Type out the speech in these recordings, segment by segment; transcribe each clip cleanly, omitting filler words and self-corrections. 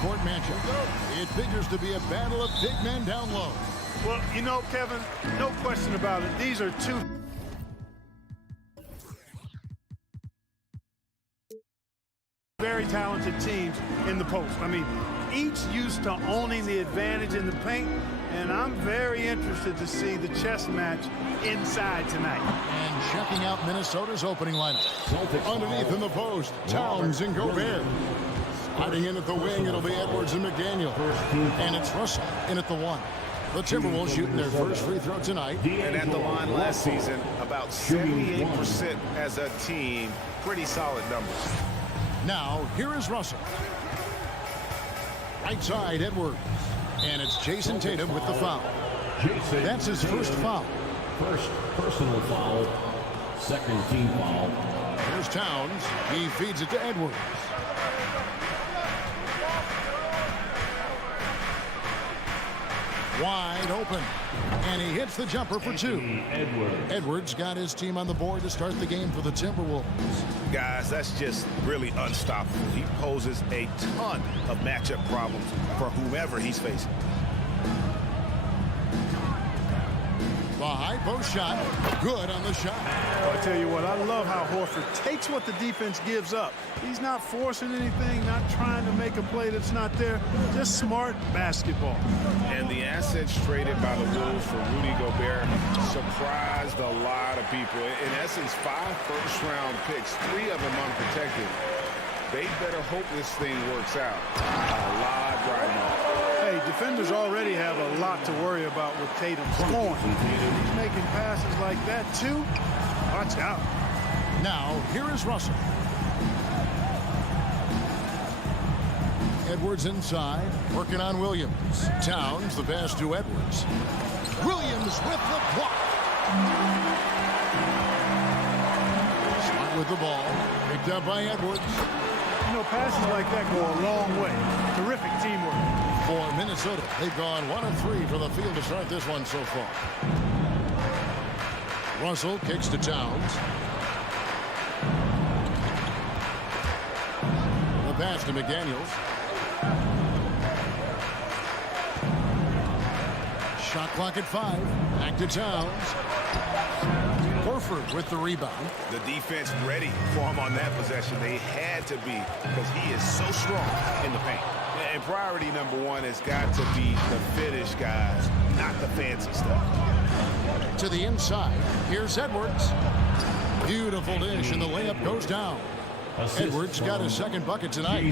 half-court matchup. It figures to be a battle of big men down low. Well, you know, Kevin, no question about it. These are two very talented teams in the post. I mean, each used to owning the advantage in the paint, and I'm very interested to see the chess match inside tonight. And checking out Minnesota's opening lineup. Underneath in the post, Towns and Gobert. Hiding in at the wing, it'll be Edwards and McDaniel. And it's Russell in at the 1. The Timberwolves shooting their first free throw tonight. And at the line last season, about 78% as a team. Pretty solid numbers. Now, here is Russell. Right side, Edwards. And it's Jason Tatum with the foul. That's his first foul. First personal foul. Second team foul. Here's Towns. He feeds it to Edwards. Wide open. And he hits the jumper for 2. Edwards got his team on the board to start the game for the Timberwolves. Guys, that's just really unstoppable. He poses a ton of matchup problems for whomever he's facing. The high post shot. Good on the shot. I tell you what, I love how Horford takes what the defense gives up. He's not forcing anything, not trying to make a play that's not there. Just smart basketball. And the assets traded by the Wolves for Rudy Gobert surprised a lot of people. In essence, 5 first-round picks, 3 of them unprotected. They better hope this thing works out. A lot riding on. Hey, defenders already have a lot to worry about with Tatum scoring. He's making passes like that, too. Watch out. Now, here is Russell. Edwards inside, working on Williams. Towns, the pass to Edwards. Williams with the block. Smart with the ball. Picked up by Edwards. You know, passes like that go a long way. Terrific teamwork. For Minnesota, they've gone 1 of 3 for the field to start this one so far. Russell kicks to Towns. The pass to McDaniels. Shot clock at 5. Back to Towns. Horford with the rebound. The defense ready for him on that possession. They had to be because he is so strong in the paint. And priority number 1 has got to be the finish, guys, not the fancy stuff. To the inside. Here's Edwards. Beautiful dish, and the layup goes down. Edwards got his second bucket tonight.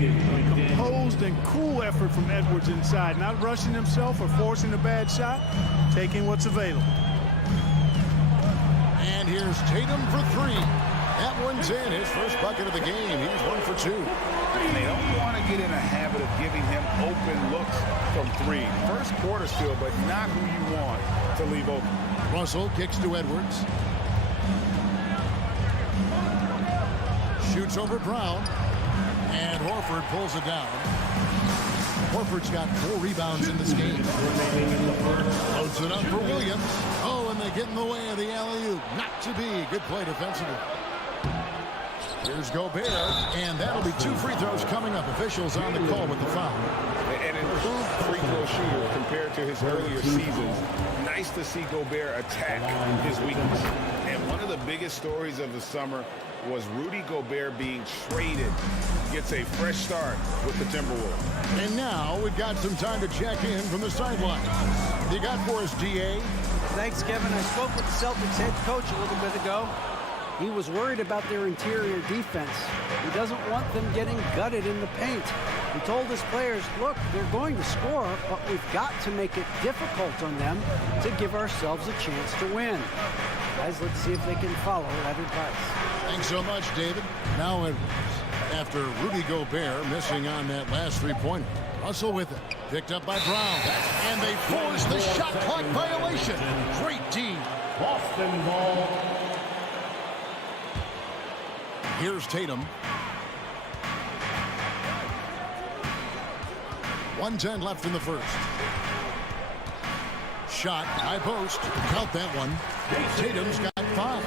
Composed and cool effort from Edwards inside. Not rushing himself or forcing a bad shot. Taking what's available. And here's Tatum for 3. That one's in. His first bucket of the game. He's 1 for 2. They don't want to get in a habit of giving him open looks from 3. First quarter still, but not who you want to leave open. Russell kicks to Edwards. Shoots over Brown. And Horford pulls it down. Horford's got 4 rebounds in this game. Loads it up for Williams. Oh, and they get in the way of the alley-oop. Not to be. Good play defensively. Here's Gobert, and that'll be 2 free throws coming up. Officials on the call with the foul. An improved free throw shooter compared to his earlier seasons. Nice to see Gobert attack his weakness. And one of the biggest stories of the summer was Rudy Gobert being traded. Gets a fresh start with the Timberwolves. And now we've got some time to check in from the sideline. You got for us, DA? Thanks, Kevin. I spoke with the Celtics head coach a little bit ago. He was worried about their interior defense. He doesn't want them getting gutted in the paint. He told his players, look, they're going to score, but we've got to make it difficult on them to give ourselves a chance to win. Guys, let's see if they can follow that advice. Thanks so much, David. Now Edwards. After Rudy Gobert missing on that last 3-pointer. Russell with it. Picked up by Brown. And they force the shot clock violation. Great team. Boston ball. Here's Tatum. 1:10 left in the first. Shot, high post. Count that one. Tatum's got 5.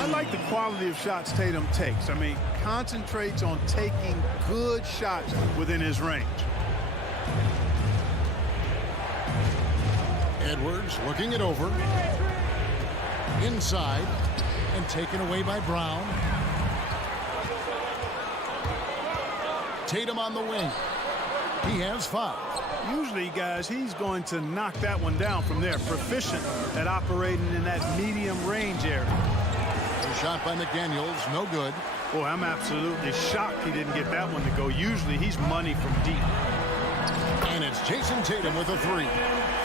I like the quality of shots Tatum takes. I mean, concentrates on taking good shots within his range. Edwards looking it over. Inside and taken away by Brown. Tatum on the wing. He has 5. Usually, guys, he's going to knock that one down from there. Proficient at operating in that medium range area. A shot by McDaniels, no good. Boy, I'm absolutely shocked he didn't get that one to go. Usually, he's money from deep. And it's Jason Tatum with a 3.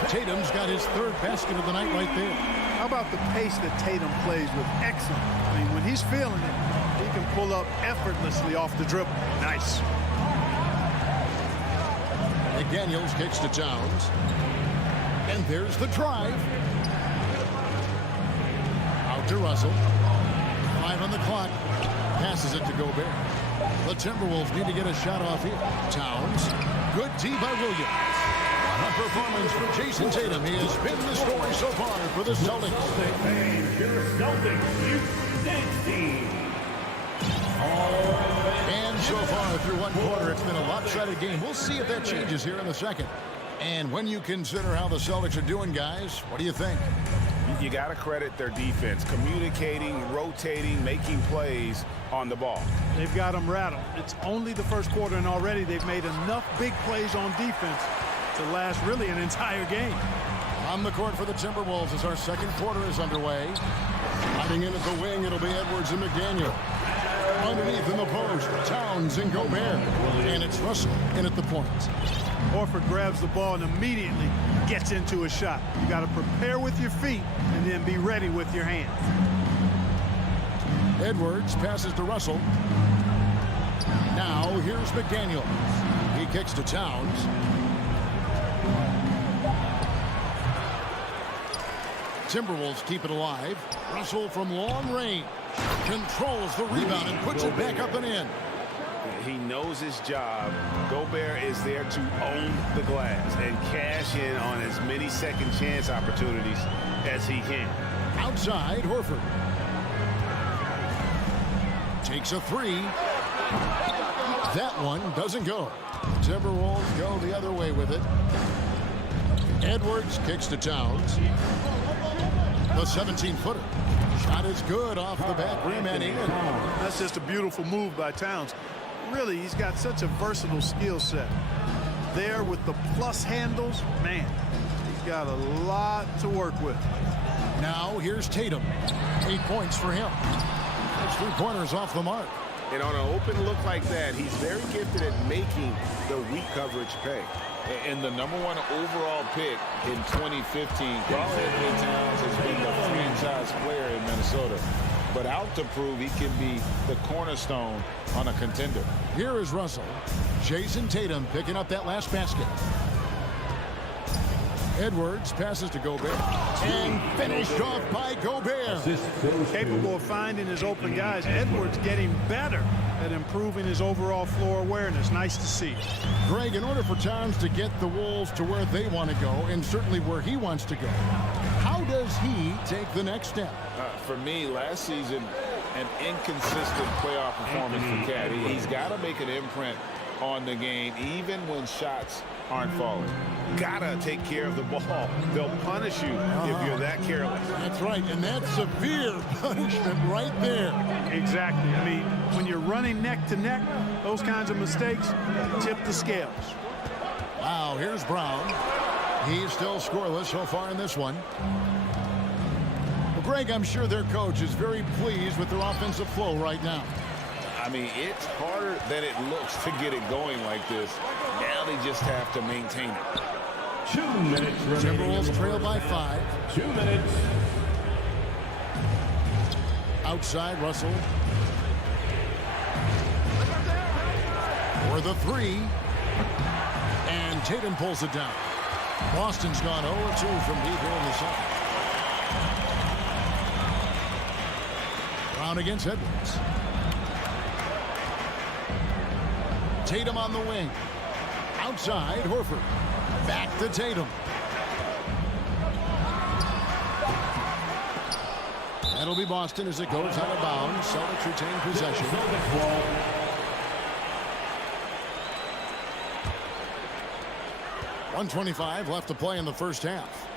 Tatum's got his 3rd basket of the night right there. How about the pace that Tatum plays with? Excellent. I mean, when he's feeling it, he can pull up effortlessly off the dribble. Nice. McDaniels kicks to Towns. And there's the drive. Out to Russell. 5 on the clock. Passes it to Gobert. The Timberwolves need to get a shot off here. Towns. Good D by Williams. A performance for Jason Tatum. He has been the story so far for the Celtics. And so far through one quarter, it's been a lopsided game. We'll see if that changes here in the second. And when you consider how the Celtics are doing, guys, what do you think? You got to credit their defense, communicating, rotating, making plays on the ball. They've got them rattled. It's only the first quarter, and already they've made enough big plays on defense to last really an entire game. On the court for the Timberwolves as our second quarter is underway. Hiding in at the wing, it'll be Edwards and McDaniel. Underneath in the post, Towns and Gobert. And it's Russell in at the point. Horford grabs the ball and immediately gets into a shot. You got to prepare with your feet and then be ready with your hands. Edwards passes to Russell. Now here's McDaniel. He kicks to Towns. Timberwolves keep it alive. Russell from long range controls the rebound and puts it back up and in. He knows his job. Gobert is there to own the glass and cash in on as many second chance opportunities as he can. Outside, Horford takes a 3. That one doesn't go. Timberwolves go the other way with it. Edwards kicks to Towns. The 17-footer. Shot is good off the back rim and in. That's just a beautiful move by Towns. Really, he's got such a versatile skill set. There with the plus handles, man, he's got a lot to work with. Now here's Tatum. 8 points for him. That's 3 pointers off the mark. And on an open look like that, he's very gifted at making the weak coverage pay. And the #1 overall pick in 2015, Karl-Anthony Towns has been the franchise player in Minnesota. But out to prove he can be the cornerstone on a contender. Here is Russell. Jason Tatum picking up that last basket. Edwards passes to Gobert. And finished off by Gobert. Capable of finding his open guys. Edwards getting better at improving his overall floor awareness. Nice to see. Greg, in order for Towns to get the Wolves to where they want to go, and certainly where he wants to go, how does he take the next step? For me, last season, an inconsistent playoff performance for Cat. He's got to make an imprint on the game, even when shots aren't falling. Gotta take care of the ball. They'll punish you if you're that careless. That's right, and that's severe punishment right there. Exactly. I mean, when you're running neck to neck, those kinds of mistakes tip the scales. Wow, here's Brown. He's still scoreless so far in this one. Well, Greg, I'm sure their coach is very pleased with their offensive flow right now. I mean, it's harder than it looks to get it going like this. Now they just have to maintain it. 2 minutes remaining. Timberwolves trail by 5. 2 minutes. Outside, Russell. For the 3. And Tatum pulls it down. Boston's gone 0-2 from deep here in the second. Brown against Edwards. Tatum on the wing. Outside, Horford. Back to Tatum. That'll be Boston as it goes out of bounds. Celtics retain possession. 1:25 left to play in the first half.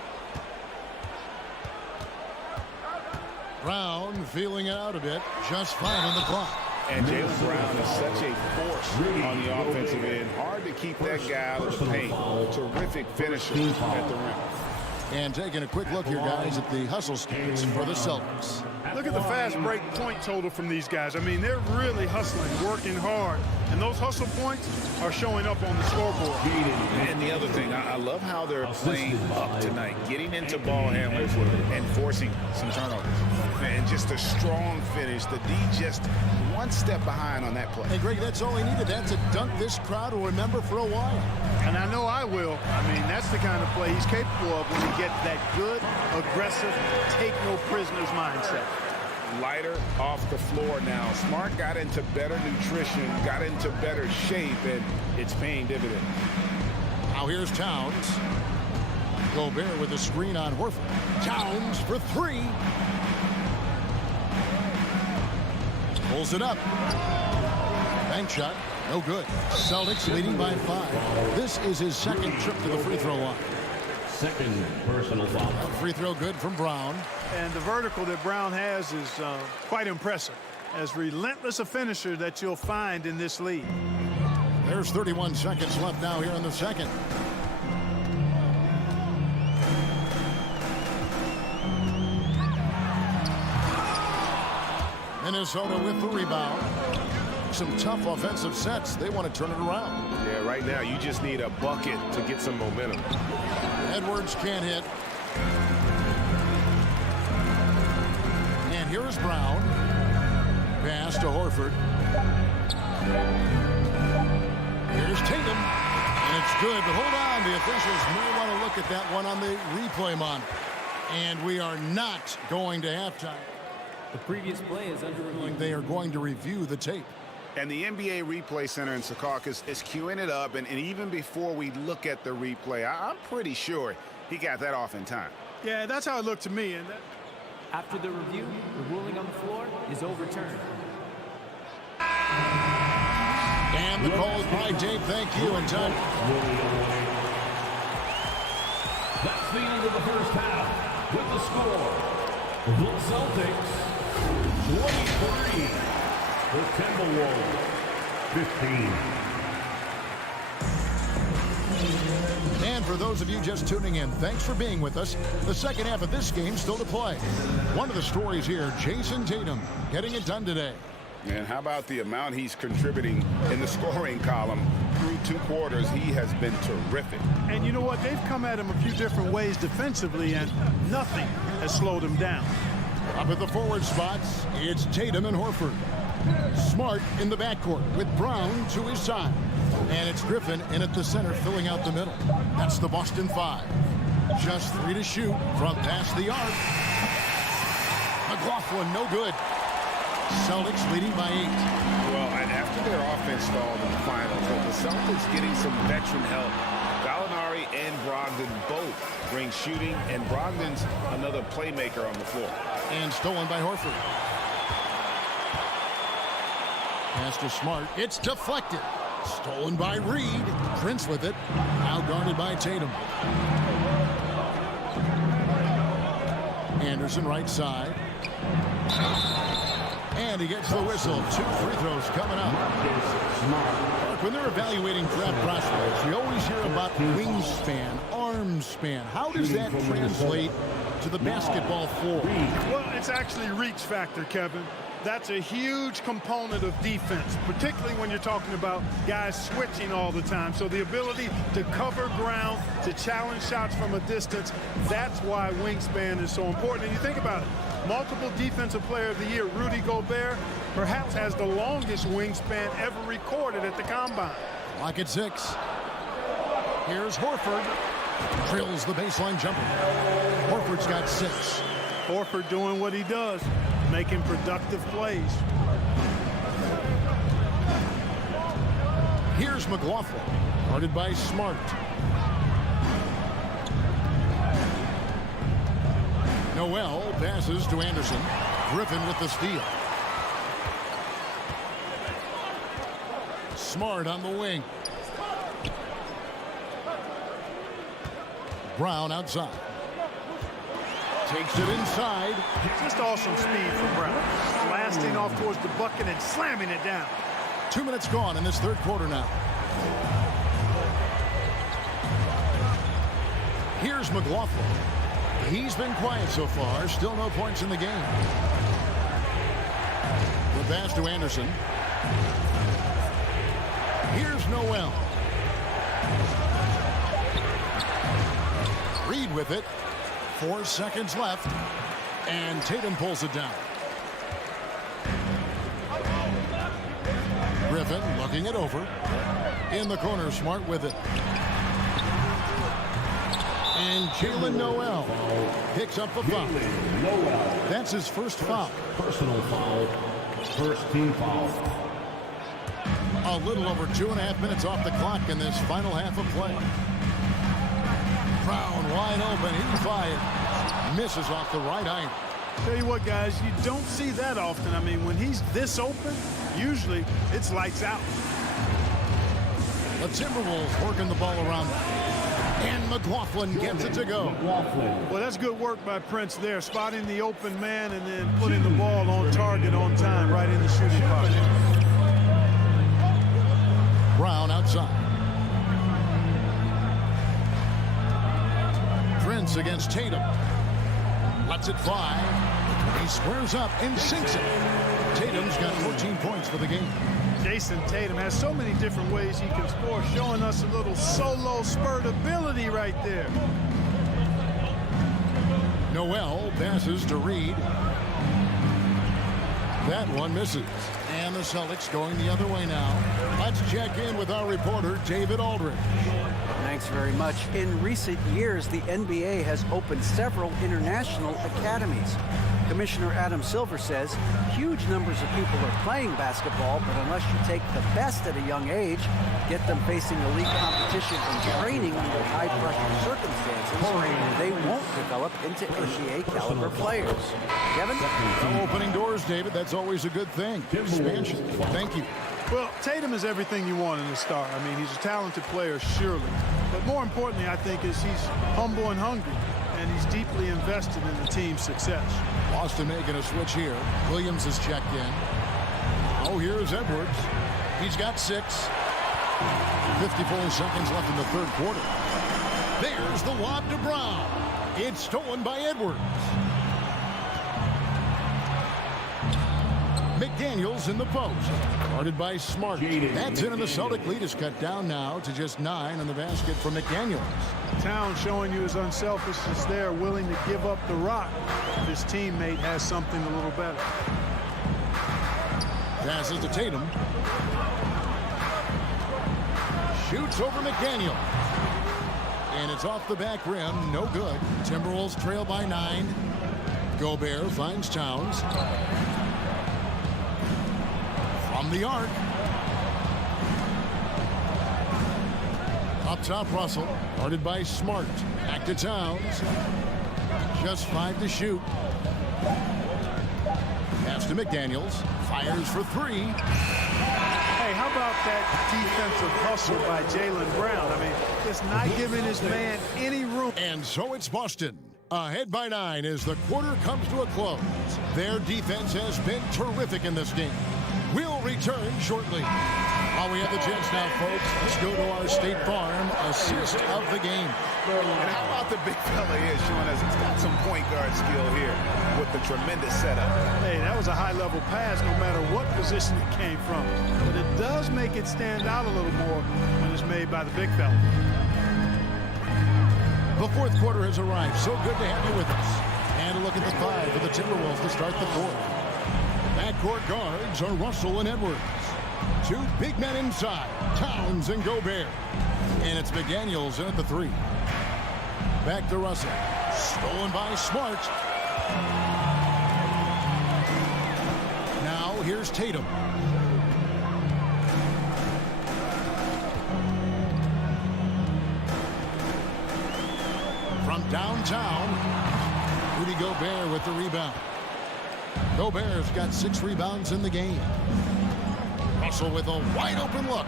Brown feeling it out a bit. Just 5 on the clock. And Jaylen Brown is such a force on the offensive end. Hard to keep that guy out of the paint. Terrific finisher at the rim. And taking a quick look here, guys, at the hustle stats for the Celtics. Look at the fast break point total from these guys. I mean, they're really hustling, working hard. And those hustle points are showing up on the scoreboard. And the other thing, I love how they're playing up tonight, getting into ball handlers and forcing some turnovers. And just a strong finish. The D just one step behind on that play. Hey, Greg, that's all he needed. That's a dunk this crowd will remember for a while. And I know I will. I mean, that's the kind of play he's capable of when he gets that good, aggressive, take no prisoners mindset. Lighter off the floor now. Smart got into better nutrition, got into better shape, and it's paying dividends. Now here's Towns. Gobert with a screen on Horford. Towns for 3. Pulls it up. Bank shot. No good. Celtics leading by 5. This is his second trip to the free throw line. Second personal foul. Free throw good from Brown. And the vertical that Brown has is quite impressive. As relentless a finisher that you'll find in this league. There's 31 seconds left now here in the second. Minnesota with the rebound. Some tough offensive sets. They want to turn it around. Yeah, right now you just need a bucket to get some momentum. Edwards can't hit. And here's Brown. Pass to Horford. Here's Tatum. And it's good, but hold on. The officials may want to look at that one on the replay monitor. And we are not going to halftime. The previous play is under review. They are going to review the tape. And the NBA Replay Center in Secaucus is queuing it up. And even before we look at the replay, I'm pretty sure he got that off in time. Yeah, that's how it looked to me. And After the review, the ruling on the floor is overturned. And the call is by Dave. Thank you. And time. That's the end of the first half. With the score, the Celtics 23, the Timberwolves 15. And for those of you just tuning in, thanks for being with us. The second half of this game still to play. One of the stories here, Jason Tatum getting it done today. And how about the amount he's contributing in the scoring column? Through 2 quarters, he has been terrific. And you know what? They've come at him a few different ways defensively, and nothing has slowed him down. Up at the forward spots, it's Tatum and Horford. Smart in the backcourt with Brown to his side. And it's Griffin in at the center, filling out the middle. That's the Boston 5. Just 3 to shoot from past the arc. McLaughlin, no good. Celtics leading by 8. Well, and after their offense stalled in the finals, the Celtics getting some veteran help. Gallinari and Brogdon both bring shooting, and Brogdon's another playmaker on the floor. And stolen by Horford. Pass to Smart. It's deflected. Stolen by Reed. Prince with it. Now guarded by Tatum. Anderson right side. And he gets the whistle. 2 free throws coming up. Mark, when they're evaluating draft prospects, we always hear about wingspan, arm span. How does that translate to the basketball floor? Well, it's actually reach factor, Kevin. That's a huge component of defense, particularly when you're talking about guys switching all the time. So the ability to cover ground, to challenge shots from a distance, that's why wingspan is so important. And you think about it, multiple Defensive Player of the Year, Rudy Gobert, perhaps has the longest wingspan ever recorded at the Combine. Lock at 6. Here's Horford. Drills the baseline jumper. Horford's got 6. Horford doing what he does, making productive plays. Here's McLaughlin, guarded by Smart. Noel passes to Anderson. Griffin with the steal. Smart on the wing. Brown outside. Takes it inside. Just awesome speed from Brown. Blasting off towards the bucket and slamming it down. 2 minutes gone in this third quarter now. Here's McLaughlin. He's been quiet so far. Still no points in the game. The pass to Anderson. Here's Noel. Reed with it. 4 seconds left. And Tatum pulls it down. Griffin looking it over. In the corner, Smart with it. And Jalen Noel picks up the foul. That's his first foul. Personal foul. First team foul. A little over 2.5 minutes off the clock in this final half of play. Brown wide open. He fired. Misses off the right iron. Tell you what, guys, you don't see that often. I mean, when he's this open, usually it's lights out. The Timberwolves working the ball around. And McLaughlin gets it to go. Well, that's good work by Prince there, spotting the open man and then putting the ball on target on time right in the shooting box. Brown outside. Prince against Tatum. Lets it fly. He squares up and sinks it. Tatum's got 14 points for the game. Jason Tatum has so many different ways he can score, showing us a little solo spurt ability right there. Noel passes to Reed. That one misses. And the Celtics going the other way now. Let's check in with our reporter, David Aldridge. Thanks very much. In recent years, the NBA has opened several international academies. Commissioner Adam Silver says huge numbers of people are playing basketball, but unless you take the best at a young age, get them facing elite competition and training under high-pressure circumstances, they won't develop into NBA-caliber players. Kevin? Opening doors, David. That's always a good thing. Expansion. Thank you. Well, Tatum is everything you want in a star. I mean, he's a talented player, surely. But more importantly, I think, is he's humble and hungry, and he's deeply invested in the team's success. Boston making a switch here. Williams is checked in. Oh, here's Edwards. He's got 6. 54 seconds left in the third quarter. There's the lob to Brown. It's stolen by Edwards. McDaniels in the post. Guarded by Smart. That's in, and the Celtic lead is cut down now to just 9 on the basket from McDaniels. Town showing you his unselfishness there, willing to give up the rock if his teammate has something a little better. Passes to Tatum. Shoots over McDaniel. And it's off the back rim. No good. Timberwolves trail by 9. Gobert finds Towns. From the arc. Up top, Russell. Guarded by Smart. Back to Towns. Just 5 to shoot. Pass to McDaniels. Fires for 3. Hey, how about that defensive hustle by Jalen Brown? I mean, just not giving his man any room. And so it's Boston. Ahead by 9 as the quarter comes to a close. Their defense has been terrific in this game. We'll return shortly. While we have the chance now, folks, let's go to our State Farm assist of the game. And how about the big fella here showing us he's got some point guard skill here with the tremendous setup. Hey, that was a high-level pass no matter what position it came from. But it does make it stand out a little more when it's made by the big fella. The fourth quarter has arrived. So good to have you with us. And a look at the 5 for the Timberwolves to start the fourth. Backcourt guards are Russell and Edwards. 2 big men inside, Towns and Gobert. And it's McDaniels in at the 3. Back to Russell. Stolen by Smart. Now here's Tatum. From downtown, Rudy Gobert with the rebound. Gobert's got 6 rebounds in the game. Russell with a wide open look.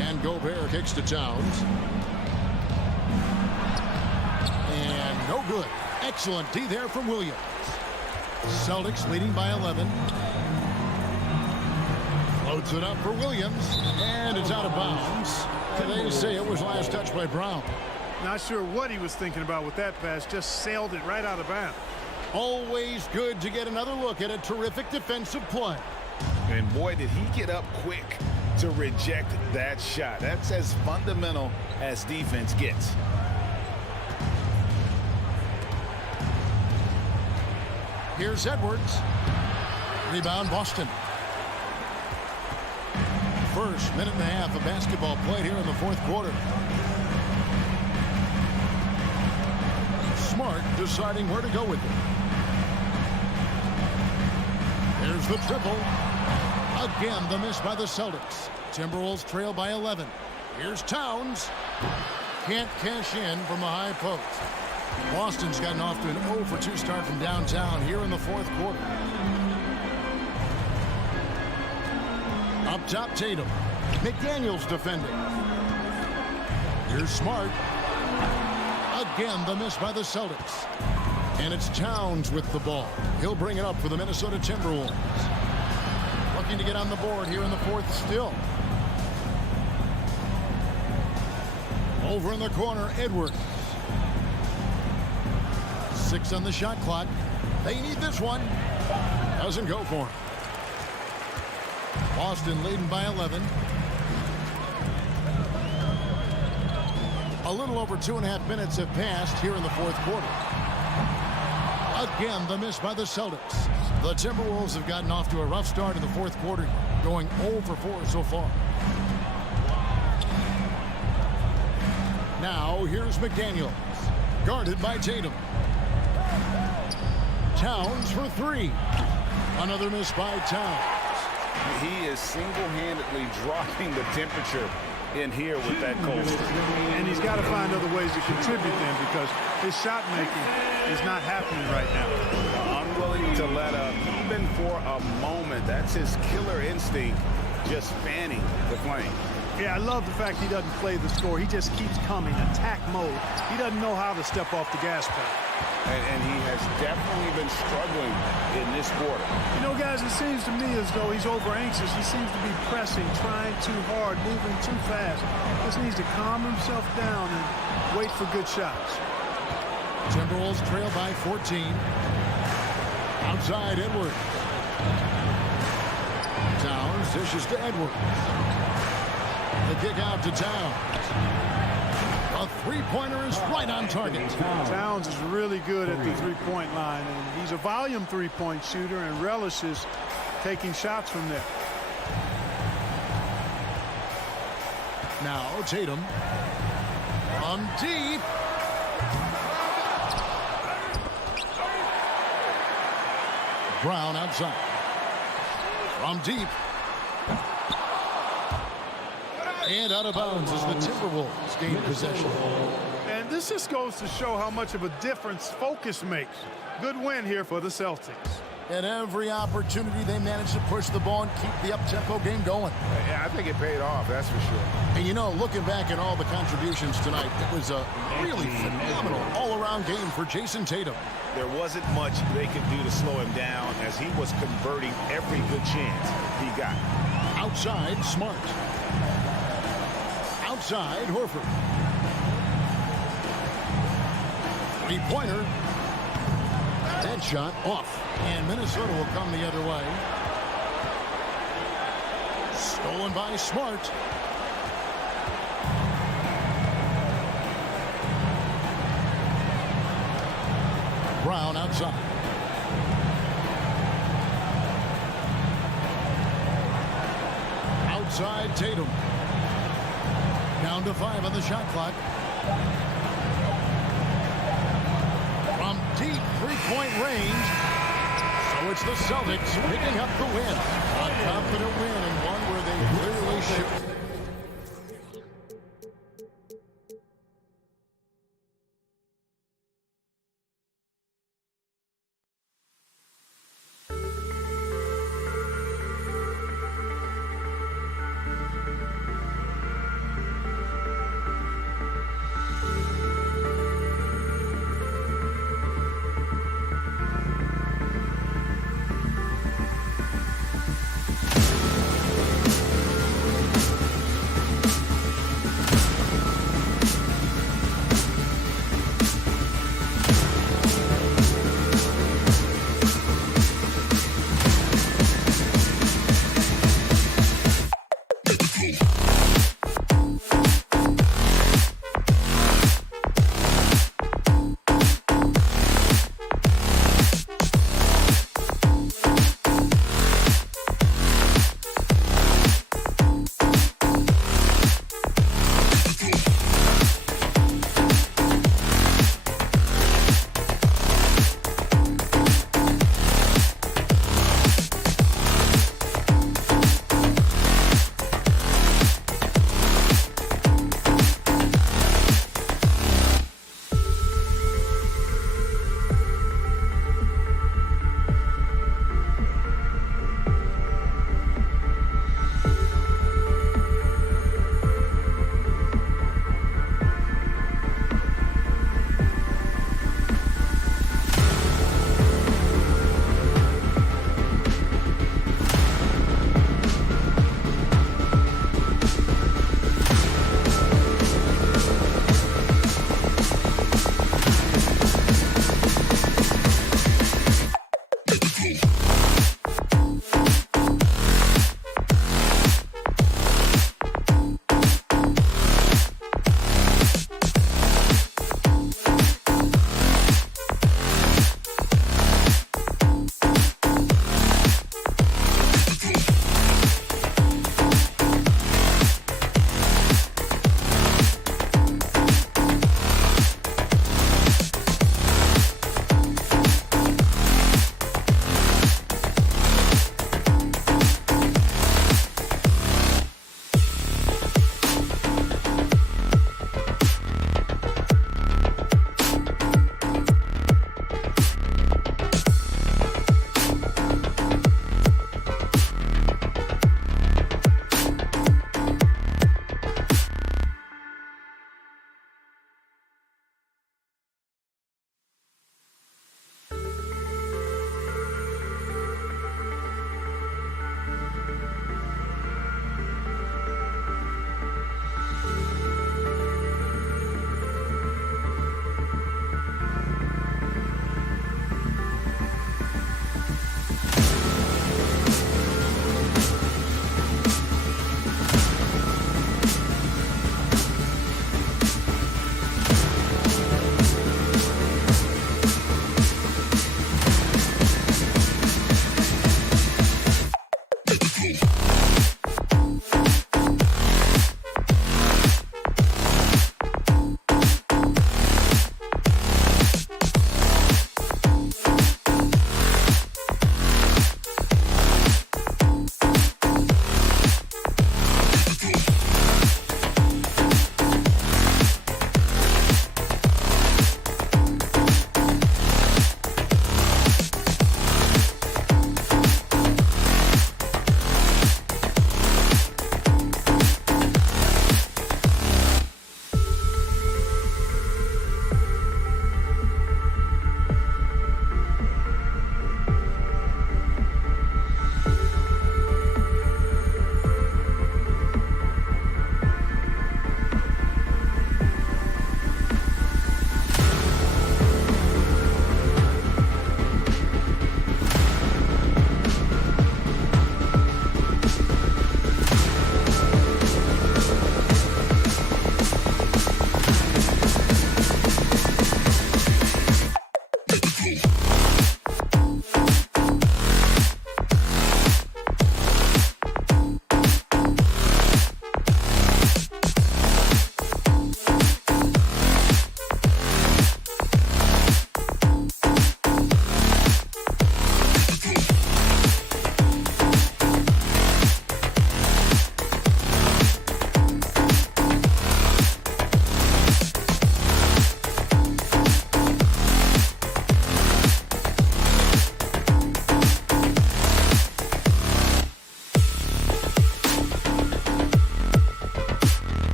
And Gobert kicks to Towns. And no good. Excellent D there from Williams. Celtics leading by 11. Loads it up for Williams, and it's out of bounds. They say it was last touched by Brown. Not sure what he was thinking about with that pass. Just sailed it right out of bounds. Always good to get another look at a terrific defensive play. And boy, did he get up quick to reject that shot. That's as fundamental as defense gets. Here's Edwards. Rebound, Boston. First minute and a half of basketball played here in the fourth quarter. Smart deciding where to go with it. There's the triple. Again, the miss by the Celtics. Timberwolves trail by 11. Here's Towns. Can't cash in from the high post. Boston's gotten off to an 0 for 2 start from downtown here in the fourth quarter. Up top, Tatum. McDaniels defending. Here's Smart. Again, the miss by the Celtics. And it's Towns with the ball. He'll bring it up for the Minnesota Timberwolves. Looking to get on the board here in the fourth still. Over in the corner, Edwards. 6 on the shot clock. They need this one. Doesn't go for him. Boston leading by 11. A little over 2.5 minutes have passed here in the fourth quarter. Again, the miss by the Celtics. The Timberwolves have gotten off to a rough start in the fourth quarter, going 0 for 4 so far. Now, here's McDaniels, guarded by Tatum. Towns for 3. Another miss by Towns. He is single-handedly dropping the temperature in here with that cold streak. And he's got to find other ways to contribute then, because his shot making is not happening right now. Unwilling to let up even for a moment. That's his killer instinct, just fanning the flame. Yeah, I love the fact he doesn't play the score. He just keeps coming, attack mode. He doesn't know how to step off the gas pedal. And he has definitely been struggling in this quarter. You know, guys, it seems to me as though he's over-anxious. He seems to be pressing, trying too hard, moving too fast. Just needs to calm himself down and wait for good shots. Timberwolves trail by 14. Outside, Edwards. Towns dishes to Edwards. The kick out to Towns. A three-pointer is right on target. Towns is really good at the three-point line, and he's a volume three-point shooter and relishes taking shots from there. Now Tatum from deep. Brown outside. From deep. And out of bounds as the Timberwolves gain possession. And this just goes to show how much of a difference focus makes. Good win here for the Celtics. At every opportunity, they managed to push the ball and keep the up-tempo game going. Yeah, I think it paid off, that's for sure. And you know, looking back at all the contributions tonight, it was a really phenomenal all-around game for Jason Tatum. There wasn't much they could do to slow him down as he was converting every good chance he got. Outside, Smart. Outside, Horford. Three-pointer. That shot off. And Minnesota will come the other way. Stolen by Smart. Brown outside. Outside, Tatum. Down to 5 on the shot clock. From deep three-point range. So it's the Celtics picking up the win. A confident win and one where they clearly should.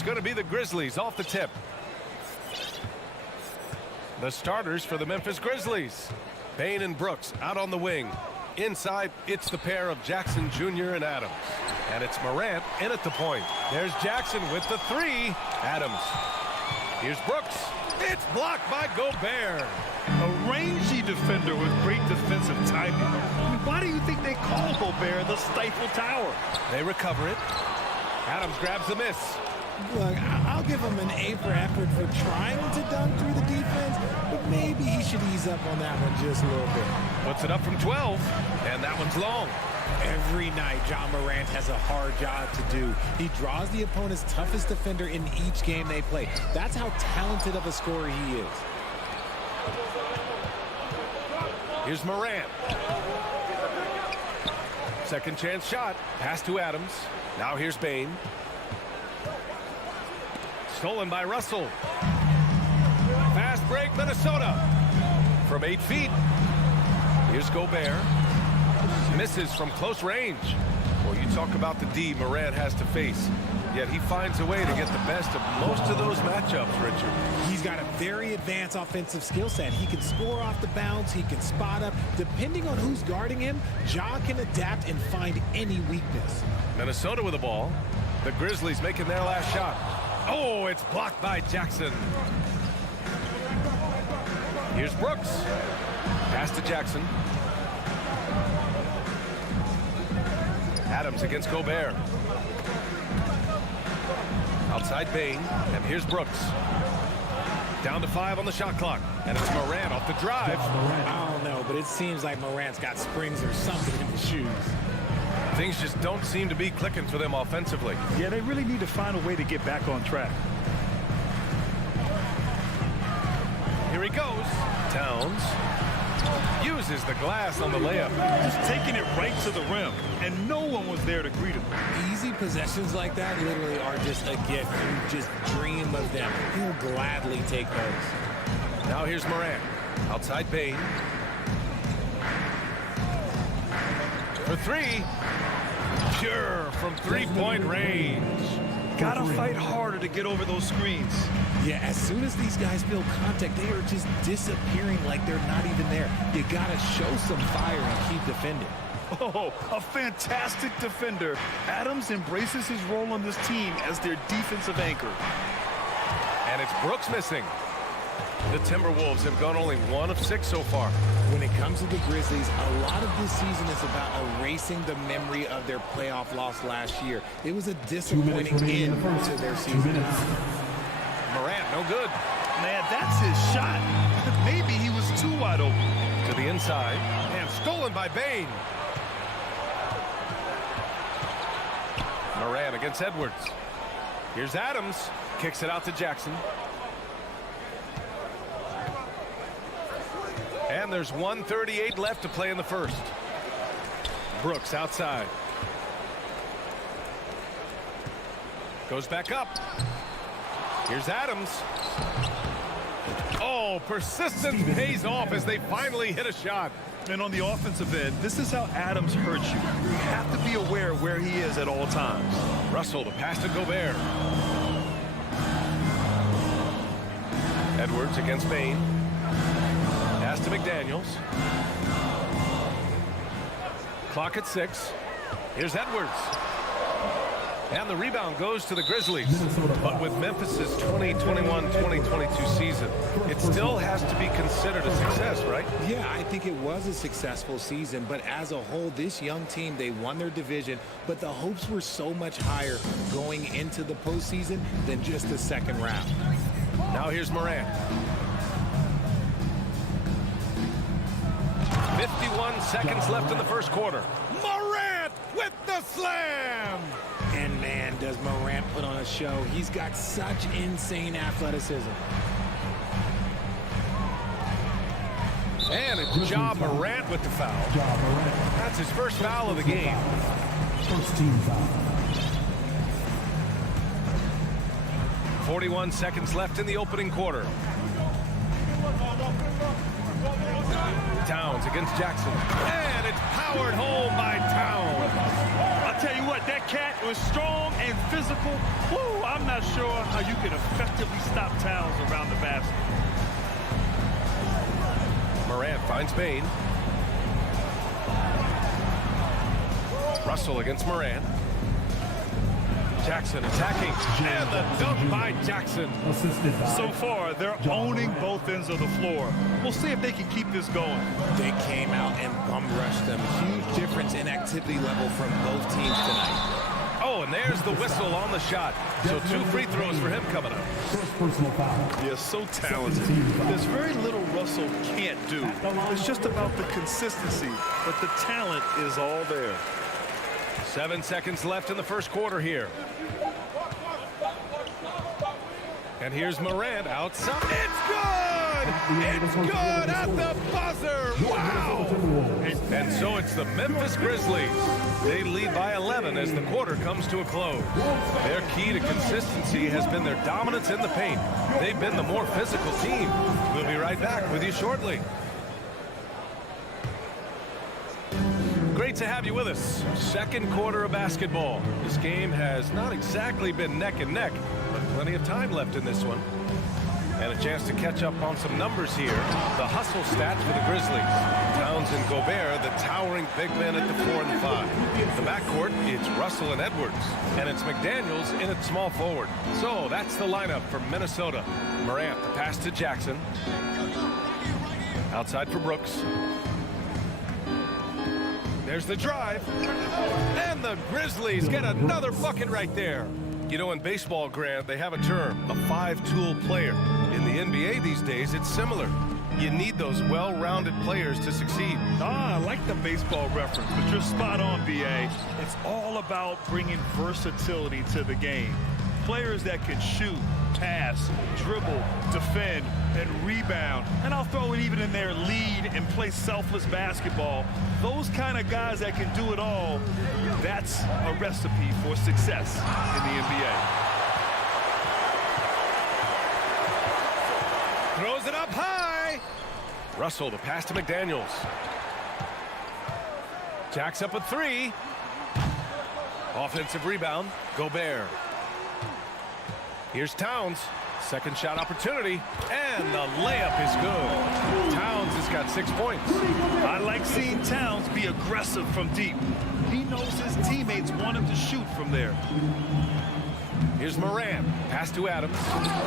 it's going to be the Grizzlies off the tip. The starters for the Memphis Grizzlies. Bane and Brooks out on the wing. Inside, it's the pair of Jackson Jr. and Adams. And it's Morant in at the point. There's Jackson with the three. Adams. Here's Brooks. It's blocked by Gobert. A rangy defender with great defensive timing. I mean, why do you think they call Gobert the Stifle Tower? They recover it. Adams grabs the miss. Look, I'll give him an A for effort for trying to dunk through the defense, but maybe he should ease up on that one just a little bit. Puts it up from 12, and that one's long. Every night, John Morant has a hard job to do. He draws the opponent's toughest defender in each game they play. That's how talented of a scorer he is. Here's Morant. Second chance shot. Pass to Adams. Now here's Bane. Stolen by Russell. Fast break, Minnesota. From 8 feet. Here's Gobert. Misses from close range. Well, you talk about the D Morant has to face. Yet he finds a way to get the best of most of those matchups, Richard. He's got a very advanced offensive skill set. He can score off the bounce. He can spot up. Depending on who's guarding him, Ja can adapt and find any weakness. Minnesota with the ball. The Grizzlies making their last shot. Oh, it's blocked by Jackson. Here's Brooks. Pass to Jackson. Adams against Gobert. Outside Bane, and here's Brooks. Down to 5 on the shot clock, and it's Morant off the drive. I don't know, but it seems like Morant's got springs or something in his shoes. Things just don't seem to be clicking for them offensively. Yeah, they really need to find a way to get back on track. Here he goes. Towns uses the glass on the layup. Just taking it right to the rim, and no one was there to greet him. Easy possessions like that literally are just a gift. You just dream of them. He'll gladly take those. Now here's Morant. Outside Bane. For three. Pure from three-point range. Gotta fight harder to get over those screens. Yeah, as soon as these guys feel contact, they are just disappearing like they're not even there. You gotta show some fire and keep defending. Oh, a fantastic defender. Adams embraces his role on this team as their defensive anchor. And it's Brooks missing. The Timberwolves have gone only 1 of 6 so far. When it comes to the Grizzlies, a lot of this season is about erasing the memory of their playoff loss last year. It was a disappointing end to their season. Morant, no good. Man, that's his shot. Maybe he was too wide open. To the inside, and stolen by Bane. Morant against Edwards. Here's Adams. Kicks it out to Jackson. And there's 1:38 left to play in the first. Brooks outside. Goes back up. Here's Adams. Oh, persistence pays off as they finally hit a shot. And on the offensive end, this is how Adams hurts you. You have to be aware where he is at all times. Russell, the pass to Gobert. Edwards against Bane. Pass to McDaniels. Clock at 6. Here's Edwards. And the rebound goes to the Grizzlies. But with Memphis's 2021-2022 season, it still has to be considered a success, right? Yeah, I think it was a successful season, but as a whole, this young team, they won their division, but the hopes were so much higher going into the postseason than just the second round. Now here's Morant. 51 seconds left in the first quarter. Morant with the slam! And man, does Morant put on a show. He's got such insane athleticism. And it's Ja Morant with the foul. That's his first foul of the game. First team foul. 41 seconds left in the opening quarter. Towns against Jackson. And it's powered home by Towns. A tell you what, that cat was strong and physical. Woo, I'm not sure how you can effectively stop Towns around the basket. Morant finds Bain. Russell against Morant. Jackson attacking, and the dunk by Jackson. So far, they're owning both ends of the floor. We'll see if they can keep this going. They came out and bum rushed them. Huge difference in activity level from both teams tonight. Oh, and there's the whistle on the shot. So 2 free throws for him coming up. First personal foul. Yeah, so talented. There's very little Russell can't do. It's just about the consistency, but the talent is all there. 7 seconds left in the first quarter here. And here's Morant outside. It's good! It's good at the buzzer! Wow! And so it's the Memphis Grizzlies. They lead by 11 as the quarter comes to a close. Their key to consistency has been their dominance in the paint. They've been the more physical team. We'll be right back with you shortly. Great to have you with us. Second quarter of basketball. This game has not exactly been neck and neck, but plenty of time left in this one. And a chance to catch up on some numbers here. The hustle stats for the Grizzlies. Towns and Gobert, the towering big men at the 4 and 5. The backcourt, it's Russell and Edwards. And it's McDaniels in at small forward. So that's the lineup for Minnesota. Morant, the pass to Jackson. Outside for Brooks. There's the drive, and the Grizzlies get another bucket right there. You know, in baseball, Grant, they have a term, a 5-tool player. In the NBA these days, it's similar. You need those well-rounded players to succeed. I like the baseball reference, but you're spot on, B.A. It's all about bringing versatility to the game. Players that can shoot, pass, dribble, defend, and rebound. And I'll throw it even in there, lead and play selfless basketball. Those kind of guys that can do it all, that's a recipe for success in the NBA. Throws it up high. Russell, the pass to McDaniels. Jacks up a 3. Offensive rebound, Gobert. Here's Towns. Second shot opportunity, and the layup is good. Towns has got 6 points. I like seeing Towns be aggressive from deep. He knows his teammates want him to shoot from there. Here's Morant. Pass to Adams.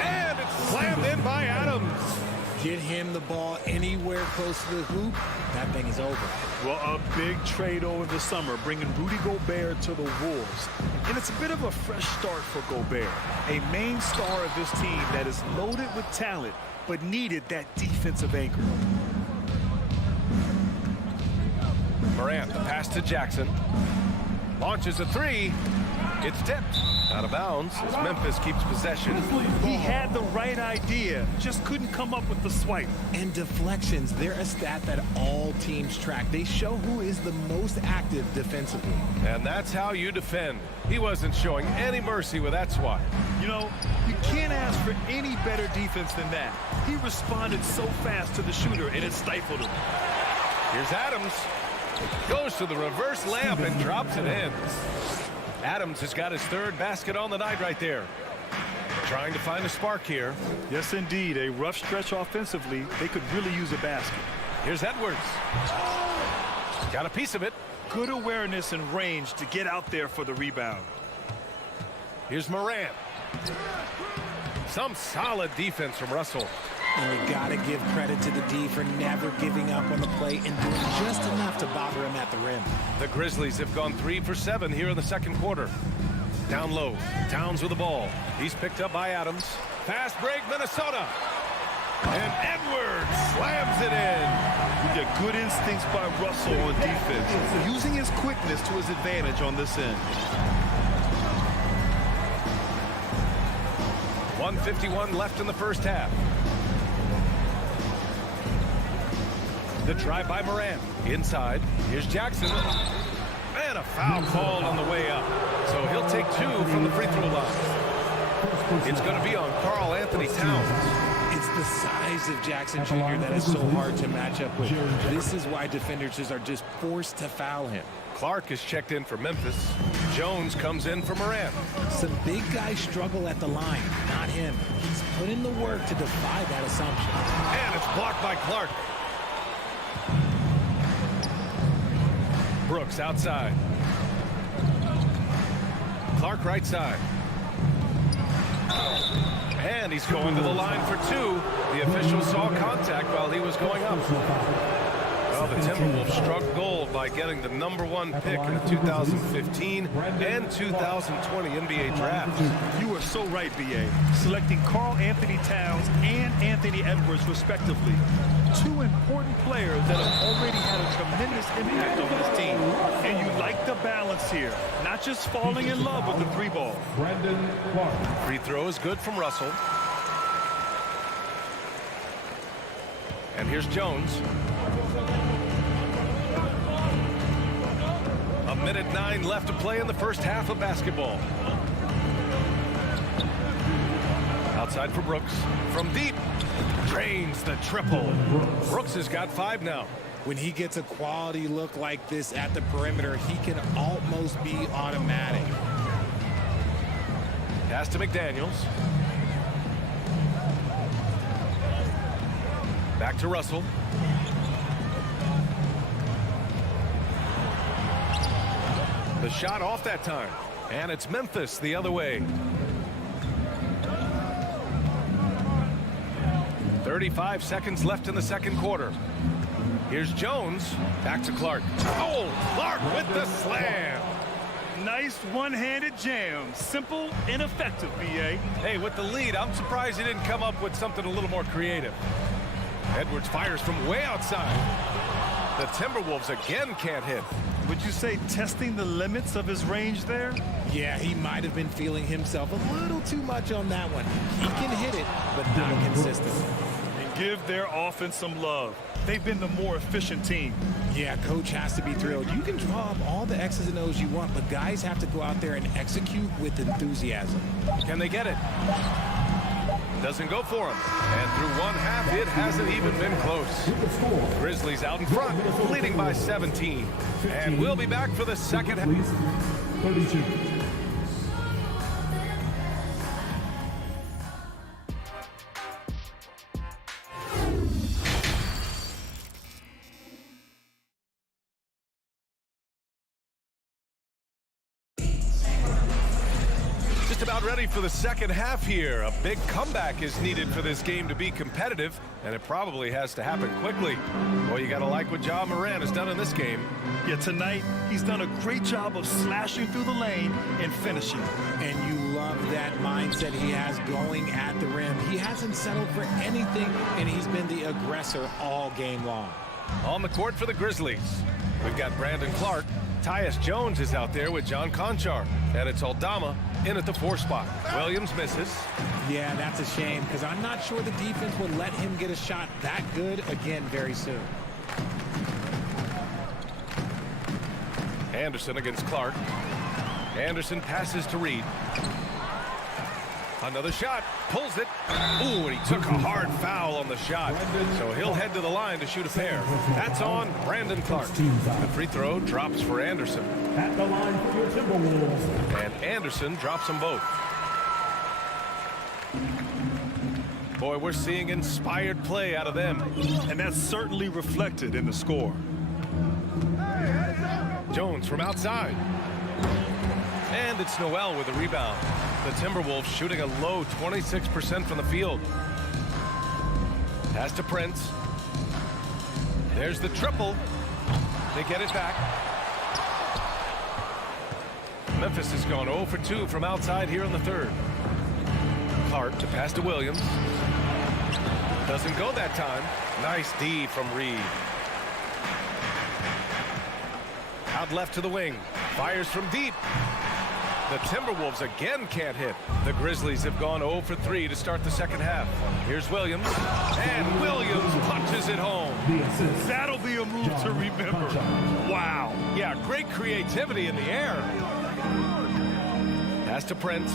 And it's slammed in by Adams. Get him the ball anywhere close to the hoop, that thing is over. Well, a big trade over the summer, bringing Rudy Gobert to the Wolves. And it's a bit of a fresh start for Gobert, a main star of this team that is loaded with talent, but needed that defensive anchor. Morant, the pass to Jackson. Launches a 3. It's tipped. Out of bounds as Memphis keeps possession. He had the right idea, just couldn't come up with the swipe. And deflections, they're a stat that all teams track. They show who is the most active defensively. And that's how you defend. He wasn't showing any mercy with that swat. You know, you can't ask for any better defense than that. He responded so fast to the shooter, and it stifled him. Here's Adams. Goes to the reverse layup and drops it in. Adams has got his 3rd basket on the night right there. Trying to find a spark here. Yes, indeed. A rough stretch offensively. They could really use a basket. Here's Edwards. Got a piece of it. Good awareness and range to get out there for the rebound. Here's Morant. Some solid defense from Russell. And we got to give credit to the D for never giving up on the play and doing just enough to bother him at the rim. The Grizzlies have gone 3 for 7 here in the second quarter. Down low, Towns with the ball. He's picked up by Adams. Fast break, Minnesota. And Edwards slams it in. Yeah, good instincts by Russell on defense, using his quickness to his advantage on this end. 1:51 left in the first half. The drive by Morant. Inside. Here's Jackson. And a foul call on the way up. So he'll take 2 from the free throw line. It's going to be on Karl Anthony Towns. It's the size of Jackson Jr. that is so hard to match up with. This is why defenders are just forced to foul him. Clark is checked in for Memphis. Jones comes in for Moran. Some big guys struggle at the line, not him. He's put in the work to defy that assumption. And it's blocked by Clark. Brooks outside. Clark right side. And he's going to the line for two. The official saw contact while he was going up. Well, the Timberwolves struck gold by getting the #1 pick in the 2015 and 2020 NBA drafts. You are so right, B.A. Selecting Karl Anthony Towns and Anthony Edwards, respectively. Two important players that have already had a tremendous impact on this team. And you like the balance here. Not just falling in love with the three ball. Free throw is good from Russell. And here's Jones. A minute 9 left to play in the first half of basketball. Outside for Brooks. From deep. Drains the triple. Brooks has got 5 now. When he gets a quality look like this at the perimeter, he can almost be automatic. Pass to McDaniels. Back to Russell. The shot off that time. And it's Memphis the other way. 35 seconds left in the second quarter. Here's Jones. Back to Clark. Oh, Clark with the slam. Nice one-handed jam. Simple and effective, B.A. Hey, with the lead, I'm surprised he didn't come up with something a little more creative. Edwards fires from way outside. The Timberwolves again can't hit. Would you say testing the limits of his range there? Yeah, he might have been feeling himself a little too much on that one. He can hit it, but not consistently. And give their offense some love. They've been the more efficient team. Yeah, coach has to be thrilled. You can draw up all the X's and O's you want, but guys have to go out there and execute with enthusiasm. Can they get it? Doesn't go for him. And through one half, it hasn't even been close. Grizzlies out in front, leading by 17. And we'll be back for the second half. 32. About ready for the second half here. A big comeback is needed for this game to be competitive, and it probably has to happen quickly. Well, you got to like what Ja Morant has done in this game. Yeah, tonight he's done a great job of slashing through the lane and finishing. And you love that mindset he has going at the rim. He hasn't settled for anything, and he's been the aggressor all game long. On the court for the Grizzlies, we've got Brandon Clark. Tyus Jones is out there with John Conchar, and it's Aldama in at the 4 spot. Williams misses. Yeah, that's a shame, because I'm not sure the defense would let him get a shot that good again very soon. Anderson against Clark. Anderson passes to Reed. Another shot, pulls it. Ooh, and he took a hard foul on the shot. So he'll head to the line to shoot a pair. That's on Brandon Clark. The free throw drops for Anderson. At the line for your Timberwolves. And Anderson drops them both. Boy, we're seeing inspired play out of them. And that's certainly reflected in the score. Jones from outside. And it's Noel with a rebound. The Timberwolves shooting a low 26% from the field. Pass to Prince. There's the triple. They get it back. Memphis has gone 0 for 2 from outside here in the third. Clark to pass to Williams. Doesn't go that time. Nice D from Reed. Out left to the wing. Fires from deep. The Timberwolves again can't hit. The Grizzlies have gone 0 for 3 to start the second half. Here's Williams. And Williams punches it home. That'll be a move to remember. Wow. Yeah, great creativity in the air. Pass to Prince.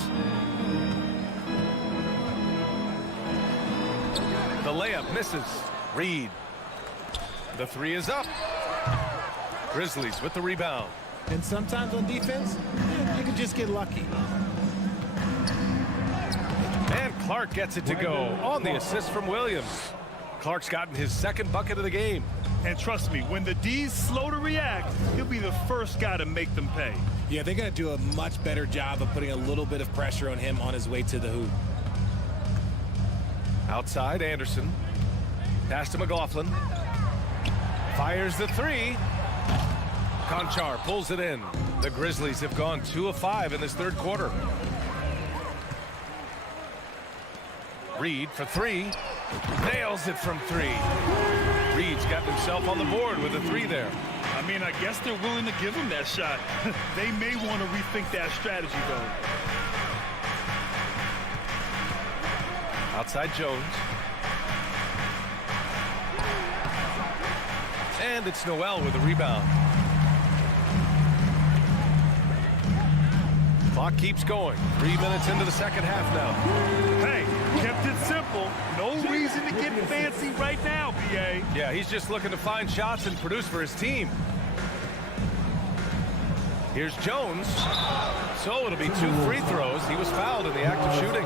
layup misses. Reed. The three is up. Grizzlies with the rebound. And sometimes on defense, you can just get lucky. And Clark gets it to go on the assist from Williams. Clark's gotten his second bucket of the game. And trust me, when the D's slow to react, he'll be the first guy to make them pay. Yeah, they got to do a much better job of putting a little bit of pressure on him on his way to the hoop. Outside, Anderson. Pass to McLaughlin. Fires the three. Conchar pulls it in. The Grizzlies have gone 2 of 5 in this third quarter. Reed for three. Nails it from three. Reed's got himself on the board with a three there. I mean, I guess they're willing to give him that shot. They may want to rethink that strategy, though. Outside Jones. And it's Noel with the rebound. Clock keeps going. 3 minutes into the second half now. Hey, kept it simple. No reason to get fancy right now, BA. Yeah, he's just looking to find shots and produce for his team. Here's Jones. So it'll be 2 free throws. He was fouled in the act of shooting.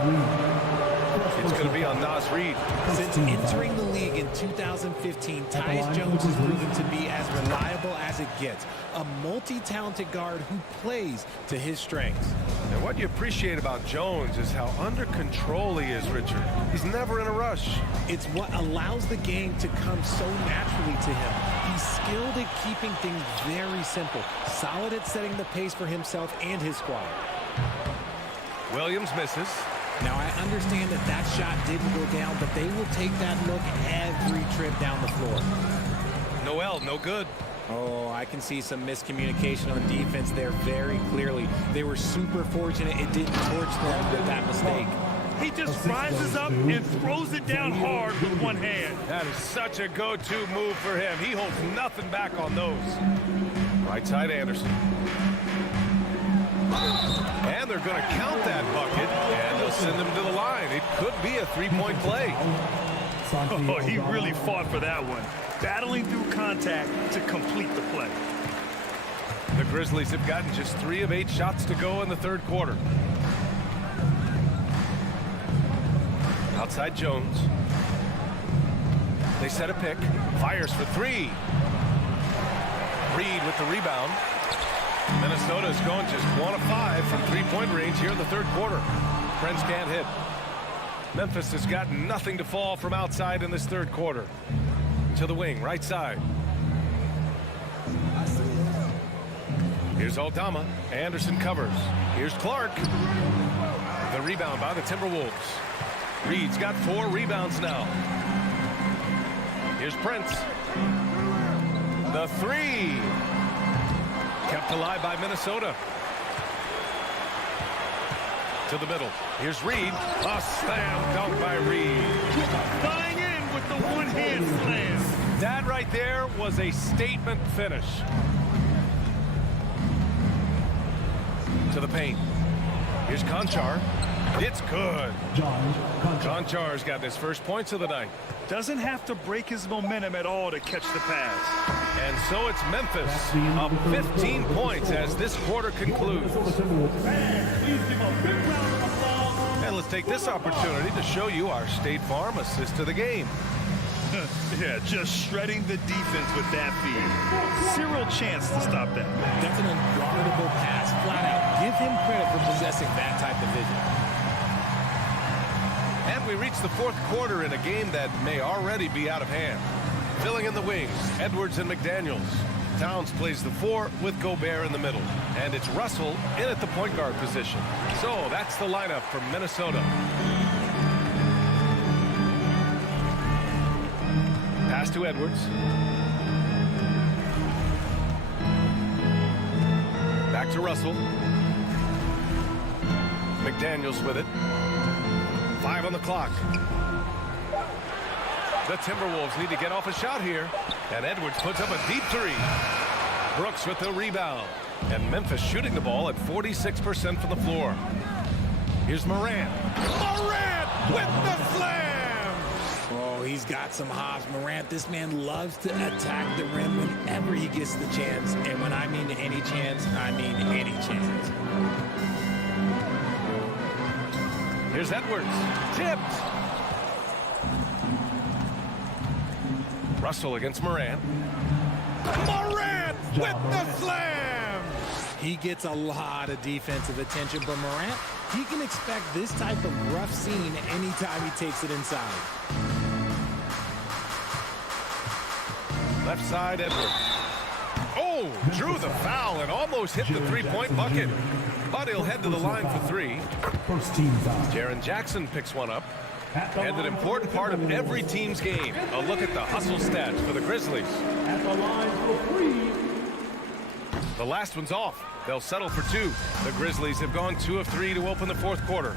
It's going to be on Nas Reed. Since entering the league in 2015, Tyus Jones has proven to be as reliable as it gets. A multi-talented guard who plays to his strengths. And what you appreciate about Jones is how under control he is, Richard. He's never in a rush. It's what allows the game to come so naturally to him. He's skilled at keeping things very simple, solid at setting the pace for himself and his squad. Williams misses. Now, I understand that that shot didn't go down, but they will take that look every trip down the floor. Noel, no good. Oh, I can see some miscommunication on defense there very clearly. They were super fortunate it didn't torch them with that mistake. He just rises up and throws it down hard with one hand. That is such a go-to move for him. He holds nothing back on those. Right side, Anderson. And they're going to count that bucket, and they'll send him to the line. It could be a three-point play. Oh, he really fought for that one, battling through contact to complete the play. The Grizzlies have gotten just 3 of 8 shots to go in the third quarter. Outside Jones. They set a pick. Fires for 3. Reed with the rebound. Minnesota is going just 1 of 5 from three-point range here in the third quarter. Friends can't hit. Memphis has got nothing to fall from outside in this third quarter. To the wing, right side. Here's Aldama. Anderson covers. Here's Clark. The rebound by the Timberwolves. Reed's got 4 rebounds now. Here's Prince. The 3. Kept alive by Minnesota. To the middle. Here's Reed. A slam dunk by Reed. Flying in with the one-hand slam. That right there was a statement finish. To the paint. Here's Conchar. It's good. Conchar's got his first points of the night. Doesn't have to break his momentum at all to catch the pass. And so it's Memphis up 15 points as this quarter concludes. And let's take this opportunity to show you our State Farm assist to the game. Yeah, just shredding the defense with that feed. Zero chance to stop that. That's an unguardable pass, flat out. Give him credit for possessing that type of vision. And we reach the fourth quarter in a game that may already be out of hand. Filling in the wings, Edwards and McDaniels. Towns plays the 4 with Gobert in the middle. And it's Russell in at the point guard position. So that's the lineup from Minnesota. Pass to Edwards. Back to Russell. McDaniels with it. 5 on the clock. The Timberwolves need to get off a shot here. And Edwards puts up a deep 3. Brooks with the rebound. And Memphis shooting the ball at 46% from the floor. Here's Morant. Morant with the slam! Oh, he's got some hops. Morant, this man loves to attack the rim whenever he gets the chance. And when I mean any chance, I mean any chance. Here's Edwards. Tipped. Russell against Morant. Morant with the slam! He gets a lot of defensive attention, but Morant, he can expect this type of rough scene anytime he takes it inside. Left side, Edwards. Oh, drew the foul and almost hit the three-point bucket. But he'll head to the line for three. First team foul. Jaren Jackson picks one up. And an important part of every team's game. A look at the hustle stats for the Grizzlies. At the line for three. The last one's off. They'll settle for two. The Grizzlies have gone 2 of 3 to open the fourth quarter.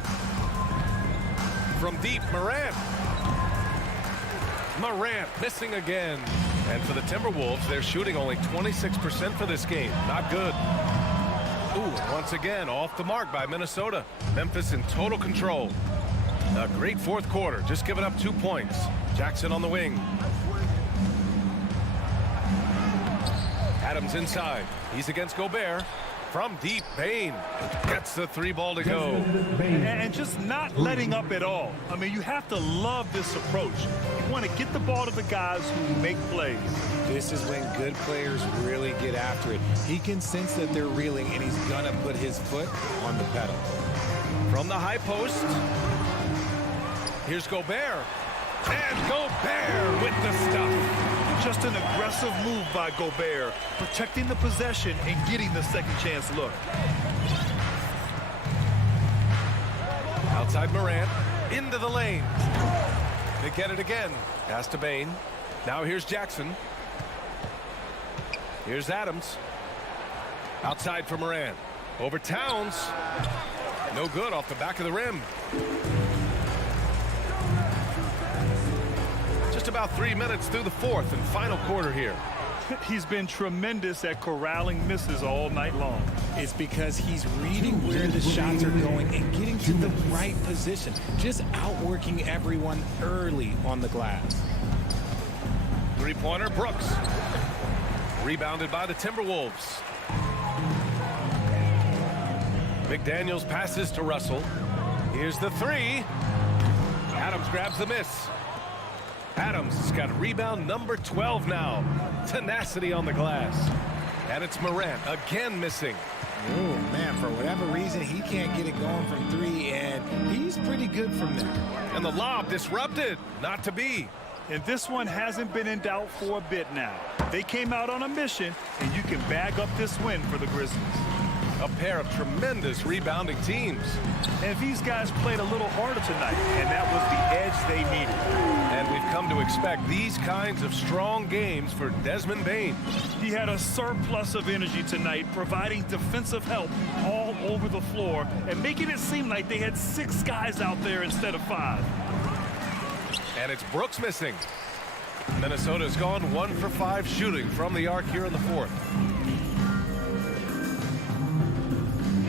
From deep, Morant. Morant missing again. And for the Timberwolves, they're shooting only 26% for this game. Not good. Ooh, once again, off the mark by Minnesota. Memphis in total control. A great fourth quarter, just giving up 2 points. Jackson on the wing. Adams inside. He's against Gobert. From deep, Bane gets the 3-ball to go. And just not letting up at all. I mean, you have to love this approach. You want to get the ball to the guys who make plays. This is when good players really get after it. He can sense that they're reeling, and he's going to put his foot on the pedal. From the high post. Here's Gobert. And Gobert with the stuff. Just an aggressive move by Gobert, protecting the possession and getting the second chance look. Outside Morant, into the lane. They get it again. Pass to Bane. Now here's Jackson. Here's Adams. Outside for Morant. Over Towns. No good off the back of the rim. Just about 3 minutes through the fourth and final quarter here. He's been tremendous at corralling misses all night long. It's because he's reading where the shots are going and getting to the right position. Just outworking everyone early on the glass. Three-pointer, Brooks. Rebounded by the Timberwolves. McDaniels passes to Russell. Here's the three. Adams grabs the miss. Adams has got rebound number 12 now. Tenacity on the glass. And it's Morant again missing. Oh, man, for whatever reason, he can't get it going from three, and he's pretty good from there. And the lob disrupted. Not to be. And this one hasn't been in doubt for a bit now. They came out on a mission, and you can bag up this win for the Grizzlies. A pair of tremendous rebounding teams. And these guys played a little harder tonight, and that was the edge they needed. And we've come to expect these kinds of strong games for Desmond Bane. He had a surplus of energy tonight, providing defensive help all over the floor and making it seem like they had 6 guys out there instead of 5. And it's Brooks missing. Minnesota's gone 1 for 5 shooting from the arc here in the fourth.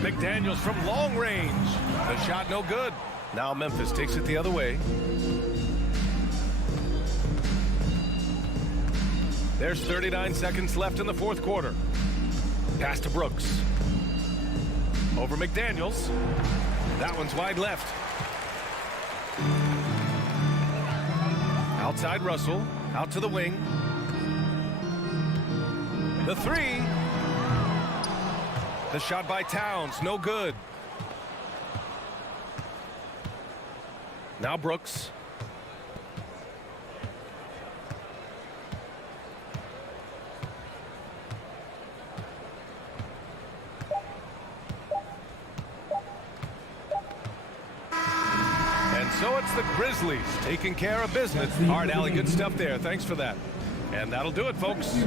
McDaniels from long range. The shot no good. Now Memphis takes it the other way. There's 39 seconds left in the fourth quarter. Pass to Brooks. Over McDaniels. That one's wide left. Outside Russell. Out to the wing. The three. The shot by Towns, no good. Now Brooks. And so it's the Grizzlies taking care of business. All right, Allie, good stuff there. Thanks for that. And that'll do it, folks.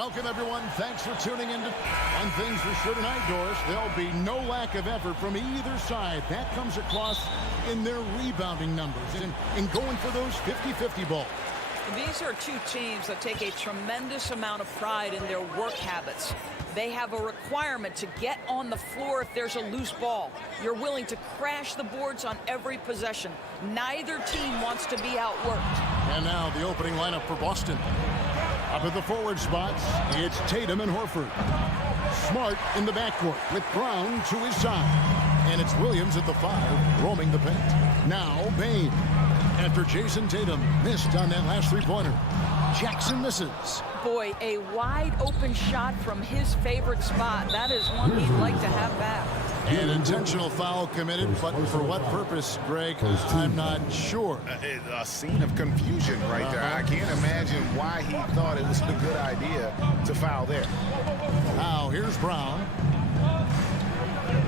Welcome, everyone. Thanks for tuning in. One thing's for sure tonight, Doris, there'll be no lack of effort from either side. That comes across in their rebounding numbers and going for those 50-50 balls. These are two teams that take a tremendous amount of pride in their work habits. They have a requirement to get on the floor if there's a loose ball. You're willing to crash the boards on every possession. Neither team wants to be outworked. And now the opening lineup for Boston. Up at the forward spots, it's Tatum and Horford. Smart in the backcourt with Brown to his side. And it's Williams at the 5, roaming the paint. Now Bain. After Jason Tatum missed on that last three-pointer, Jackson misses. Boy, a wide open shot from his favorite spot. That is one he'd like to have back. An intentional foul committed, but for what purpose, Greg, I'm not sure. A scene of confusion right there. I can't imagine why he thought it was a good idea to foul there. Now here's Brown.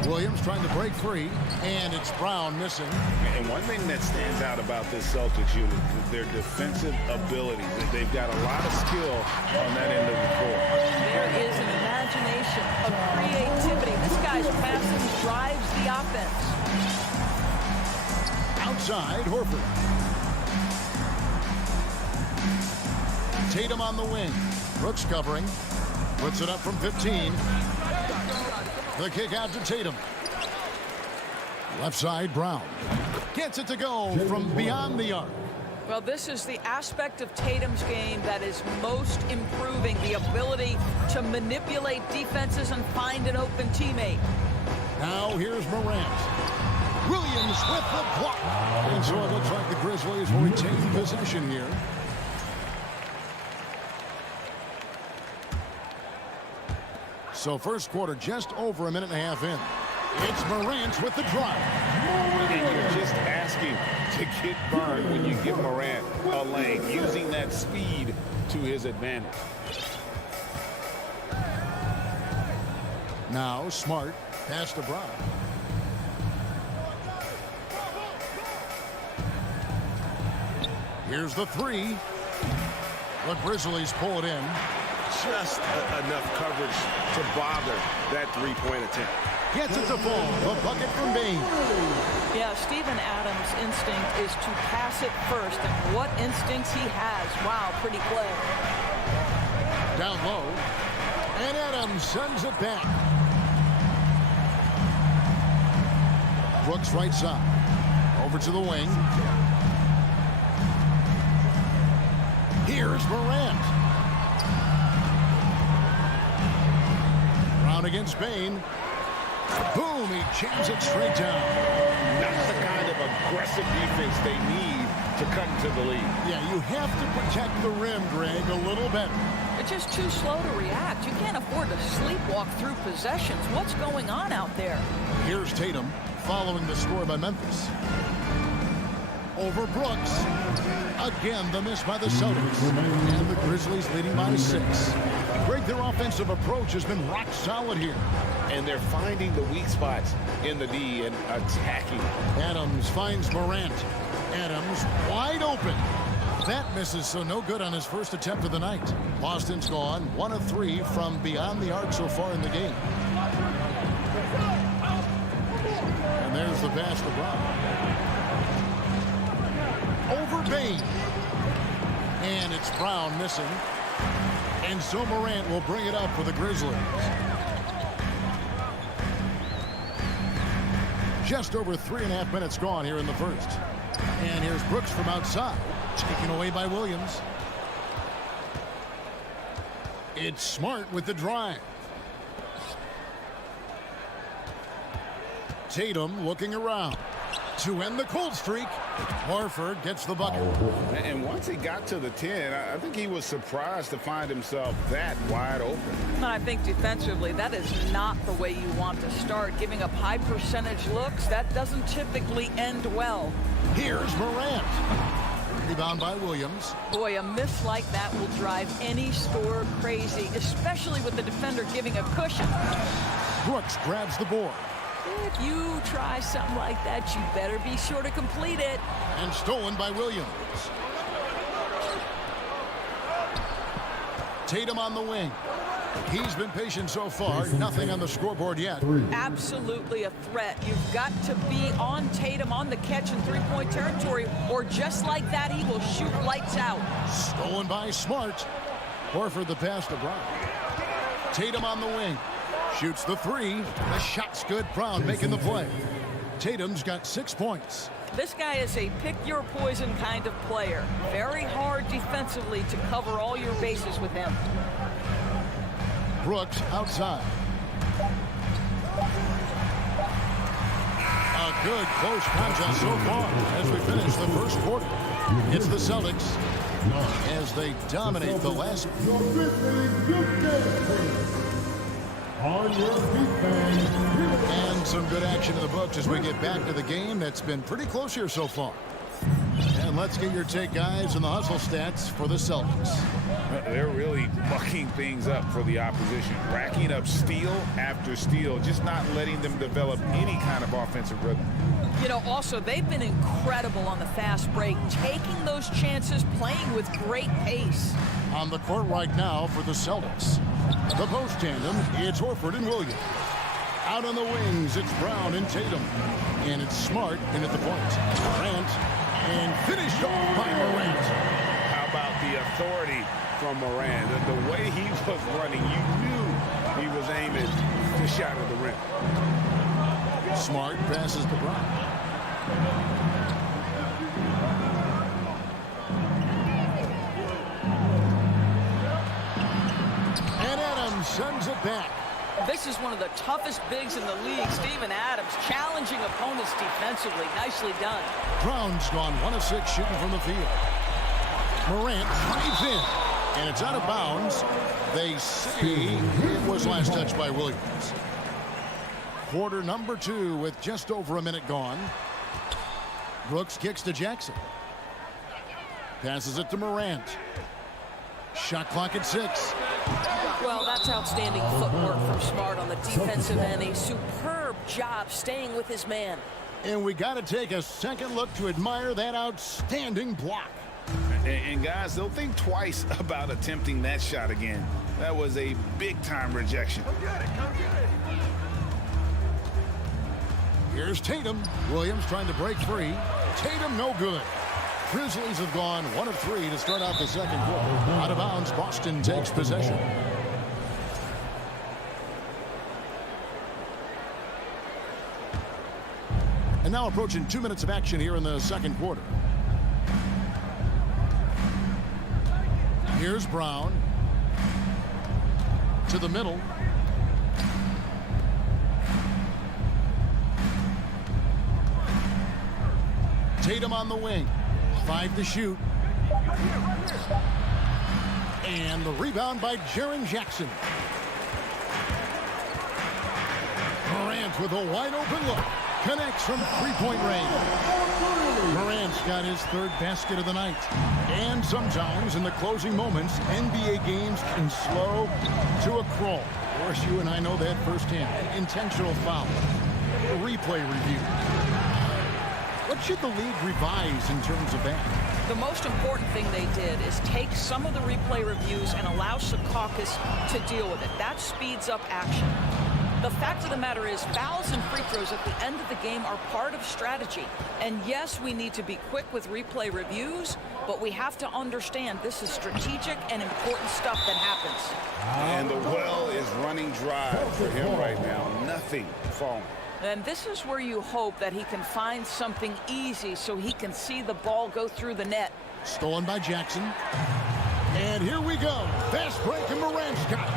Williams trying to break free, and it's Brown missing. And one thing that stands out about this Celtics unit is their defensive ability. They've got a lot of skill on that end of the court. There is an imagination of creativity. This guy's passing drives the offense. Outside, Horford. Tatum on the wing. Brooks covering. Puts it up from 15. The kick out to Tatum. Left side, Brown. Gets it to go from beyond the arc. Well, this is the aspect of Tatum's game that is most improving, the ability to manipulate defenses and find an open teammate. Now here's Morant. Williams with the block. And so it looks like the Grizzlies will retain possession here. So first quarter just over a minute and a half in. It's Morant with the drive. And you're just asking to get burned when you give Morant a lane, using that speed to his advantage. Now Smart pass to Brown. Here's the 3. The Grizzlies pull it in. Just enough coverage to bother that three-point attempt. Gets it to fall. The bucket from Bain. Yeah, Steven Adams' instinct is to pass it first. And what instincts he has. Wow, pretty play. Down low. And Adams sends it back. Brooks right side. Over to the wing. Here's Morant. Brown against Bain. Boom, he jams it straight down. That's the kind of aggressive defense they need to cut into the lead. Yeah, you have to protect the rim, Greg, a little better. They're just too slow to react. You can't afford to sleepwalk through possessions. What's going on out there? Here's Tatum following the score by Memphis. Over Brooks. Again, the miss by the Celtics. And the Grizzlies leading by 6. Greg, their offensive approach has been rock solid here. And they're finding the weak spots in the D and attacking. Adams finds Morant. Adams wide open. That misses, so no good on his first attempt of the night. Boston's gone 1 of 3 from beyond the arc so far in the game. And there's the pass to Brown. Over Bain. And it's Brown missing. And so Morant will bring it up for the Grizzlies. Just over 3.5 minutes gone here in the first. And here's Brooks from outside. Taken away by Williams. It's Smart with the drive. Tatum looking around to end the cold streak. Horford gets the bucket. And once he got to the 10, I think he was surprised to find himself that wide open. I think defensively, that is not the way you want to start. Giving up high percentage looks, that doesn't typically end well. Here's Morant. Rebound by Williams. Boy, a miss like that will drive any scorer crazy, especially with the defender giving a cushion. Brooks grabs the board. If you try something like that, you better be sure to complete it. And stolen by Williams. Tatum on the wing. He's been patient so far. Nothing on the scoreboard yet. Absolutely a threat. You've got to be on Tatum on the catch in three-point territory, or just like that, he will shoot lights out. Stolen by Smart. Horford the pass to Brown. Tatum on the wing. Shoots the three. The shot's good. Brown making the play. Tatum's got 6 points. This guy is a pick-your-poison kind of player. Very hard defensively to cover all your bases with him. Brooks outside. A good close contest so far as we finish the first quarter. It's the Celtics as they dominate the last. And some good action in the books as we get back to the game that's been pretty close here so far. And let's get your take, guys, on the hustle stats for the Celtics. They're really mucking things up for the opposition, racking up steal after steal, just not letting them develop any kind of offensive rhythm. You know, also, they've been incredible on the fast break, taking those chances, playing with great pace. On the court right now for the Celtics. The post tandem, it's Horford and Williams. Out on the wings, it's Brown and Tatum. And it's Smart in at the point. Morant, and finished off by Morant. How about the authority from Morant? The way he was running, you knew he was aiming to shatter the rim. Smart passes to Brown. And Adams sends it back. This is one of the toughest bigs in the league. Steven Adams challenging opponents defensively. Nicely done. Brown's gone 1 of 6 shooting from the field. Morant drives in, and it's out of bounds. They say it was last touched by Williams. Quarter number 2 with just over a minute gone. Brooks kicks to Jackson. Passes it to Morant. Shot clock at 6. Well, that's outstanding footwork from Smart on the defensive end. A superb job staying with his man. And we got to take a second look to admire that outstanding block. And guys, they'll think twice about attempting that shot again. That was a big-time rejection. Come get it, come get it. Here's Tatum. Williams trying to break free. Tatum no good. Grizzlies have gone 1 of 3 to start out the second quarter. Out of bounds, Boston takes possession. And now approaching 2 minutes of action here in the second quarter. Here's Brown. To the middle. Tatum on the wing. 5 to shoot. And the rebound by Jaren Jackson. Morant with a wide open look. Connects from three-point range. Morant's got his 3rd basket of the night. And sometimes in the closing moments, NBA games can slow to a crawl. Of course, you and I know that firsthand. An intentional foul. A replay review. What should the league revise in terms of that? The most important thing they did is take some of the replay reviews and allow Secaucus to deal with it. That speeds up action. The fact of the matter is fouls and free throws at the end of the game are part of strategy. And yes, we need to be quick with replay reviews, but we have to understand this is strategic and important stuff that happens. And the well is running dry for him right now. Nothing falling. And this is where you hope that he can find something easy so he can see the ball go through the net. Stolen by Jackson. And here we go. Fast break, and Morant's got it.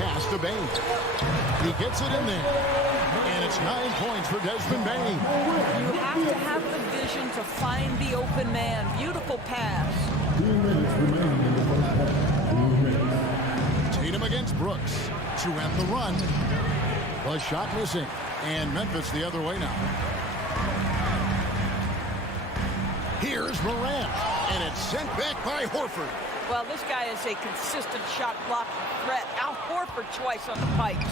Pass to Bain. He gets it in there. And it's 9 points for Desmond Bain. You have to have the vision to find the open man. Beautiful pass. Tatum against Brooks to end the run. A shot missing. And Memphis the other way now. Here's Morant. And it's sent back by Horford. Well, this guy is a consistent shot blocking threat. Al Horford twice on the pipes.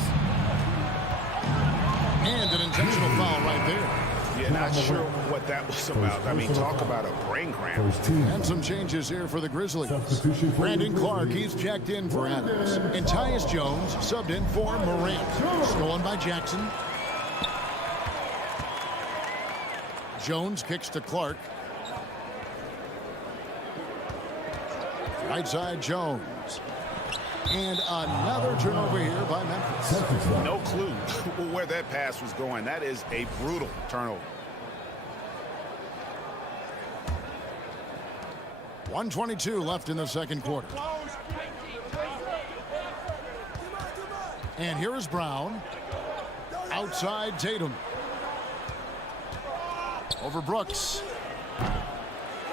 And an intentional foul right there. Yeah, not sure what that was about. I mean, talk about a brain cramp. And some changes here for the Grizzlies. Brandon Clark, he's checked in for Adams. And Tyus Jones subbed in for Morant. Stolen by Jackson. Jones kicks to Clark. Right side, Jones. And another turnover here by Memphis. No clue where that pass was going. That is a brutal turnover. 1:22 left in the second quarter. And here is Brown. Outside Tatum. Over Brooks.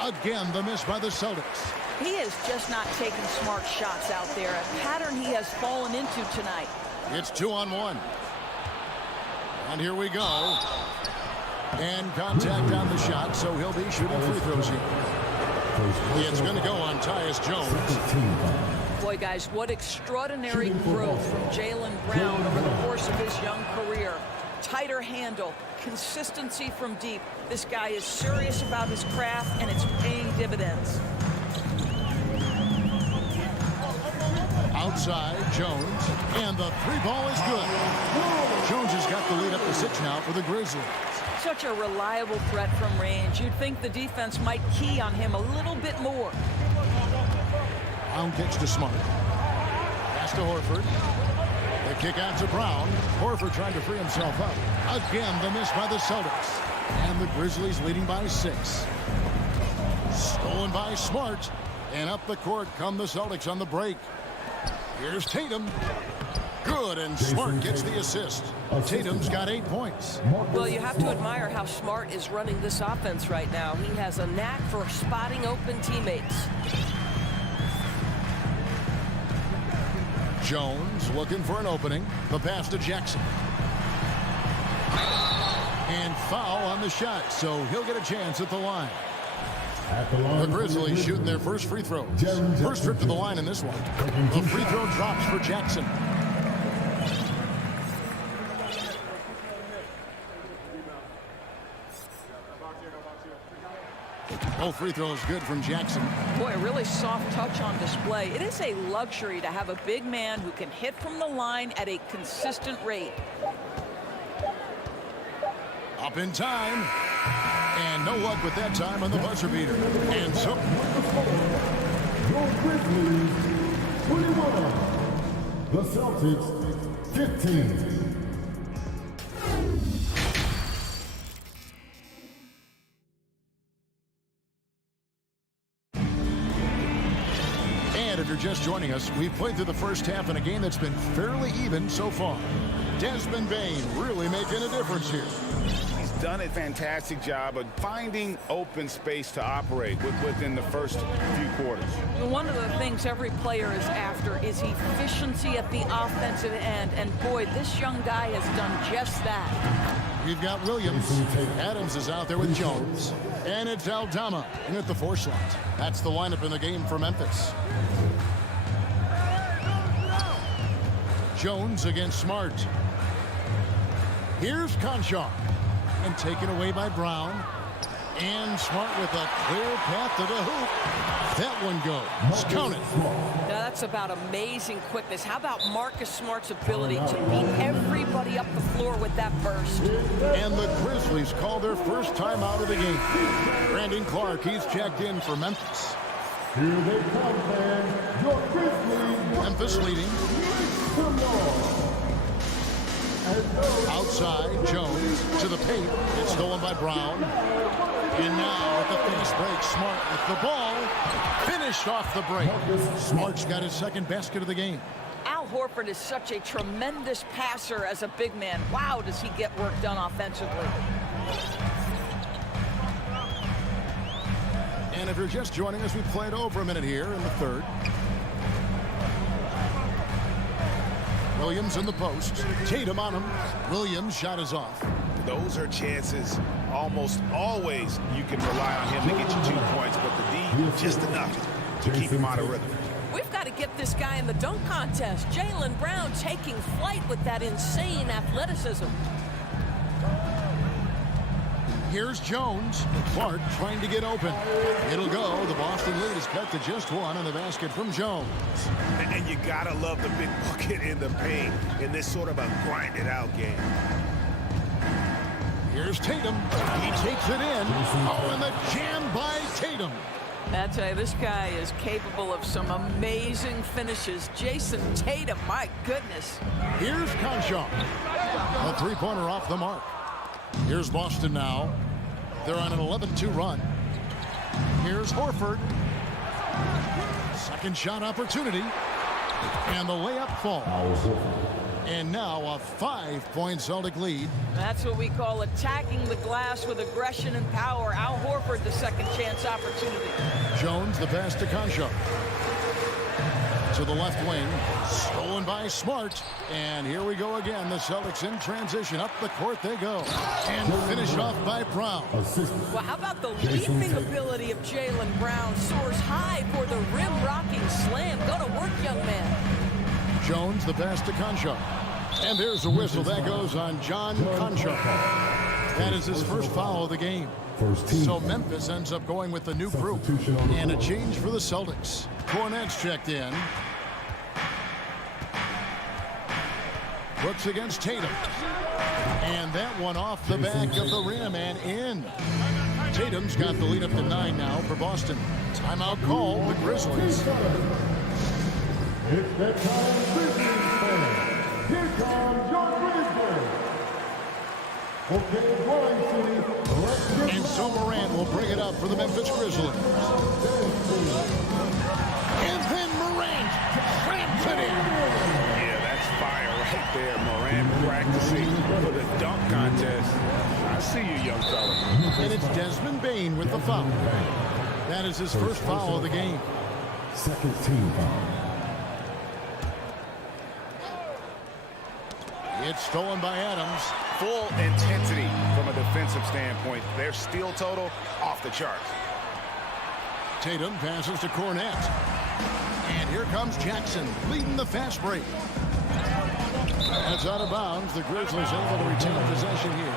Again, the miss by the Celtics. He is just not taking smart shots out there, a pattern he has fallen into tonight. It's 2-on-1. And here we go. And contact on the shot, so he'll be shooting free throws here. It's going to go on Tyus Jones. Boy, guys, what extraordinary growth from Jaylen Brown over the course of his young career. Tighter handle, consistency from deep. This guy is serious about his craft, and it's paying dividends. Outside, Jones, and the three ball is good. Jones has got the lead up to 6 now for the Grizzlies. Such a reliable threat from range. You'd think the defense might key on him a little bit more. Brown kicks to Smart. Pass to Horford. The kick out to Brown. Horford trying to free himself up. Again, the miss by the Celtics. And the Grizzlies leading by 6. Stolen by Smart. And up the court come the Celtics on the break. Here's Tatum. Good, and Smart gets the assist. Tatum's got 8 points. Well, you have to admire how Smart is running this offense right now. He has a knack for spotting open teammates. Jones looking for an opening. The pass to Jackson. And foul on the shot, so he'll get a chance at the line. The Grizzlies shooting their first free throw. First trip to the line in this one. The free throw drops for Jackson. Both free throws good from Jackson. Boy, a really soft touch on display. It is a luxury to have a big man who can hit from the line at a consistent rate. Up in time. And no luck with that time on the buzzer beater. And so... Your Grizzlies, 21. The Celtics, 15. And if you're just joining us, we've played through the first half in a game that's been fairly even so far. Desmond Bane really making a difference here. Done a fantastic job of finding open space to operate within the first few quarters. One of the things every player is after is efficiency at the offensive end, and boy, this young guy has done just that. We've got Williams. Adams is out there with Jones. And it's Aldama in at the 4 slot. That's the lineup in the game for Memphis. Jones against Smart. Here's Conchar. And taken away by Brown. And Smart with a clear path to the hoop. That one goes. Count it. Now that's about amazing quickness. How about Marcus Smart's ability to beat everybody up the floor with that burst? And the Grizzlies call their first time out of the game. Brandon Clark, he's checked in for Memphis. Here they come, man. Your Grizzlies. Memphis leading. Outside, Jones to the paint. It's stolen by Brown. And now at the fast break, Smart with the ball. Finished off the break. Smart's got his second basket of the game. Al Horford is such a tremendous passer as a big man. Wow, does he get work done offensively. And if you're just joining us, we've played over a minute here in the third. Williams in the post. Tatum on him. Williams' shot is off. Those are chances almost always you can rely on him to get you 2 points, but the D just enough to keep him out of rhythm. We've got to get this guy in the dunk contest. Jaylen Brown taking flight with that insane athleticism. Here's Jones. Clark trying to get open. It'll go. The Boston lead is cut to just one on the basket from Jones. And you gotta love the big bucket in the paint in this sort of a grinded-out game. Here's Tatum. He takes it in. Oh, and the jam by Tatum. I tell you, this guy is capable of some amazing finishes. Jason Tatum, my goodness. Here's Conchar. A three-pointer off the mark. Here's Boston now. They're on an 11-2 run. Here's Horford. Second shot opportunity. And the layup falls. And now a 5-point Celtic lead. That's what we call attacking the glass with aggression and power. Al Horford, the second chance opportunity. Jones, the pass to Conchar. To the left wing. Stolen by Smart. And here we go again. The Celtics in transition. Up the court they go. And finished off by Brown. Well, how about the leaping ability of Jaylen Brown? Soars high for the rim-rocking slam. Go to work, young man. Jones, the pass to Conchar. And there's a whistle. That goes on John Conchar. That is his first foul of the game. So Memphis ends up going with the new group. And a change for the Celtics. Cornette's checked in. Brooks against Tatum. And that one off the back of the rim and in. Tatum's got the lead up to 9 now for Boston. Timeout call, the Grizzlies. It's that time, Grizzlies fans. Here comes your Grizzlies. Okay, Grind City, let's get and so Morant will bring it up for the Memphis Grizzlies. And then Morant clamps it in. Yeah, that's fire right there. Morant practicing for the dunk contest. I see you, young fella. And it's Desmond Bane with the foul. That is his first foul of the game. Second team foul. It's stolen by Adams. Full intensity from a defensive standpoint. Their steal total off the charts. Tatum passes to Cornette. And here comes Jackson leading the fast break. That's out of bounds. The Grizzlies able to retain possession here.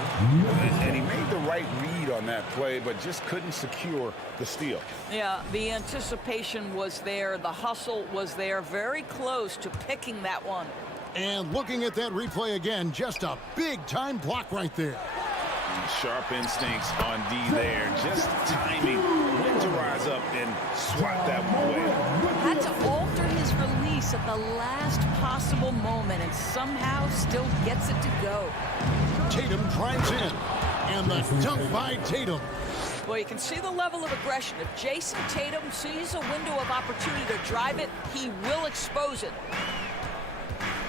And he made the right read on that play, but just couldn't secure the steal. Yeah, the anticipation was there. The hustle was there. Very close to picking that one. And looking at that replay again, just a big-time block right there. Sharp instincts on D there. Just timing when to rise up and swat that one away. Had to alter his release at the last possible moment and somehow still gets it to go. Tatum drives in. And the dunk by Tatum. Well, you can see the level of aggression. If Jason Tatum sees a window of opportunity to drive it, he will expose it.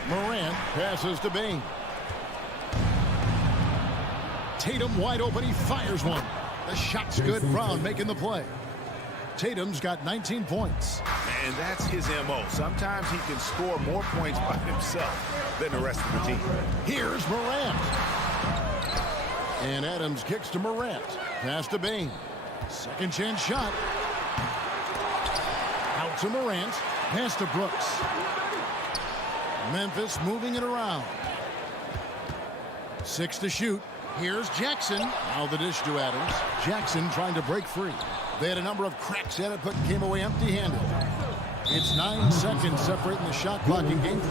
Morant passes to Bane. Tatum wide open. He fires one. The shot's good. Brown making the play. Tatum's got 19 points. And that's his MO. Sometimes he can score more points by himself than the rest of the team. Here's Morant. And Adams kicks to Morant. Pass to Bane. Second chance shot. Out to Morant. Pass to Brooks. Memphis moving it around. 6 to shoot. Here's Jackson. Now the dish to Adams. Jackson trying to break free. They had a number of cracks at it, but came away empty-handed. It's 9 seconds separating the shot clock in game.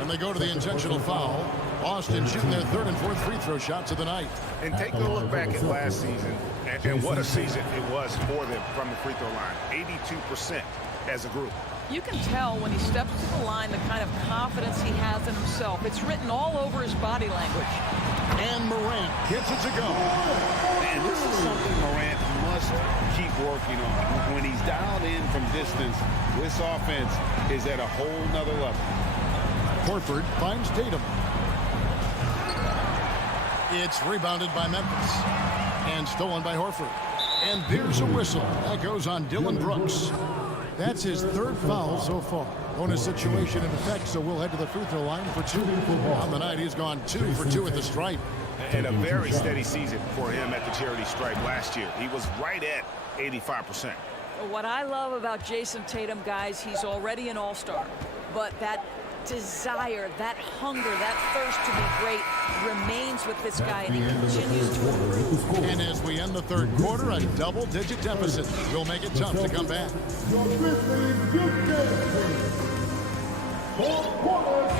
And they go to the intentional foul. Boston shooting their third and fourth free throw shots of the night. And take a look back at last season, and what a season it was for them from the free throw line. 82% as a group. You can tell when he steps to the line the kind of confidence he has in himself. It's written all over his body language. And Morant gets it to go. And this is something Morant must keep working on. When he's dialed in from distance, this offense is at a whole nother level. Horford finds Tatum. It's rebounded by Memphis. And stolen by Horford. And there's a whistle. That goes on Dylan Brooks. That's his third foul so far. Bonus situation in effect, so we'll head to the free throw line for 2. On the night, he's gone 2 for 2 at the stripe. And a very steady season for him at the charity stripe last year. He was right at 85%. What I love about Jason Tatum, guys, he's already an all-star. But that desire, that hunger, that thirst to be great remains with this guy, and he continues to improve. And as we end the third quarter, a double-digit deficit will make it tough to come back.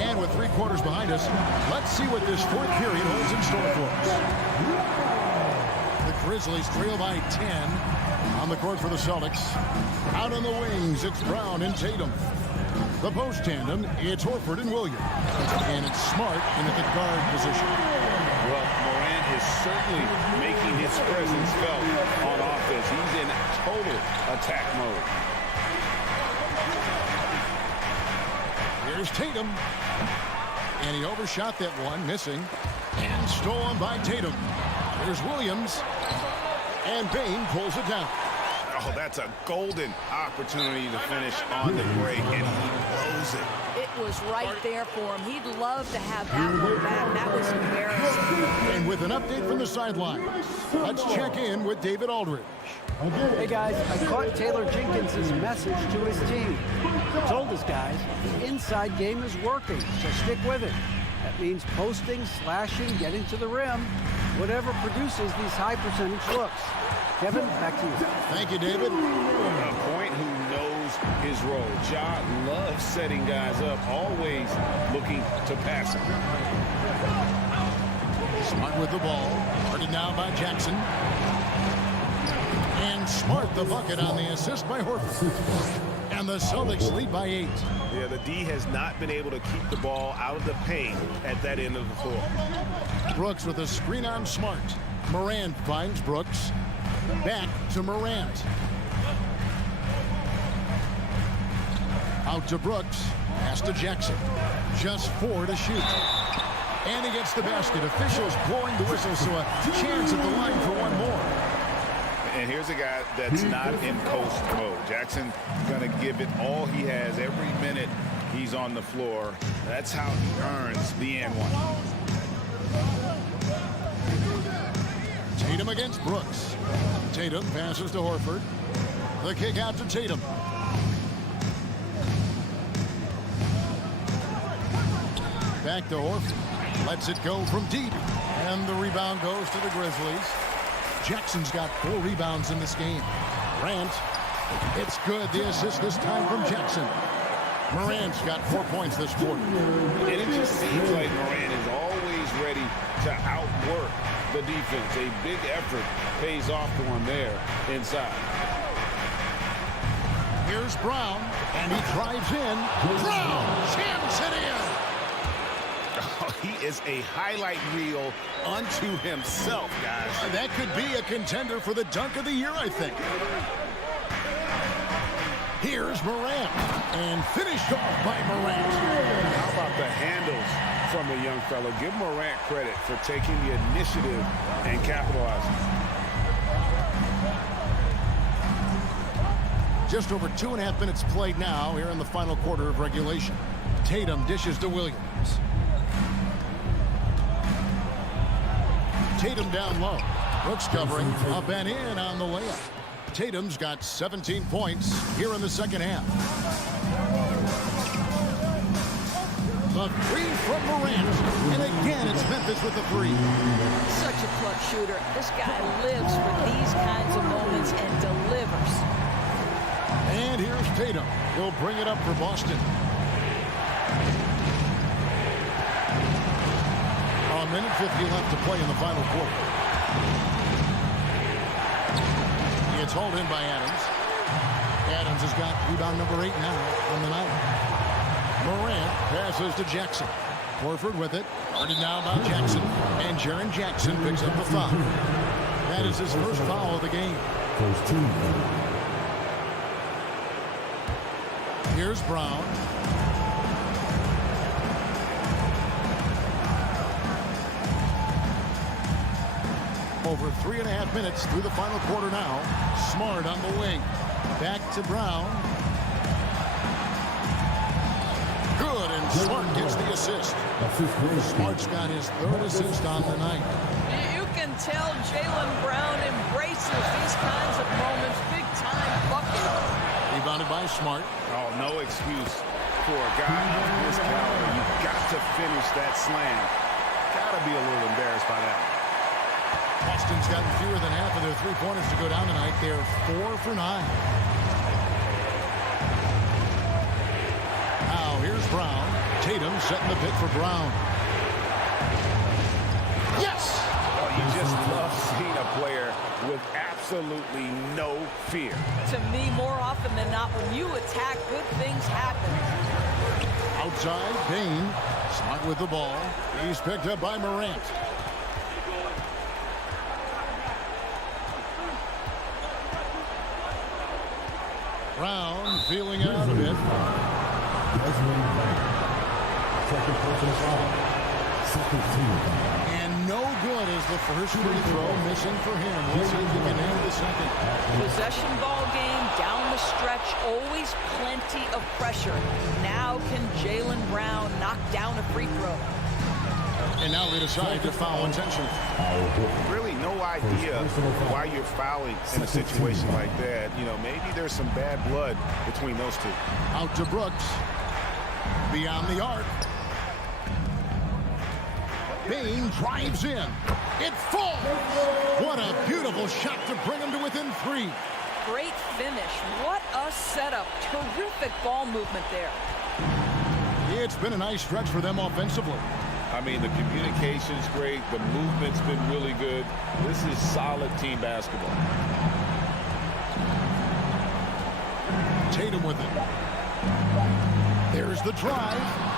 And with 3 quarters behind us, let's see what this fourth period holds in store for us. The Grizzlies trail by 10 on the court for the Celtics. Out on the wings, it's Brown and Tatum. The post tandem, it's Horford and Williams. And it's Smart in at the guard position. Well, Morant is certainly making his presence felt on offense. He's in total attack mode. Here's Tatum. And he overshot that one, missing. And stolen by Tatum. Here's Williams. And Bain pulls it down. Oh, that's a golden opportunity to finish on the break, and he blows it. It was right there for him. He'd love to have that one back. That was embarrassing. And with an update from the sideline, let's check in with David Aldridge. Hey guys, I caught Taylor Jenkins' message to his team. He told his guys the inside game is working, so stick with it. That means posting, slashing, getting to the rim, whatever produces these high percentage looks. Kevin, back to you. Thank you, David. A point who knows his role. Ja loves setting guys up, always looking to pass him. Smart with the ball. Guarded now by Jackson. And Smart the bucket on the assist by Horford. And the Celtics lead by 8. Yeah, the D has not been able to keep the ball out of the paint at that end of the floor. Brooks with a screen on Smart. Morant finds Brooks. Back to Morant. Out to Brooks. Pass to Jackson. Just 4 to shoot. And he gets the basket. Officials blowing the whistle, so a chance at the line for one more. And here's a guy that's not in coast mode. Jackson going to give it all he has every minute he's on the floor. That's how he earns the and one. Tatum against Brooks. Tatum passes to Horford. The kick out to Tatum. Back to Horford. Lets it go from deep. And the rebound goes to the Grizzlies. Jackson's got 4 rebounds in this game. Morant. It's good. The assist this time from Jackson. Morant's got 4 points this quarter. And it just seems like Morant is always ready to outwork the defense. A big effort pays off for him there inside. Here's Brown, and he drives in. Brown jams it in. Oh, he is a highlight reel unto himself, guys. That could be a contender for the dunk of the year, I think. Here's Morant, and finished off by Morant. How about the handles from the young fella? Give Morant credit for taking the initiative and capitalizing. Just over 2.5 minutes played now here in the final quarter of regulation. Tatum dishes to Williams. Tatum down low. Brooks covering up and in on the layup. Tatum's got 17 points here in the second half. The three from Morant. And again, it's Memphis with the three. Such a clutch shooter. This guy lives for these kinds of moments and delivers. And here's Tatum. He'll bring it up for Boston. A minute 50 left to play in the final quarter. It's hauled in by Adams. Adams has got rebound number 8 now on the night. Morant passes to Jackson. Horford with it. Guarded now by Jackson. And Jaren Jackson picks up the foul. That is his first foul of the game. First team. Here's Brown. Over 3.5 minutes through the final quarter now. Smart on the wing. Back to Brown. Good, and Smart gets the assist. Smart's got his 3rd assist on the night. You can tell Jaylen Brown embraces these kinds of moments. Big time bucket. Rebounded by Smart. Oh, no excuse for a guy of this caliber, you got to finish that slam. Got to be a little embarrassed by that. Boston's gotten fewer than half of their three-pointers to go down tonight. They're 4 for 9. Now here's Brown. Tatum setting the pick for Brown. Yes! Oh, you just love seeing a player with absolutely no fear. To me, more often than not, when you attack, good things happen. Outside, Bain. Smart with the ball. He's picked up by Morant. Brown feeling out a bit. And no good as the first free throw missing for him. Let's see if he can nail the second. Possession ball game, down the stretch, always plenty of pressure. Now can Jaylen Brown knock down a free throw? And now they decide to foul intentionally. Really no idea why you're fouling in a situation like that. You know, maybe there's some bad blood between those two. Out to Brooks. Beyond the arc. Bain drives in. It falls. What a beautiful shot to bring him to within 3. Great finish. What a setup. Terrific ball movement there. It's been a nice stretch for them offensively. I mean, the communication's great. The movement's been really good. This is solid team basketball. Tatum with it. There's the drive,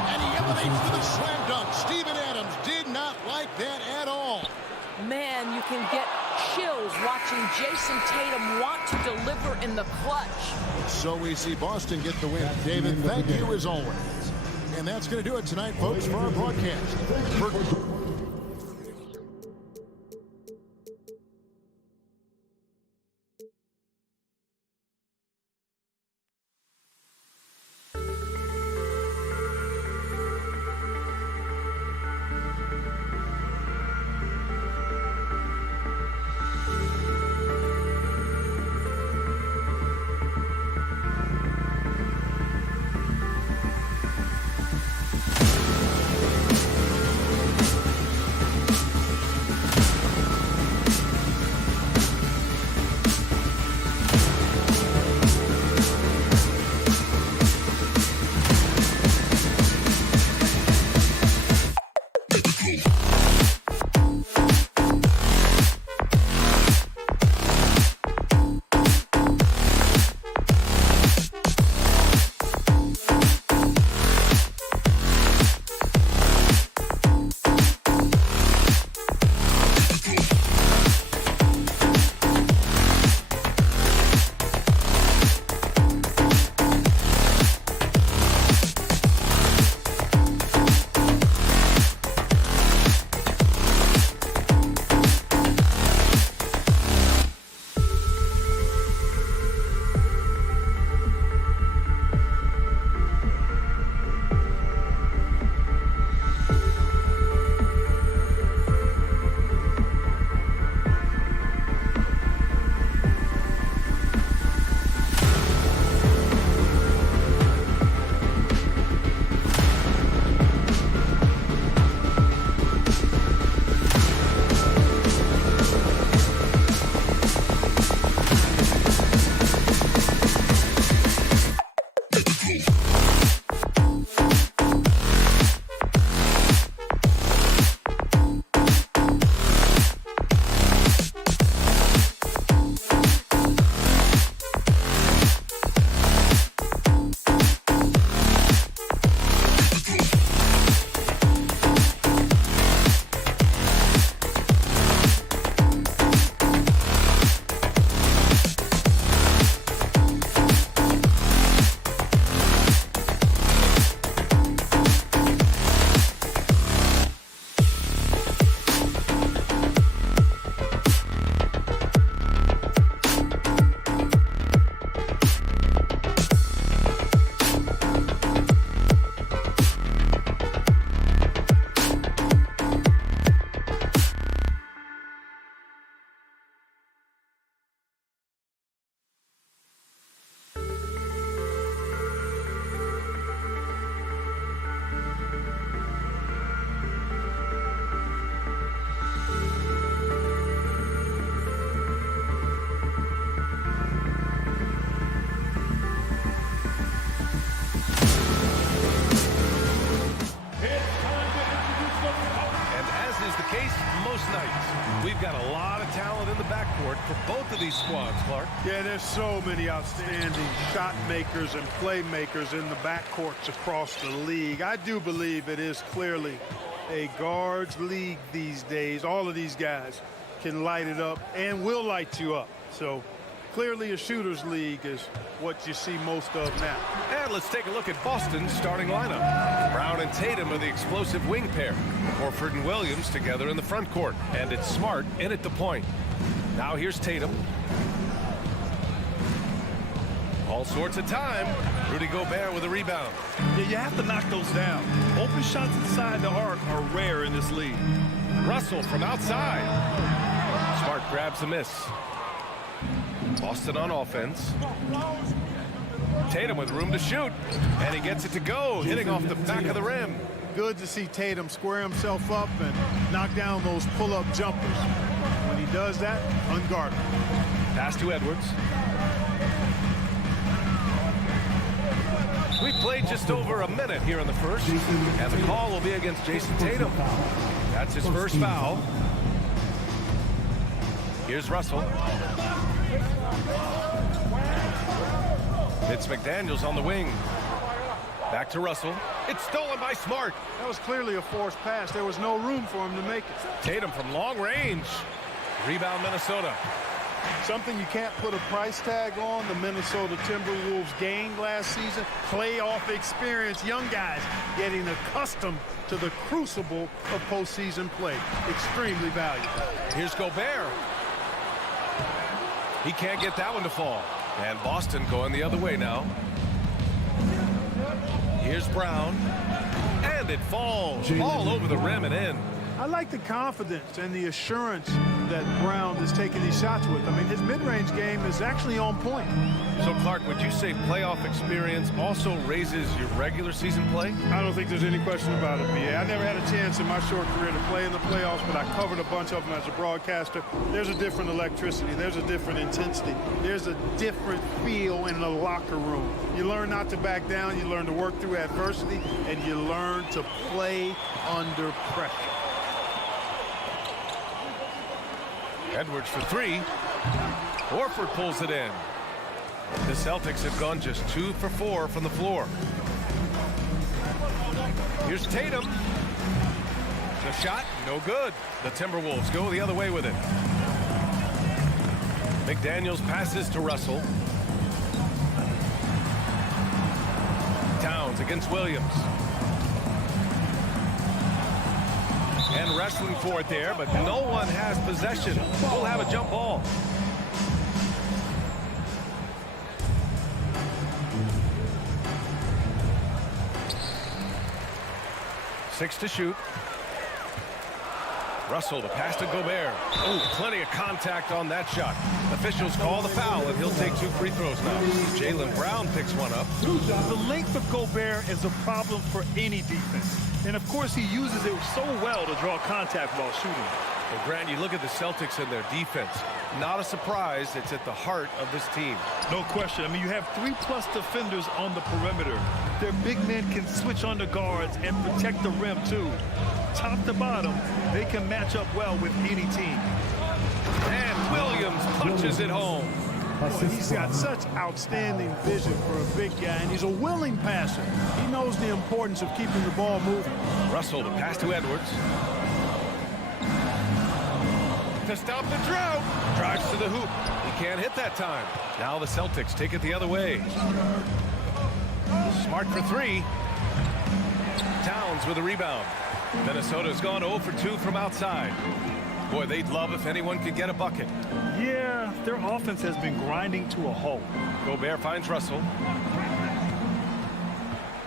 and he elevates to the slam dunk. Steven Adams did not like that at all. Man, you can get chills watching Jason Tatum want to deliver in the clutch. So we see Boston get the win. David, thank you as always. And that's going to do it tonight, folks, for our broadcast. for both of these squads, Clark. Yeah, there's so many outstanding shot makers and playmakers in the backcourts across the league. I do believe it is clearly a guards league these days. All of these guys can light it up and will light you up. So clearly a shooter's league is what you see most of now. And let's take a look at Boston's starting lineup. Brown and Tatum are the explosive wing pair. Horford and Williams together in the front court. And it's Smart in at the point. Now here's Tatum. All sorts of time. Rudy Gobert with a rebound. Yeah, you have to knock those down. Open shots inside the arc are rare in this league. Russell from outside. Smart grabs a miss. Boston on offense. Tatum with room to shoot. And he gets it to go, hitting off the back of the rim. Good to see Tatum square himself up and knock down those pull-up jumpers. When he does that, unguardable. Pass to Edwards. We played just over a minute here in the first. And the call will be against Jason Tatum. That's his first foul. Here's Russell. It's McDaniels on the wing. Back to Russell. It's stolen by Smart. That was clearly a forced pass. There was no room for him to make it. Tatum from long range. Rebound Minnesota. Something you can't put a price tag on, the Minnesota Timberwolves gained last season. Playoff experience, young guys getting accustomed to the crucible of postseason play. Extremely valuable. Here's Gobert. He can't get that one to fall. And Boston going the other way now. Here's Brown. And it falls all over the rim and in. I like the confidence and the assurance that Brown is taking these shots with. I mean, his mid-range game is actually on point. So, Clark, would you say playoff experience also raises your regular season play? I don't think there's any question about it, BA. I never had a chance in my short career to play in the playoffs, but I covered a bunch of them as a broadcaster. There's a different electricity. There's a different intensity. There's a different feel in the locker room. You learn not to back down. You learn to work through adversity, and you learn to play under pressure. Edwards for three. Horford pulls it in. The Celtics have gone just 2 for 4 from the floor. Here's Tatum. The shot, no good. The Timberwolves go the other way with it. McDaniels passes to Russell. Towns against Williams. And wrestling for it there, but no one has possession. We'll have a jump ball. Six to shoot. Russell, the pass to Gobert. Oh, plenty of contact on that shot. Officials call the foul, and he'll take 2 free throws now. Jaylen Brown picks one up. The length of Gobert is a problem for any defense. And, of course, he uses it so well to draw contact while shooting. Well, Grant, you look at the Celtics and their defense. Not a surprise, it's at the heart of this team. No question. I mean, you have 3+ defenders on the perimeter. Their big men can switch on the guards and protect the rim, too. Top to bottom, they can match up well with any team. And Williams punches it home. He's got such outstanding vision for a big guy, and he's a willing passer. He knows the importance of keeping the ball moving. Russell, the pass to Edwards. To stop the drought. Drives to the hoop. He can't hit that time. Now the Celtics take it the other way. Smart for 3. Towns with a rebound. Minnesota's gone 0 for 2 from outside. Boy, they'd love if anyone could get a bucket. Yeah, their offense has been grinding to a halt. Gobert finds Russell.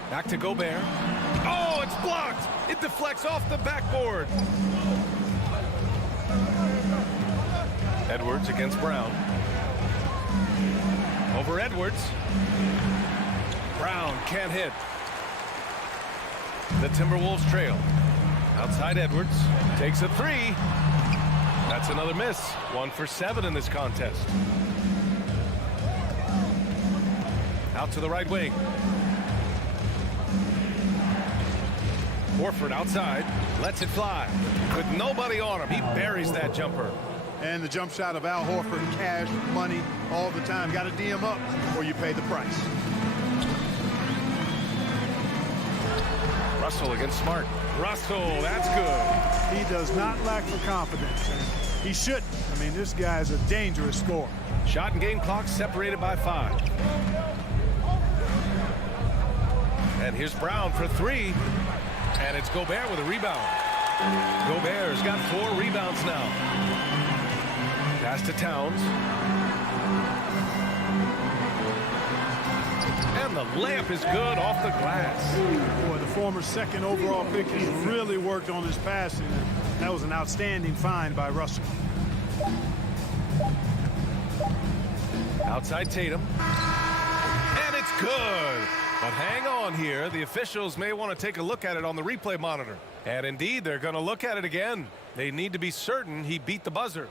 Back to Gobert. Oh, it's blocked. It deflects off the backboard. Edwards against Brown. Over Edwards. Brown can't hit. The Timberwolves trail. Outside Edwards. Takes a 3. That's another miss. 1 for 7 in this contest. Out to the right wing. Horford outside. Lets it fly. With nobody on him, he buries that jumper. And the jump shot of Al Horford, cash, money, all the time. Got to D him up or you pay the price. Russell against Smart. Russell, that's good. He does not lack for confidence. And he shouldn't. I mean, this guy's a dangerous scorer. Shot and game clock separated by 5. And here's Brown for 3. And it's Gobert with a rebound. Gobert's got 4 rebounds now. Pass to Towns. And the layup is good off the glass. Boy, the former second overall pick has really worked on his passing. That was an outstanding find by Russell. Outside Tatum. And it's good. But hang on here. The officials may want to take a look at it on the replay monitor. And indeed, they're going to look at it again. They need to be certain he beat the buzzer.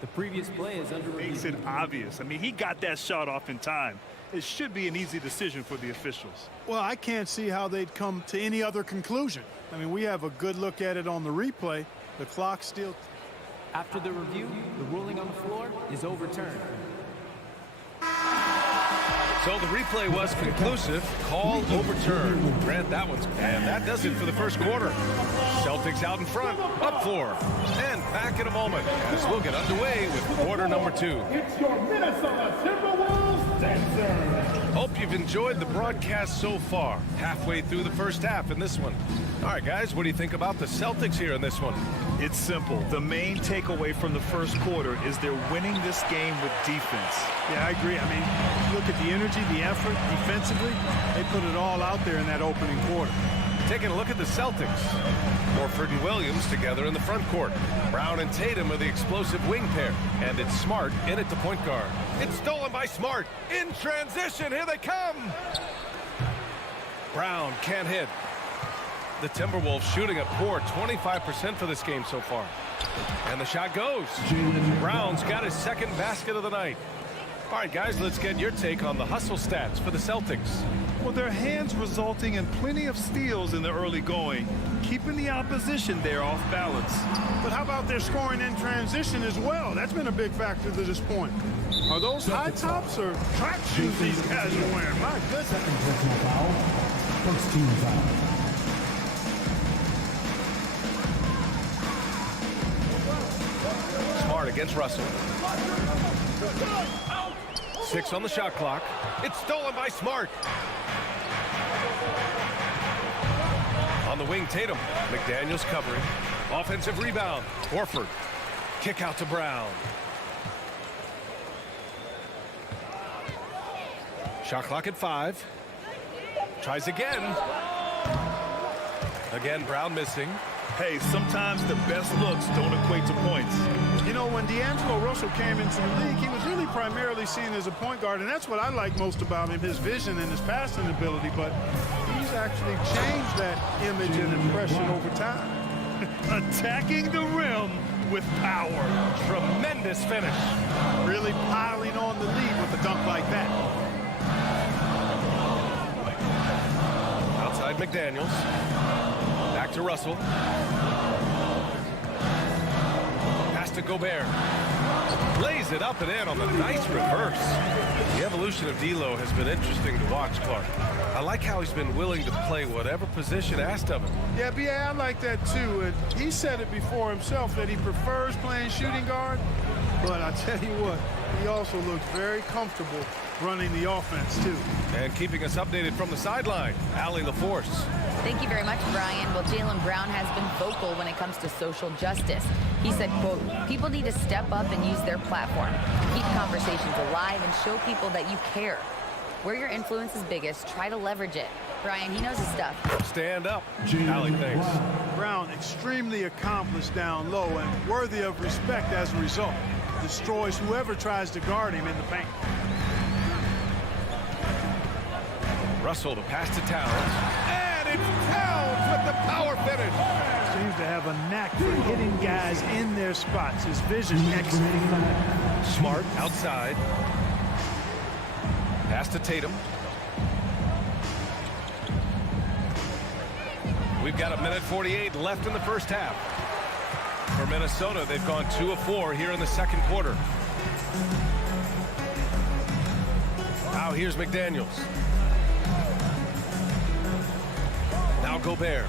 The previous play is under review. Makes it obvious. I mean, he got that shot off in time. It should be an easy decision for the officials. Well, I can't see how they'd come to any other conclusion. I mean, we have a good look at it on the replay. The clock still... After the review, the ruling on the floor is overturned. So the replay was conclusive. Call overturned. Grant that one's. And that does it for the first quarter. Celtics out in front, up 4. And back in a moment as we'll get underway with quarter number 2. It's your Minnesota Timberwolves dancer. Hope you've enjoyed the broadcast so far. Halfway through the first half in this one. All right, guys, what do you think about the Celtics here in this one? It's simple. The main takeaway from the first quarter is they're winning this game with defense. Yeah, I agree. I mean, look at the energy, the effort defensively. They put it all out there in that opening quarter. Taking a look at the Celtics. Horford and Williams together in the front court. Brown and Tatum are the explosive wing pair. And it's Smart in at the point guard. It's stolen by Smart. In transition, here they come. Brown can't hit. The Timberwolves shooting a poor 25% for this game so far. And the shot goes. Brown's got his second basket of the night. All right, guys, let's get your take on the hustle stats for the Celtics. Well, their hands resulting in plenty of steals in the early going, keeping the opposition there off balance. But how about their scoring in transition as well? That's been a big factor to this point. Are those high tops or track shoes these guys are wearing? My goodness. Second personal foul. First team foul. Smart against Russell. 6 on the shot clock. It's stolen by Smart. On the wing, Tatum. McDaniels covering. Offensive rebound. Horford. Kick out to Brown. Shot clock at 5. Tries again. Again, Brown missing. Hey, sometimes the best looks don't equate to points. You know, when D'Angelo Russell came into the league, he was really primarily seen as a point guard, and that's what I like most about him, his vision and his passing ability, but he's actually changed that image and impression over time. Attacking the rim with power. Tremendous finish. Really piling on the lead with a dunk like that. Outside McDaniels. Back to Russell. Pass to Gobert. Lays it up and in on the nice reverse. The evolution of D'Lo has been interesting to watch, Clark. I like how he's been willing to play whatever position asked of him. Yeah, B.A., I like that too. And he said it before himself that he prefers playing shooting guard. But I tell you what, he also looks very comfortable running the offense too. And keeping us updated from the sideline, Allie LaForce. Thank you very much, Brian. Well, Jaylen Brown has been vocal when it comes to social justice. He said, quote, people need to step up and use their platform. Keep conversations alive and show people that you care. Where your influence is biggest, try to leverage it. Brian, he knows his stuff. Stand up. Allie, thanks. Brown, extremely accomplished down low and worthy of respect as a result. Destroys whoever tries to guard him in the paint. Russell, the pass to Towns. And it's Towns with the power finish. Seems to have a knack for hitting guys in their spots. His vision excellent. Smart outside. Pass to Tatum. We've got 1:48 left in the first half. For Minnesota, they've gone 2 of 4 here in the second quarter. Now here's McDaniels. Now Gobert.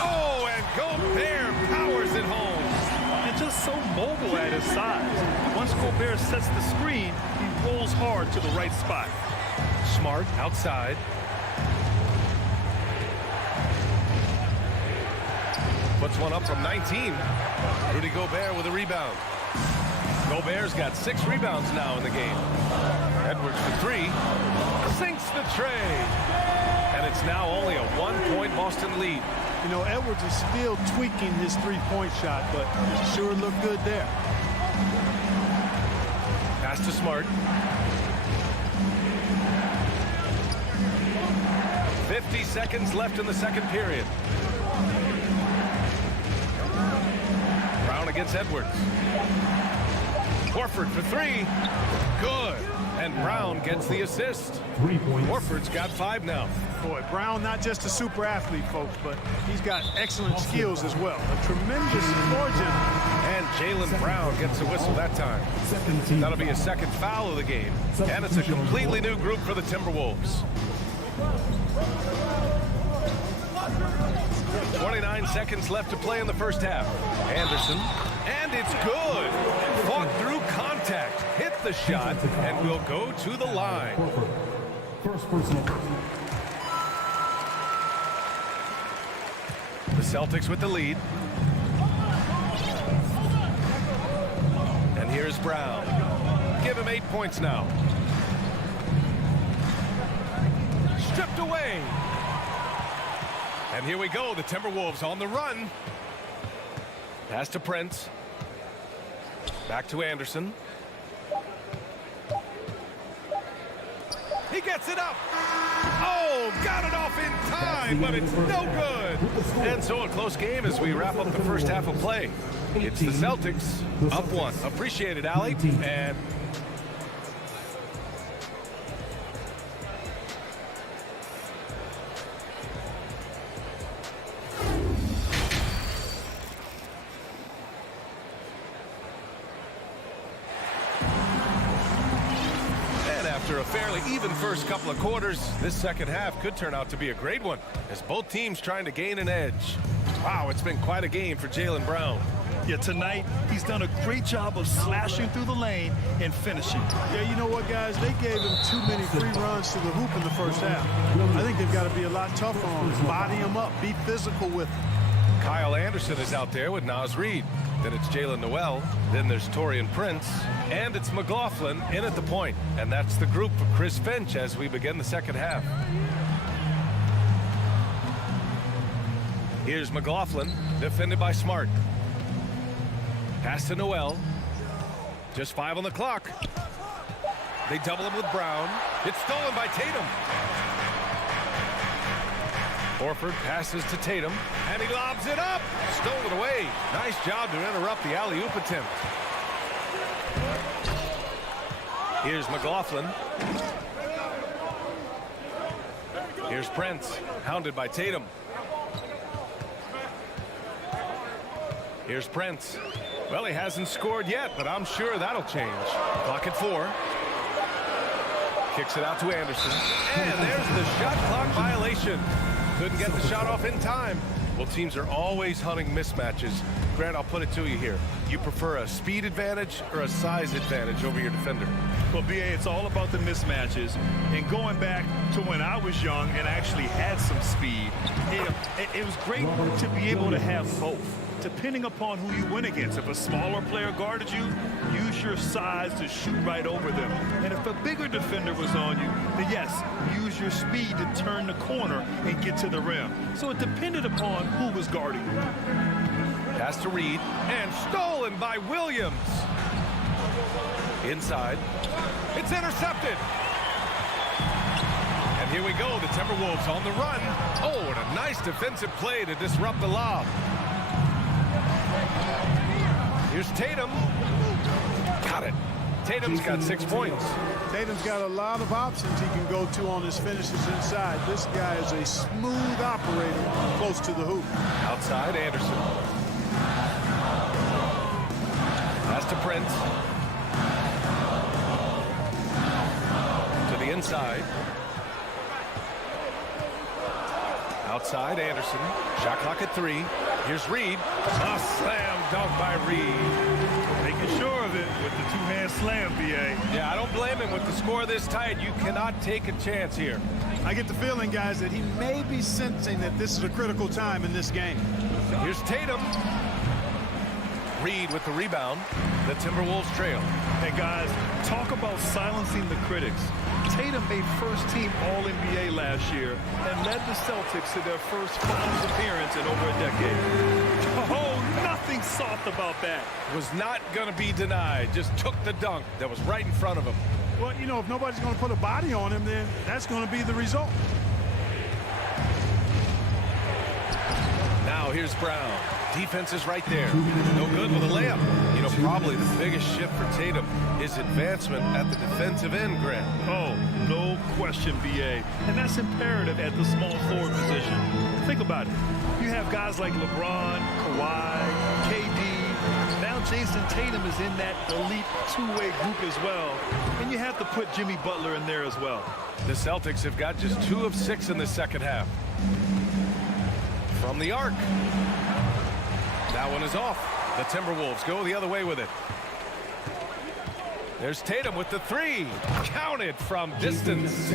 Oh, and Gobert powers it home. And just so mobile at his size. Once Gobert sets the screen, he rolls hard to the right spot. Smart outside. Puts one up from 19. Rudy Gobert with a rebound. Gobert's got 6 rebounds now in the game. Edwards for 3. Sinks the tray. And it's now only a 1-point Boston lead. You know, Edwards is still tweaking his three-point shot, but it sure looked good there. Pass to Smart. 50 seconds left in the second period. Brown against Edwards. Horford for 3. Good. And Brown gets the assist. 3 points. Horford's got 5 now. Boy, Brown not just a super athlete, folks, but he's got excellent skills as well. A tremendous margin. And Jaylen Brown gets a whistle that time. That'll be a second foul of the game. And it's a completely new group for the Timberwolves. 29 seconds left to play in the first half. Anderson. And it's good. Fought through contact. Hit the shot. And will go to the line. First personal. The Celtics with the lead. And here's Brown. Give him 8 points now. Stripped away. And here we go. The Timberwolves on the run. Pass to Prince. Back to Anderson. He gets it up. Oh, got it off in time, but it's no good. And so a close game as we wrap up the first half of play. It's the Celtics up 1. Appreciate it, Allie. And after a fairly even first couple of quarters, this second half could turn out to be a great one as both teams trying to gain an edge. Wow, it's been quite a game for Jaylen Brown. Yeah, tonight he's done a great job of slashing through the lane and finishing. Yeah, you know what, guys? They gave him too many free runs to the hoop in the first half. I think they've got to be a lot tougher on him. Body him up. Be physical with him. Kyle Anderson is out there with Naz Reid. Then it's Jalen Noel. Then there's Taurean Prince. And it's McLaughlin in at the point. And that's the group for Chris Finch as we begin the second half. Here's McLaughlin, defended by Smart. Pass to Noel. Just 5 on the clock. They double him with Brown. It's stolen by Tatum. Horford passes to Tatum, and he lobs it up. Stolen away. Nice job to interrupt the alley-oop attempt. Here's McLaughlin. Here's Prince, hounded by Tatum. Here's Prince. Well, he hasn't scored yet, but I'm sure that'll change. Clock at 4. Kicks it out to Anderson. And there's the shot clock violation. Couldn't get the shot off in time. Well, teams are always hunting mismatches. Grant, I'll put it to you here. You prefer a speed advantage or a size advantage over your defender? Well, B.A., it's all about the mismatches. And going back to when I was young and actually had some speed, it was great to be able to have both, depending upon who you went against. If a smaller player guarded you, use your size to shoot right over them. And if a bigger defender was on you, then yes, use your speed to turn the corner and get to the rim. So it depended upon who was guarding you. Pass to Reed, and stolen by Williams. Inside. It's intercepted. And here we go, the Timberwolves on the run. Oh, and a nice defensive play to disrupt the lob. Here's Tatum. Got it. Tatum's got 6 points. Tatum's got a lot of options he can go to on his finishes inside. This guy is a smooth operator close to the hoop. Outside, Anderson. to Prince. To the inside. Outside, Anderson. Shot clock at 3. Here's Reed. A slam dunk by Reed. Making sure of it with the two-hand slam, B.A. Yeah, I don't blame him. With the score this tight, you cannot take a chance here. I get the feeling, guys, that he may be sensing that this is a critical time in this game. Here's Tatum. Reed with the rebound. The Timberwolves trail. Hey, guys, talk about silencing the critics. Tatum made first-team All-NBA last year and led the Celtics to their first finals appearance in over a decade. Oh, nothing soft about that. Was not going to be denied. Just took the dunk that was right in front of him. Well, you know, if nobody's going to put a body on him, then that's going to be the result. Now here's Brown. Defense is right there. No good with a layup. You know, probably the biggest shift for Tatum is advancement at the defensive end, Grant. Oh, no question, B.A. And that's imperative at the small forward position. Think about it. You have guys like LeBron, Kawhi, KD. Now Jason Tatum is in that elite two-way group as well. And you have to put Jimmy Butler in there as well. The Celtics have got just 2 of 6 in the second half. From the arc. That one is off. The Timberwolves go the other way with it. There's Tatum with the 3. Counted from distance.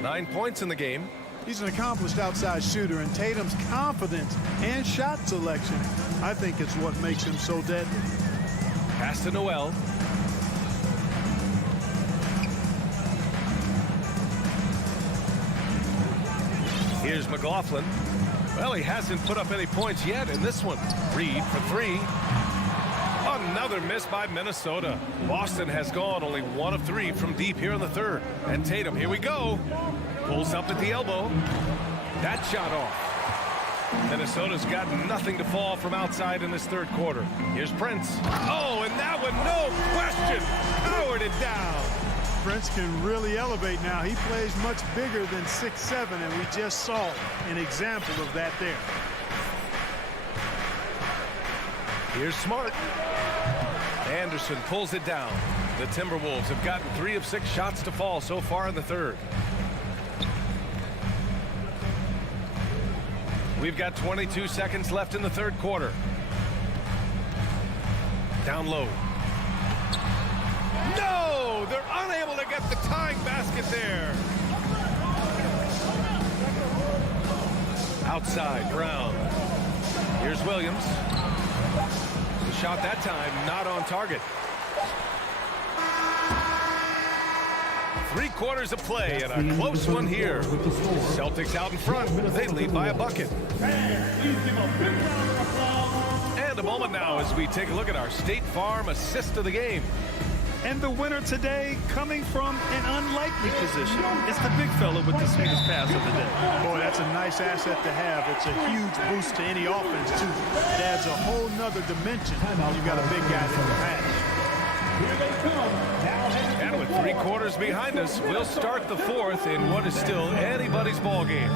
9 points in the game. He's an accomplished outside shooter, and Tatum's confidence and shot selection, I think it's what makes him so deadly. Pass to Noel. Here's McLaughlin. Well, he hasn't put up any points yet in this one. Reed for 3. Another miss by Minnesota. Boston has gone only 1 of 3 from deep here in the third. And Tatum, here we go. Pulls up at the elbow. That shot off. Minnesota's got nothing to fall from outside in this third quarter. Here's Prince. Oh, and that one, no question, powered it down. Prince can really elevate now. He plays much bigger than 6'7", and we just saw an example of that there. Here's Smart. Anderson pulls it down. The Timberwolves have gotten 3 of 6 shots to fall so far in the third. We've got 22 seconds left in the third quarter. Down low. No! They're unable to get the tying basket there. Outside, Brown. Here's Williams. The shot that time not on target. 3 quarters of play and a close one here. Celtics out in front. They lead by a bucket. And a moment now as we take a look at our State Farm assist of the game. And the winner today coming from an unlikely position. It's the big fella with the sweetest pass of the day. Boy, that's a nice asset to have. It's a huge boost to any offense, too. It adds a whole nother dimension when you've got a big guy that can pass. And with 3 quarters behind us, we'll start the fourth in what is still anybody's ball game.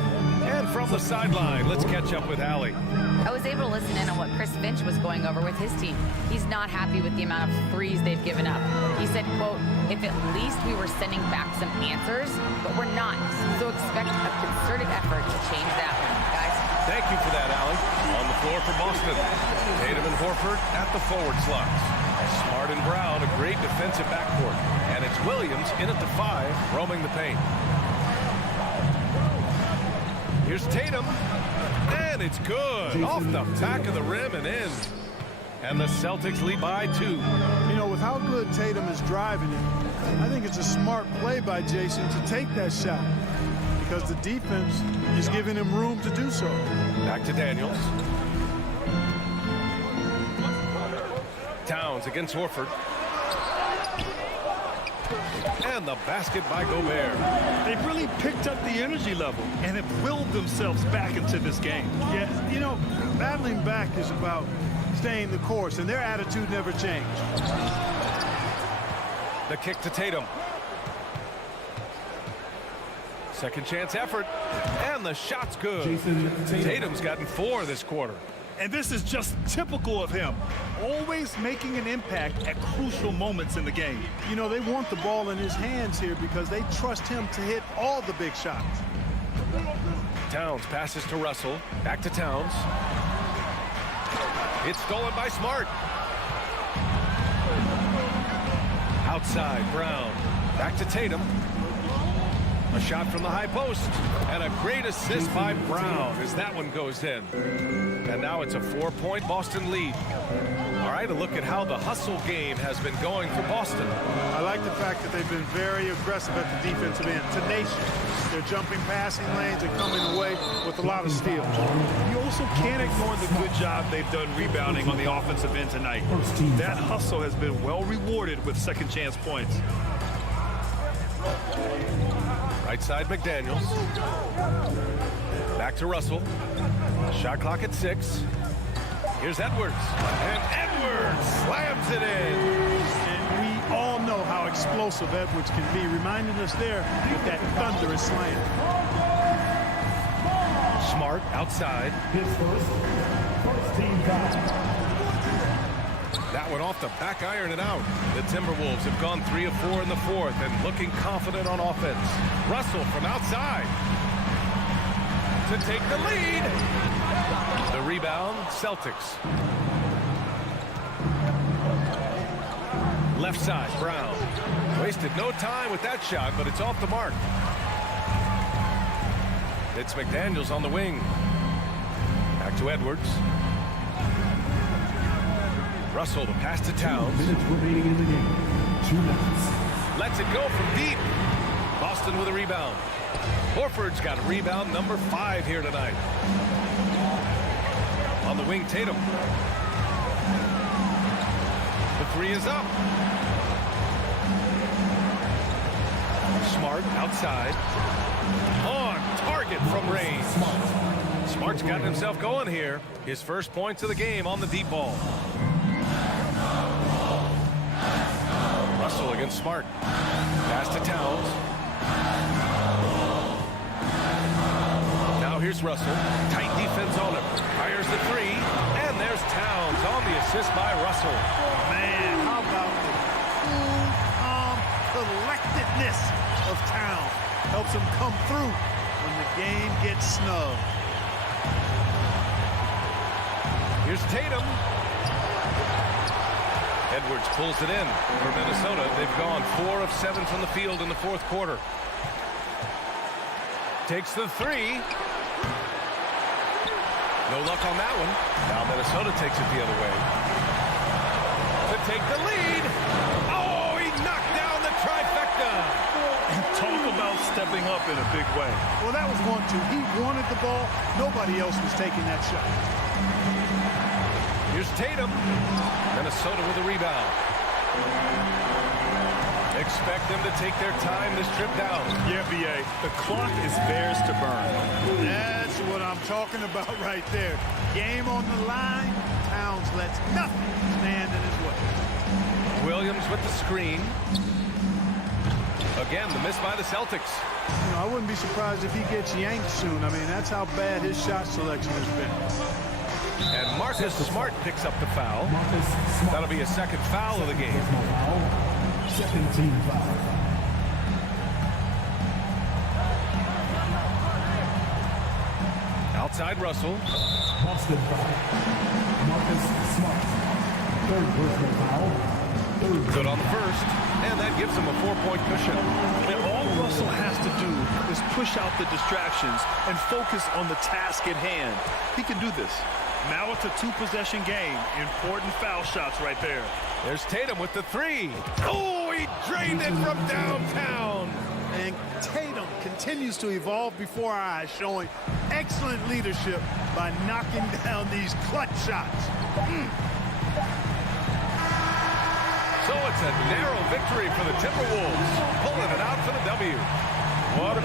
And from the sideline, let's catch up with Allie. I was able to listen in on what Chris Finch was going over with his team. He's not happy with the amount of threes they've given up. He said, quote, if at least we were sending back some answers, but we're not. So expect a concerted effort to change that one, guys. Thank you for that, Allie. On the floor for Boston, Tatum and Horford at the forward slots. Smart and Brown, a great defensive backcourt. And it's Williams in at the 5, roaming the paint. Here's Tatum. And it's good. Off the back of the rim and in. And the Celtics lead by 2. You know, with how good Tatum is driving it, I think it's a smart play by Jason to take that shot because the defense is giving him room to do so. Back to Daniels. Towns against Horford. And the basket by Gobert. They've really picked up the energy level and have willed themselves back into this game. Yeah, you know, battling back is about staying the course, and their attitude never changed. The kick to Tatum. Second chance effort. And the shot's good. Tatum's gotten 4 this quarter. And this is just typical of him, always making an impact at crucial moments in the game. You know, they want the ball in his hands here because they trust him to hit all the big shots. Towns passes to Russell. Back to Towns. It's stolen by Smart. Outside, Brown. Back to Tatum. A shot from the high post. And a great assist by Brown as that one goes in. And now it's a 4-point Boston lead. All right, a look at how the hustle game has been going for Boston. I like the fact that they've been very aggressive at the defensive end. Tenacious. They're jumping passing lanes and coming away with a lot of steals. You also can't ignore the good job they've done rebounding on the offensive end tonight. That hustle has been well rewarded with second chance points. Right side, McDaniels. Back to Russell. Shot clock at 6. Here's Edwards. And Edwards slams it in. And we all know how explosive Edwards can be, reminding us there with that thunderous slam. Smart outside. His first team foul. That one off the back iron and out. The Timberwolves have gone 3 of 4 in the fourth and looking confident on offense. Russell from outside to take the lead. The rebound, Celtics. Left side, Brown. Wasted no time with that shot, but it's off the mark. It's McDaniels on the wing. Back to Edwards. Russell, the pass to Towns. Minutes remaining in the game. 2 minutes. Lets it go from deep. Boston with a rebound. Horford's got a rebound number 5 here tonight. On the wing, Tatum. The 3 is up. Smart outside. On target from range. Smart's gotten himself going here. His first points of the game on the deep ball. Russell against Smart. Pass to Towns. Now here's Russell. Tight defense on him. Fires the 3. And there's Towns on the assist by Russell. Man, how about the cool, calm collectedness of Towns. Helps him come through when the game gets snug. Here's Tatum. Edwards pulls it in for Minnesota. They've gone 4 of 7 from the field in the fourth quarter. Takes the 3. No luck on that one. Now Minnesota takes it the other way. To take the lead. Oh, he knocked down the trifecta. Talk about stepping up in a big way. Well, that was 1-2. He wanted the ball. Nobody else was taking that shot. Here's Tatum. Minnesota with a rebound. Expect them to take their time this trip down. Yeah, B.A. The clock is theirs to burn. That's what I'm talking about right there. Game on the line. Towns lets nothing stand in his way. Williams with the screen. Again, the miss by the Celtics. You know, I wouldn't be surprised if he gets yanked soon. I mean, that's how bad his shot selection has been. And Marcus Smart picks up the foul. That'll be a second foul of the game. Second team foul. Outside Russell. Boston foul. Marcus Smart. Third personal foul. Good on the first. And that gives him a 4-point cushion. And all Russell has to do is push out the distractions and focus on the task at hand. He can do this. Now it's a 2-possession game. Important foul shots right there. There's Tatum with the 3. Oh, he drained it from downtown. And Tatum continues to evolve before our eyes, showing excellent leadership by knocking down these clutch shots. So it's a narrow victory for the Timberwolves, pulling it out for the W. What a...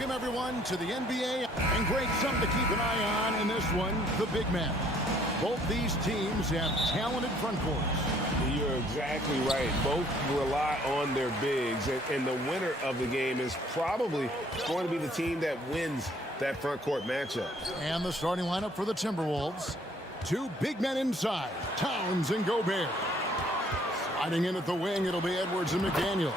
Welcome, everyone, to the NBA. And great, something to keep an eye on in this one, the big man. Both these teams have talented front courts. You're exactly right. Both rely on their bigs, and the winner of the game is probably going to be the team that wins that front court matchup. And the starting lineup for the Timberwolves. Two big men inside, Towns and Gobert. Sliding in at the wing, it'll be Edwards and McDaniel.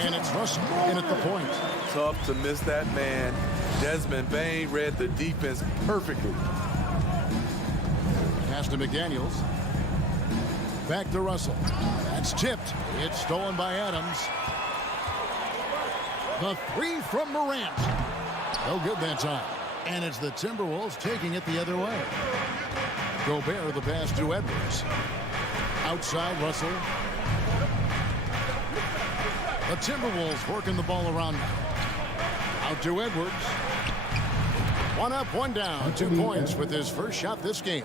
And it's Russell in at the point. Tough to miss that man. Desmond Bain read the defense perfectly. Pass to McDaniels. Back to Russell. That's tipped. It's stolen by Adams. The three from Morant. No good that time. And it's the Timberwolves taking it the other way. Gobert the pass to Edwards. Outside Russell. The Timberwolves working the ball around now. Out to Edwards. One up, one down. 2 points with his first shot this game.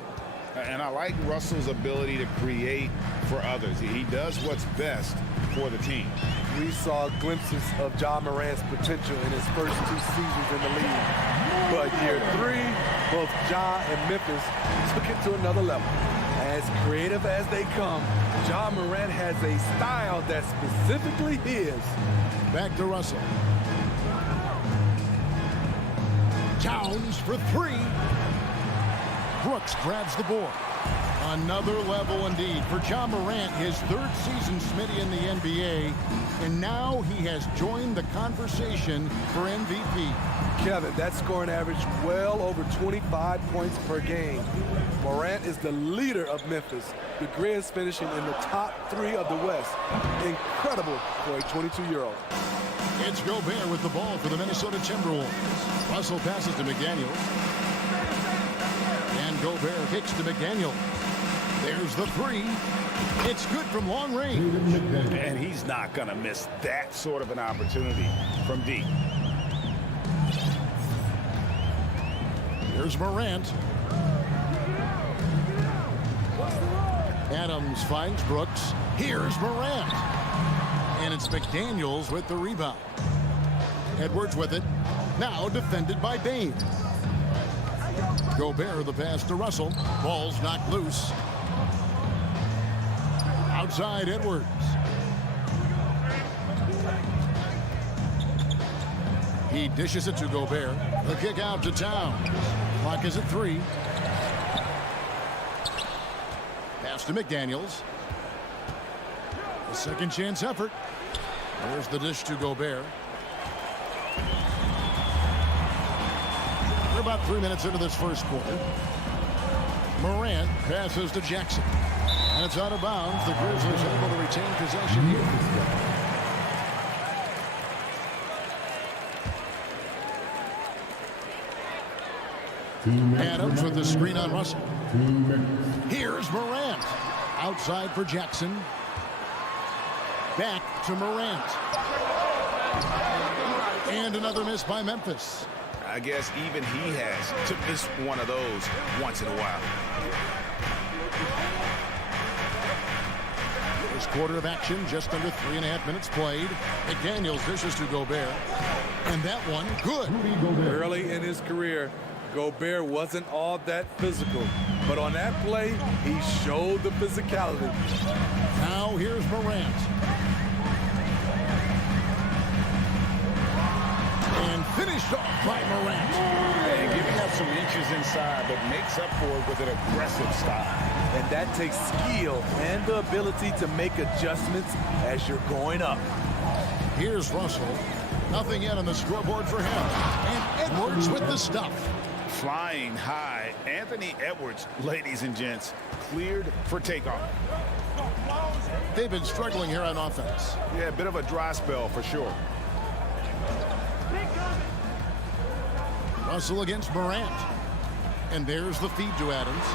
And I like Russell's ability to create for others. He does what's best for the team. We saw glimpses of Ja Morant's potential in his first 2 seasons in the league. But year 3, both Ja and Memphis took it to another level. As creative as they come, Ja Morant has a style that's specifically his. Back to Russell. Towns for 3. Brooks grabs the board. Another level indeed for Ja Morant, his 3rd season, Smitty, in the NBA. And now he has joined the conversation for MVP. Kevin, that scoring average well over 25 points per game. Morant is the leader of Memphis. The Grizz finishing in the top 3 of the West. Incredible for a 22-year-old. It's Gobert with the ball for the Minnesota Timberwolves. Russell passes to McDaniels. And Gobert kicks to McDaniel. There's the 3. It's good from long range. And he's not going to miss that sort of an opportunity from deep. Here's Morant. Adams finds Brooks. Here's Morant. And it's McDaniels with the rebound. Edwards with it. Now defended by Bain. Gobert the pass to Russell. Ball's knocked loose. Outside Edwards. He dishes it to Gobert. The kick out to Towns. Clock is at 3. Pass to McDaniels. A second chance effort. There's the dish to Gobert. We're about 3 minutes into this first quarter. Morant passes to Jackson. And it's out of bounds. The Grizzlies able to retain possession here. Adams with the screen on Russell. Here's Morant. Outside for Jackson. Back to Morant. And another miss by Memphis. I guess even he has to miss one of those once in a while. First quarter of action, just under 3.5 minutes played. McDaniels dishes to Gobert. And that one, good. Early in his career, Gobert wasn't all that physical. But on that play, he showed the physicality. Now here's Morant. And finished off by Morant. And giving up some inches inside, but makes up for it with an aggressive style. And that takes skill and the ability to make adjustments as you're going up. Here's Russell. Nothing yet on the scoreboard for him. And Edwards with the stuff. Flying high, Anthony Edwards, ladies and gents, cleared for takeoff. They've been struggling here on offense. Yeah, a bit of a dry spell for sure. Russell against Morant. And there's the feed to Adams.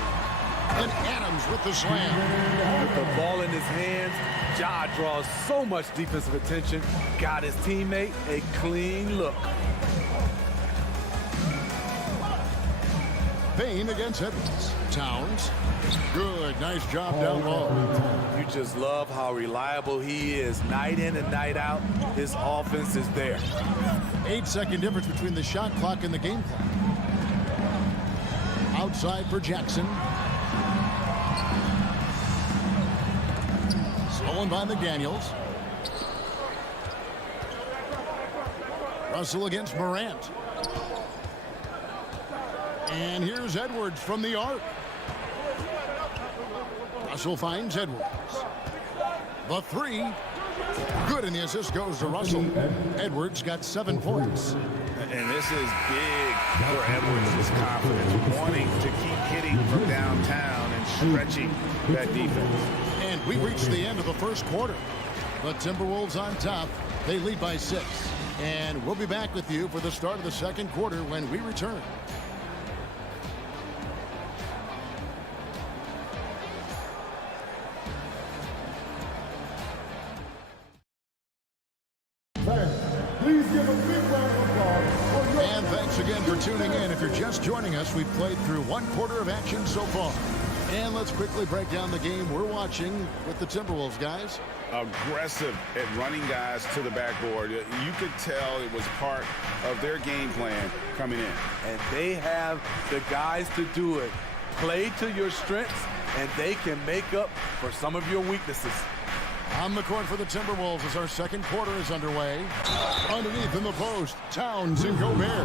And Adams with the slam. With the ball in his hands, Ja draws so much defensive attention. Got his teammate a clean look. Payne against Edwards. Towns. Good. Nice job down low. You just love how reliable he is. Night in and night out, his offense is there. 8-second difference between the shot clock and the game clock. Outside for Jackson. Stolen by McDaniels. Russell against Morant. And here's Edwards from the arc. Russell finds Edwards. The three. Good, and the assist goes to Russell. Edwards got 7 points. And this is big for Edwards' confidence, wanting to keep hitting from downtown and stretching that defense. And we reached the end of the first quarter. The Timberwolves on top. They lead by 6. And we'll be back with you for the start of the second quarter when we return. Please give a big round of applause. And thanks again for tuning in. If you're just joining us, we've played through 1 quarter of action so far. And let's quickly break down the game we're watching with the Timberwolves, guys. Aggressive at running guys to the backboard. You could tell it was part of their game plan coming in. And they have the guys to do it. Play to your strengths, and they can make up for some of your weaknesses. On the court for the Timberwolves as our second quarter is underway. Underneath in the post, Towns and Gobert.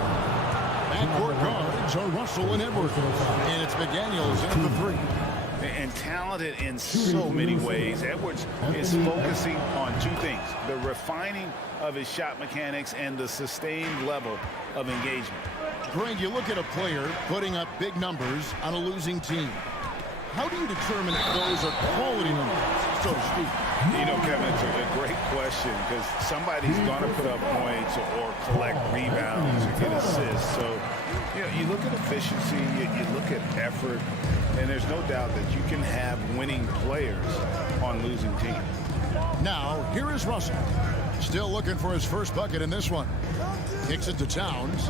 Backcourt guards are Russell and Edwards. And it's McDaniels in the three. And talented in so many ways. Edwards is focusing on 2 things: the refining of his shot mechanics and the sustained level of engagement. Greg, you look at a player putting up big numbers on a losing team. How do you determine if those are quality numbers, so to speak? You know, Kevin, it's a great question because somebody's going to put up points or collect rebounds or get assists. So, you know, you look at efficiency, you look at effort, and there's no doubt that you can have winning players on losing teams. Now, here is Russell. Still looking for his first bucket in this one. Kicks it to Towns.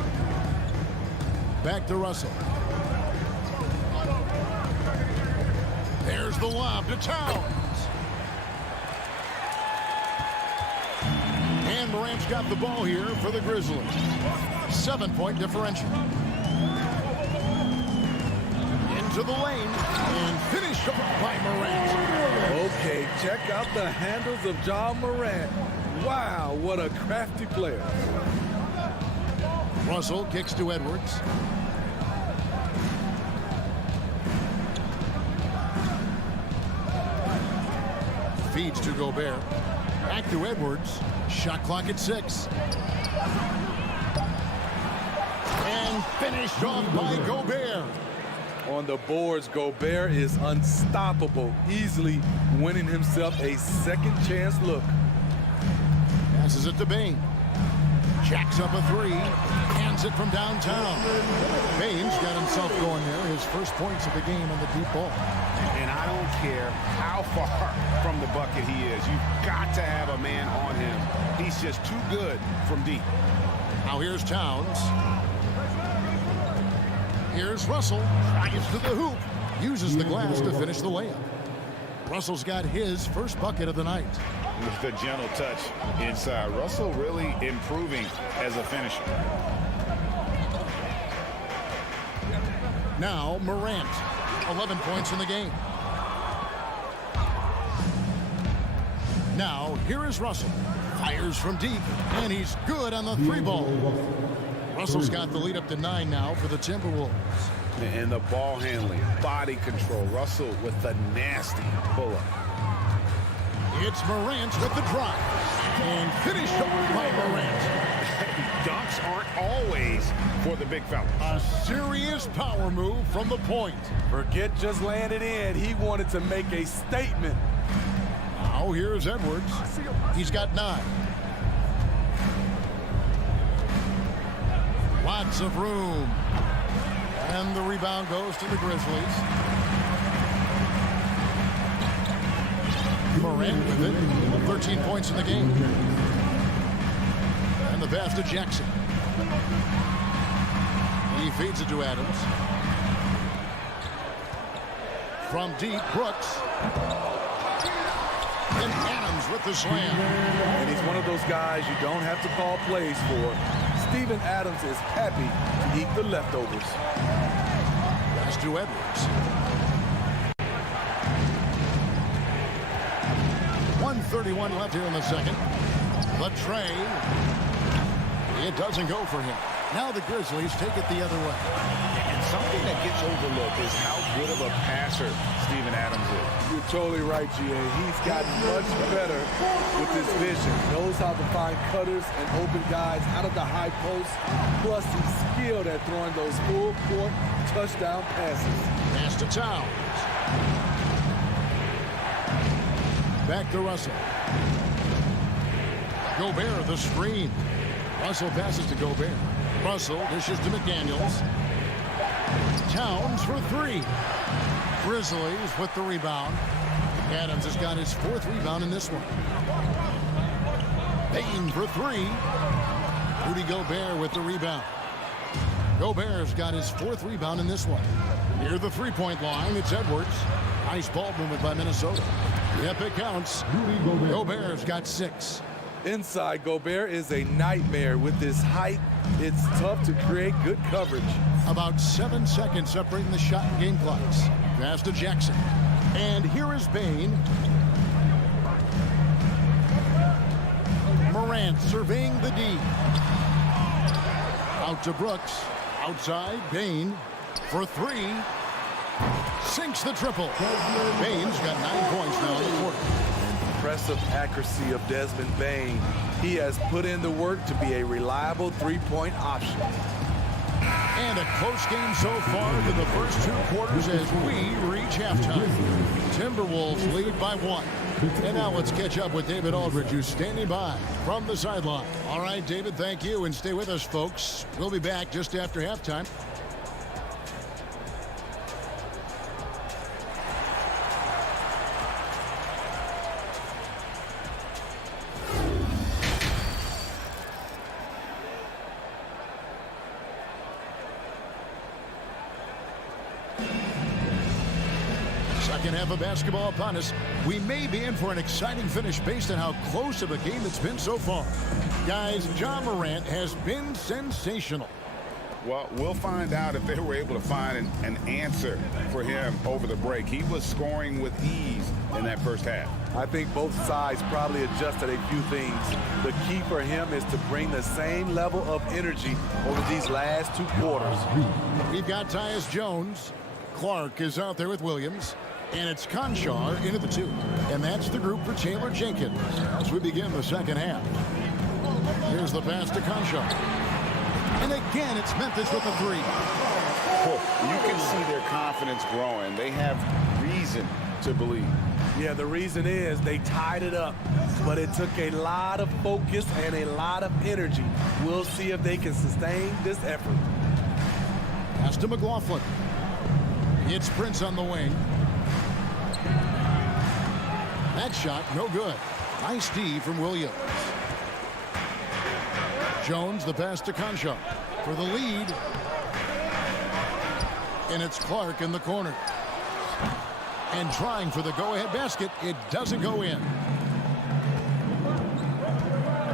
Back to Russell. There's the lob to Towns. And Morant's got the ball here for the Grizzlies. 7-point differential. Into the lane and finished off by Morant. Okay, check out the handles of John Morant. Wow, what a crafty player. Russell kicks to Edwards. Feeds to Gobert. Back to Edwards. Shot clock at 6. And finished off by Gobert. On the boards, Gobert is unstoppable, easily winning himself a second chance look. Passes it to Bain. Jacks up a 3. Hands it from downtown. Bain's got himself going there. His first points of the game on the deep ball. And I don't care how far from the bucket he is. You've got to have a man on him. He's just too good from deep. Now here's Towns. Here's Russell. Drives to the hoop. Uses the glass to finish the layup. Russell's got his first bucket of the night. With a gentle touch inside. Russell really improving as a finisher. Now Morant. 11 points in the game. Now, here is Russell. Fires from deep, and he's good on the 3 ball. Russell's got the lead up to 9 now for the Timberwolves. And the ball handling, body control. Russell with the nasty pull-up. It's Morant with the drive. And finished off by Morant. Dunks aren't always for the big fella. A serious power move from the point. Forget just laying it in. He wanted to make a statement. Now here's Edwards. He's got 9. Lots of room. And the rebound goes to the Grizzlies. Morant with it. 13 points in the game. And the pass to Jackson. He feeds it to Adams. From deep, Brooks. And Adams with the slam. And he's one of those guys you don't have to call plays for. Steven Adams is happy to eat the leftovers. Pass to Edwards. 1:31 left here in the second. The tray. It doesn't go for him. Now the Grizzlies take it the other way. And something that gets overlooked is how good of a passer Steven Adams is. You're totally right, G.A. He's gotten much better with his vision. Knows how to find cutters and open guys out of the high post. Plus, he's skilled at throwing those full-court touchdown passes. Pass to Towns. Back to Russell. Gobert, the screen. Russell passes to Gobert. Russell dishes to McDaniels. Towns for three. Grizzlies with the rebound. Adams has got his fourth rebound in this one. Payne for three. Rudy Gobert with the rebound. Gobert's got his fourth rebound in this one. Near the three-point line, it's Edwards. Nice ball movement by Minnesota. Yep, it counts. Gobert's got 6. Inside, Gobert is a nightmare. With his height, it's tough to create good coverage. About 7 seconds separating the shot and game clocks. Pass to Jackson. And here is Payne. Morant surveying the D. Out to Brooks. Outside, Payne for three. Sinks the triple. Payne's got 9 points now in the quarter. Impressive accuracy of Desmond Bane. He has put in the work to be a reliable three-point option. And a close game so far to the first 2 quarters as we reach halftime. Timberwolves lead by 1. And now let's catch up with David Aldridge, who's standing by from the sideline. All right, David, thank you, and stay with us, folks. We'll be back just after halftime. Second half of basketball upon us. We may be in for an exciting finish based on how close of a game it's been so far. Guys, Ja Morant has been sensational. Well, we'll find out if they were able to find an answer for him over the break. He was scoring with ease in that first half. I think both sides probably adjusted a few things. The key for him is to bring the same level of energy over these last 2 quarters. We've got Tyus Jones. Clark is out there with Williams. And it's Conchar into the 2. And that's the group for Taylor Jenkins as we begin the second half. Here's the pass to Conchar. And again, it's Memphis with the 3. You can see their confidence growing. They have reason to believe. Yeah, the reason is they tied it up. But it took a lot of focus and a lot of energy. We'll see if they can sustain this effort. Pass to McLaughlin. It's Prince on the wing. That shot, no good. Nice D from Williams. Jones, the pass to Conchar for the lead. And it's Clark in the corner. And trying for the go-ahead basket. It doesn't go in.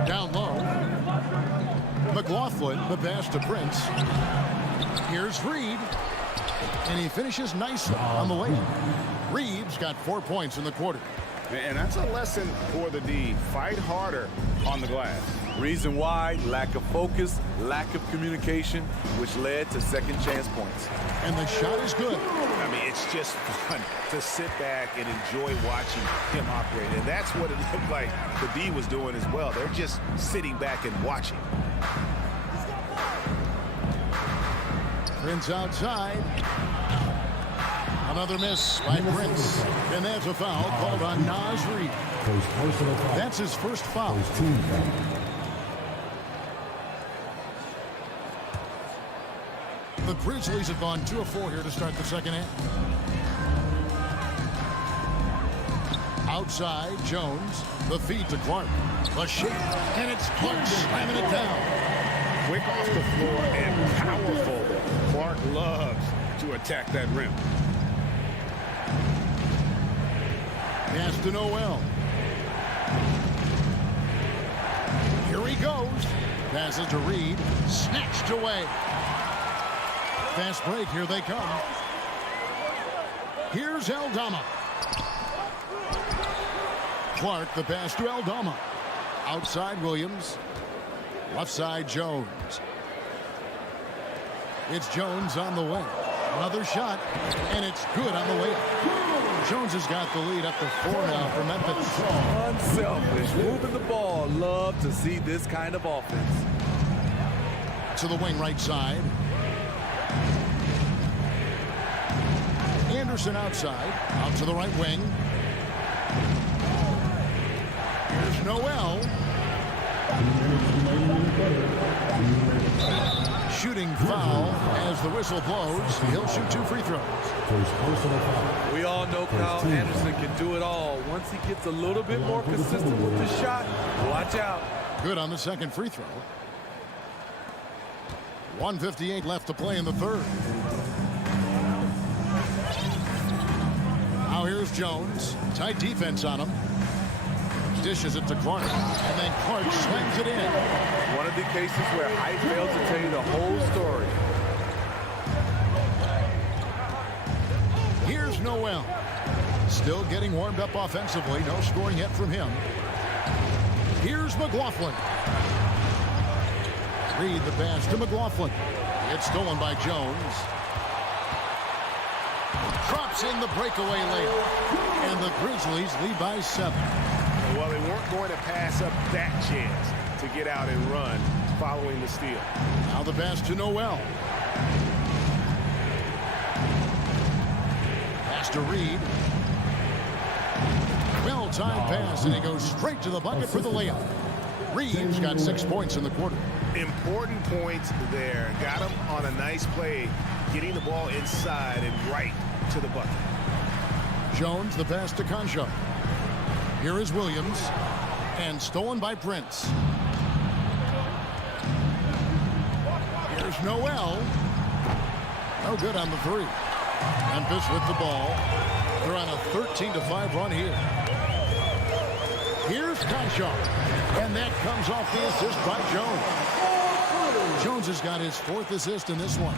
Down low. McLaughlin, the pass to Prince. Here's Reed. And he finishes nicely on the layup. Reeves got 4 points in the quarter. And that's a lesson for the D. Fight harder on the glass. Reason why: lack of focus, lack of communication, which led to second chance points. And the shot is good. I mean, it's just fun to sit back and enjoy watching him operate. And that's what it looked like the D was doing as well. They're just sitting back and watching. Prince outside. Another miss by Prince. And there's a foul called on Naz Reid. That's his first foul. The Grizzlies have gone 2 of 4 here to start the second half. Outside, Jones. The feed to Clark. The shake. And it's Clark slamming it down. Quick off the floor and powerful. Clark loves to attack that rim. Pass to Noel. Here he goes. Passes to Reed. Snatched away. Fast break. Here they come. Here's Aldama. Clark, the pass to Aldama. Outside Williams. Left side Jones. It's Jones on the way. Another shot, and it's good on the way up. Jones has got the lead up to 4 now for Memphis. Unselfish, moving the ball. Love to see this kind of offense. To the wing right side. Anderson outside. Out to the right wing. Here's Noel. Shooting foul as the whistle blows. He'll shoot 2 free throws. We all know Kyle Anderson can do it all. Once he gets a little bit more consistent with the shot, watch out. Good on the second free throw. 1:58 left to play in the third. Now here's Jones. Tight defense on him. Dishes it to Clark, and then Clark slings it in. One of the cases where height fails to tell you the whole story. Here's Noel. Still getting warmed up offensively. No scoring yet from him. Here's McLaughlin. Reed the pass to McLaughlin. It's stolen by Jones. Drops in the breakaway layup. And the Grizzlies lead by 7. Well, they weren't going to pass up that chance to get out and run following the steal. Now the pass to Noel. Pass to Reed. Well-timed pass, and he goes straight to the bucket for the layup. Reed's got 6 points in the quarter. Important points there. Got him on a nice play, getting the ball inside and right to the bucket. Jones, the pass to Concho. Here is Williams, and stolen by Prince. Here's Noel. No good on the 3. Memphis with the ball. They're on a 13-5 run here. Here's Concho, and that comes off the assist by Jones. Jones has got his 4th assist in this one.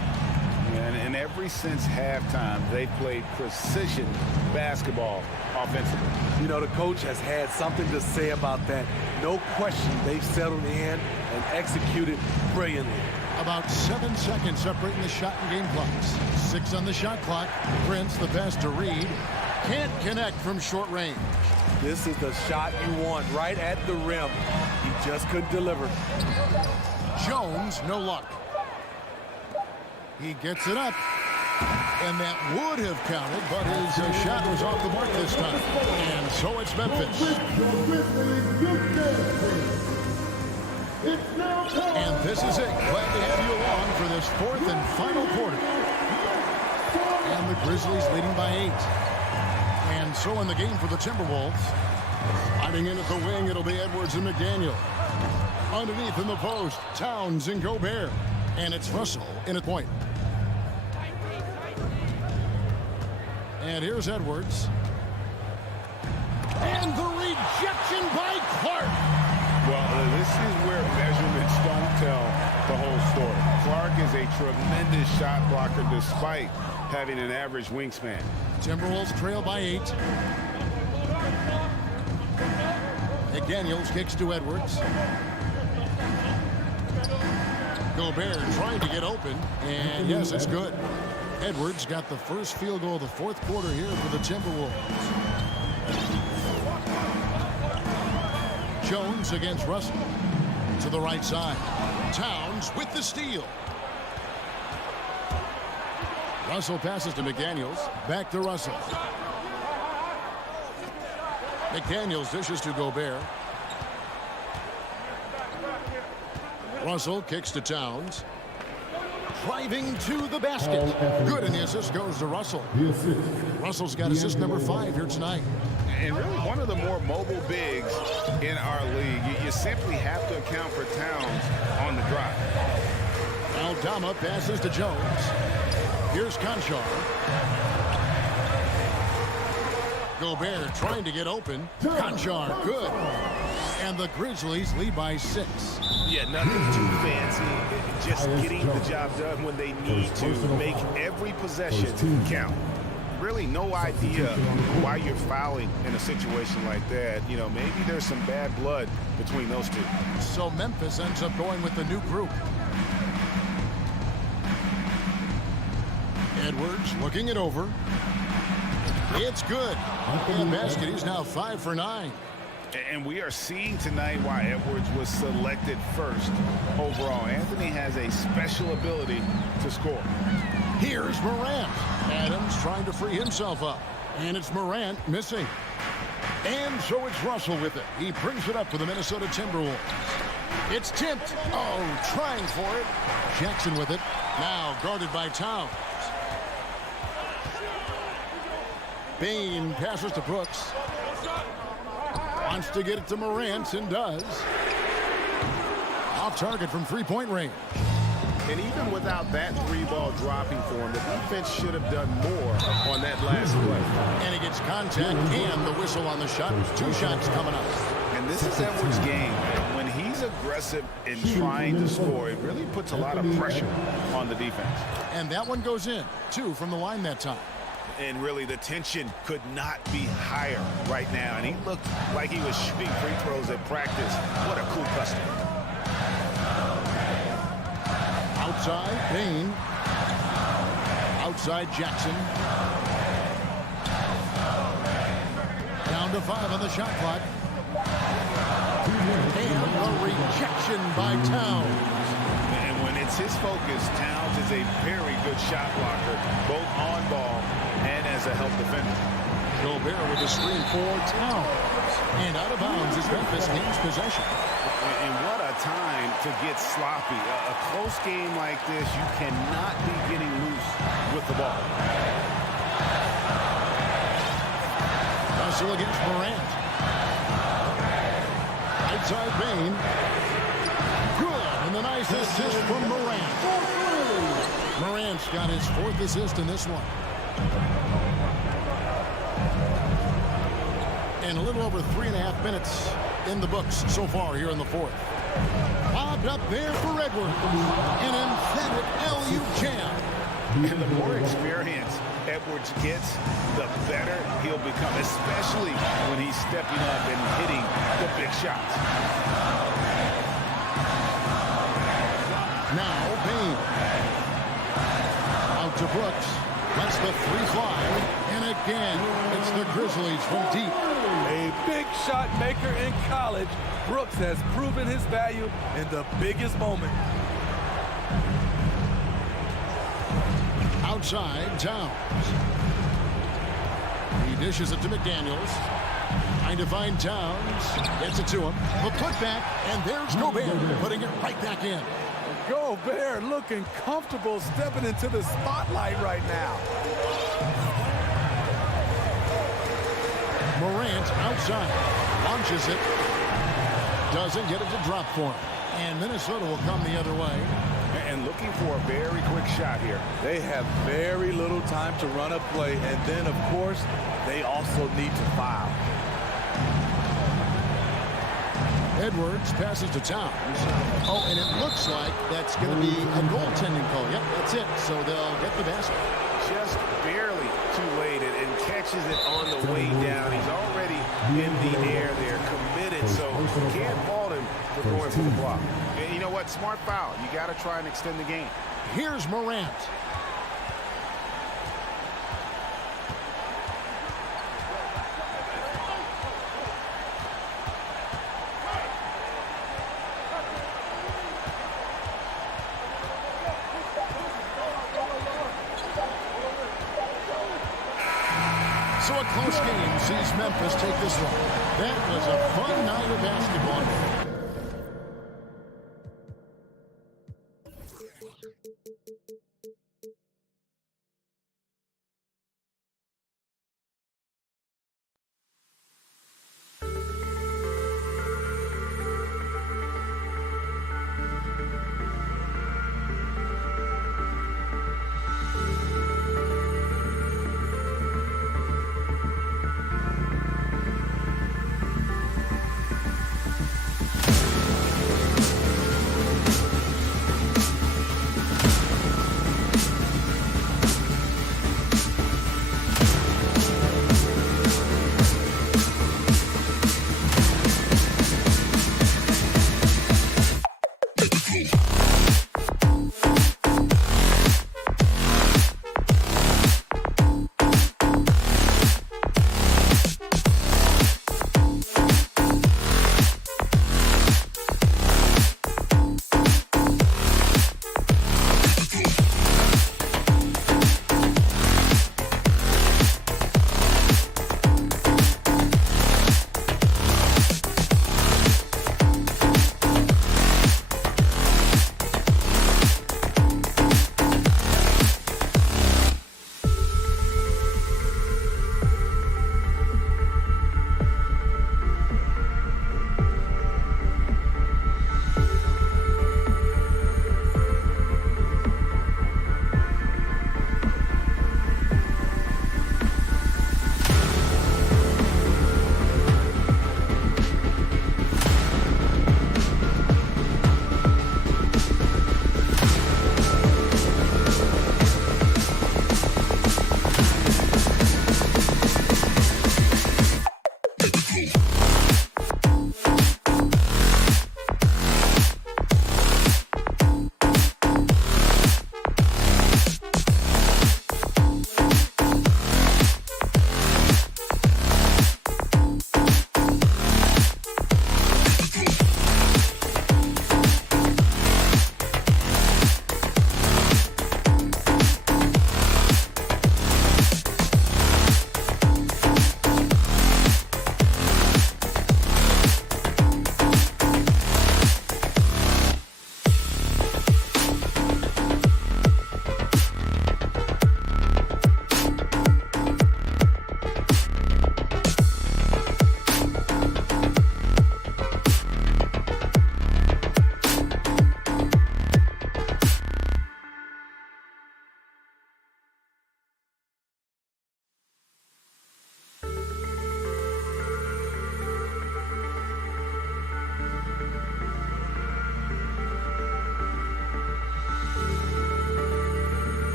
And ever since halftime, they played precision basketball offensively. You know, the coach has had something to say about that. No question, they've settled in and executed brilliantly. About 7 seconds separating the shot and game clocks. 6 on the shot clock. Prince, the pass to Reed. Can't connect from short range. This is the shot you want, right at the rim. He just couldn't deliver. Jones, no luck. He gets it up, and that would have counted, but his shot was off the mark this time. And so it's Memphis. And this is it. Glad to have you along for this 4th and final quarter. And the Grizzlies leading by 8. And so in the game for the Timberwolves, hiding in at the wing, it'll be Edwards and McDaniel. Underneath in the post, Towns and Gobert. And it's Russell in at point. And here's Edwards. And the rejection by Clark. Well, this is where measurements don't tell the whole story. Clark is a tremendous shot blocker despite having an average wingspan. Timberwolves trail by 8. McDaniels kicks to Edwards. Gobert trying to get open, and yes, it's good. Edwards got the first field goal of the 4th quarter here for the Timberwolves. Jones against Russell. To the right side. Towns with the steal. Russell passes to McDaniels. Back to Russell. McDaniels dishes to Gobert. Russell kicks to Towns. Driving to the basket. Good, and the assist goes to Russell. Russell's got assist number 5 here tonight. And really one of the more mobile bigs in our league. You simply have to account for Towns on the drive. Aldama passes to Jones. Here's Conchar. Gobert trying to get open. Conchar, good. And the Grizzlies lead by 6. Yeah, nothing too fancy. Just getting the job done when they need to. Make every possession count. Really no idea why you're fouling in a situation like that. You know, maybe there's some bad blood between those two. So Memphis ends up going with the new group. Edwards looking it over. It's good. And basket, he's now 5 for 9. And we are seeing tonight why Edwards was selected first overall. Anthony has a special ability to score. Here's Morant. Adams trying to free himself up. And it's Morant missing. And so it's Russell with it. He brings it up for the Minnesota Timberwolves. It's tipped. Oh, trying for it. Jackson with it. Now guarded by Towns. Bain passes to Brooks. Wants to get it to Morant and does. Off target from three-point range. And even without that 3-ball dropping for him, the defense should have done more on that last play. And he gets contact and the whistle on the shot. 2 shots coming up. And this is Edwards' game. When he's aggressive in trying to score, it really puts a lot of pressure on the defense. And that one goes in. 2 from the line that time. And really, the tension could not be higher right now. And he looked like he was shooting free throws at practice. What a cool customer. Outside, Bain. Outside, Jackson. Down to 5 on the shot clock. And a rejection by Towns. And when it's his focus, Towns is a very good shot blocker, both on ball and as a help defender. Gobert with a screen for Towns. And out of bounds as Memphis gains possession. And what a time to get sloppy. A close game like this, you cannot be getting loose with the ball. Russell against Morant. Outside Bain. Good. And the nice assist from Morant. Morant's got his 4th assist in this one. And a little over 3.5 minutes in the books so far here in the 4th. Bobbed up there for Edwards. An emphatic LU jam. And the more experience Edwards gets, the better he'll become, especially when he's stepping up and hitting the big shots. Now Bain. Out to Brooks. Lets the 3 fly. And again, it's the Grizzlies from deep. A big shot maker in college, Brooks has proven his value in the biggest moment. Outside, Towns. He dishes it to McDaniels. Trying to find Towns. Gets it to him. The putback, and there's Gobert putting it right back in. Gobert looking comfortable stepping into the spotlight right now. Morant outside. Launches it. Doesn't get it to drop for him. And Minnesota will come the other way. And looking for a very quick shot here. They have very little time to run a play. And then, of course, they also need to foul. Edwards passes to Towns. Oh, and it looks like that's going to be a goaltending call. Yep, that's it. So they'll get the basket. Just barely too late and catches it on the way down. He's already in the air there, committed, so you can't fault him for going for the block. And you know what? Smart foul. You got to try and extend the game. Here's Morant. So a close game sees Memphis take this one. That was a fun night of basketball.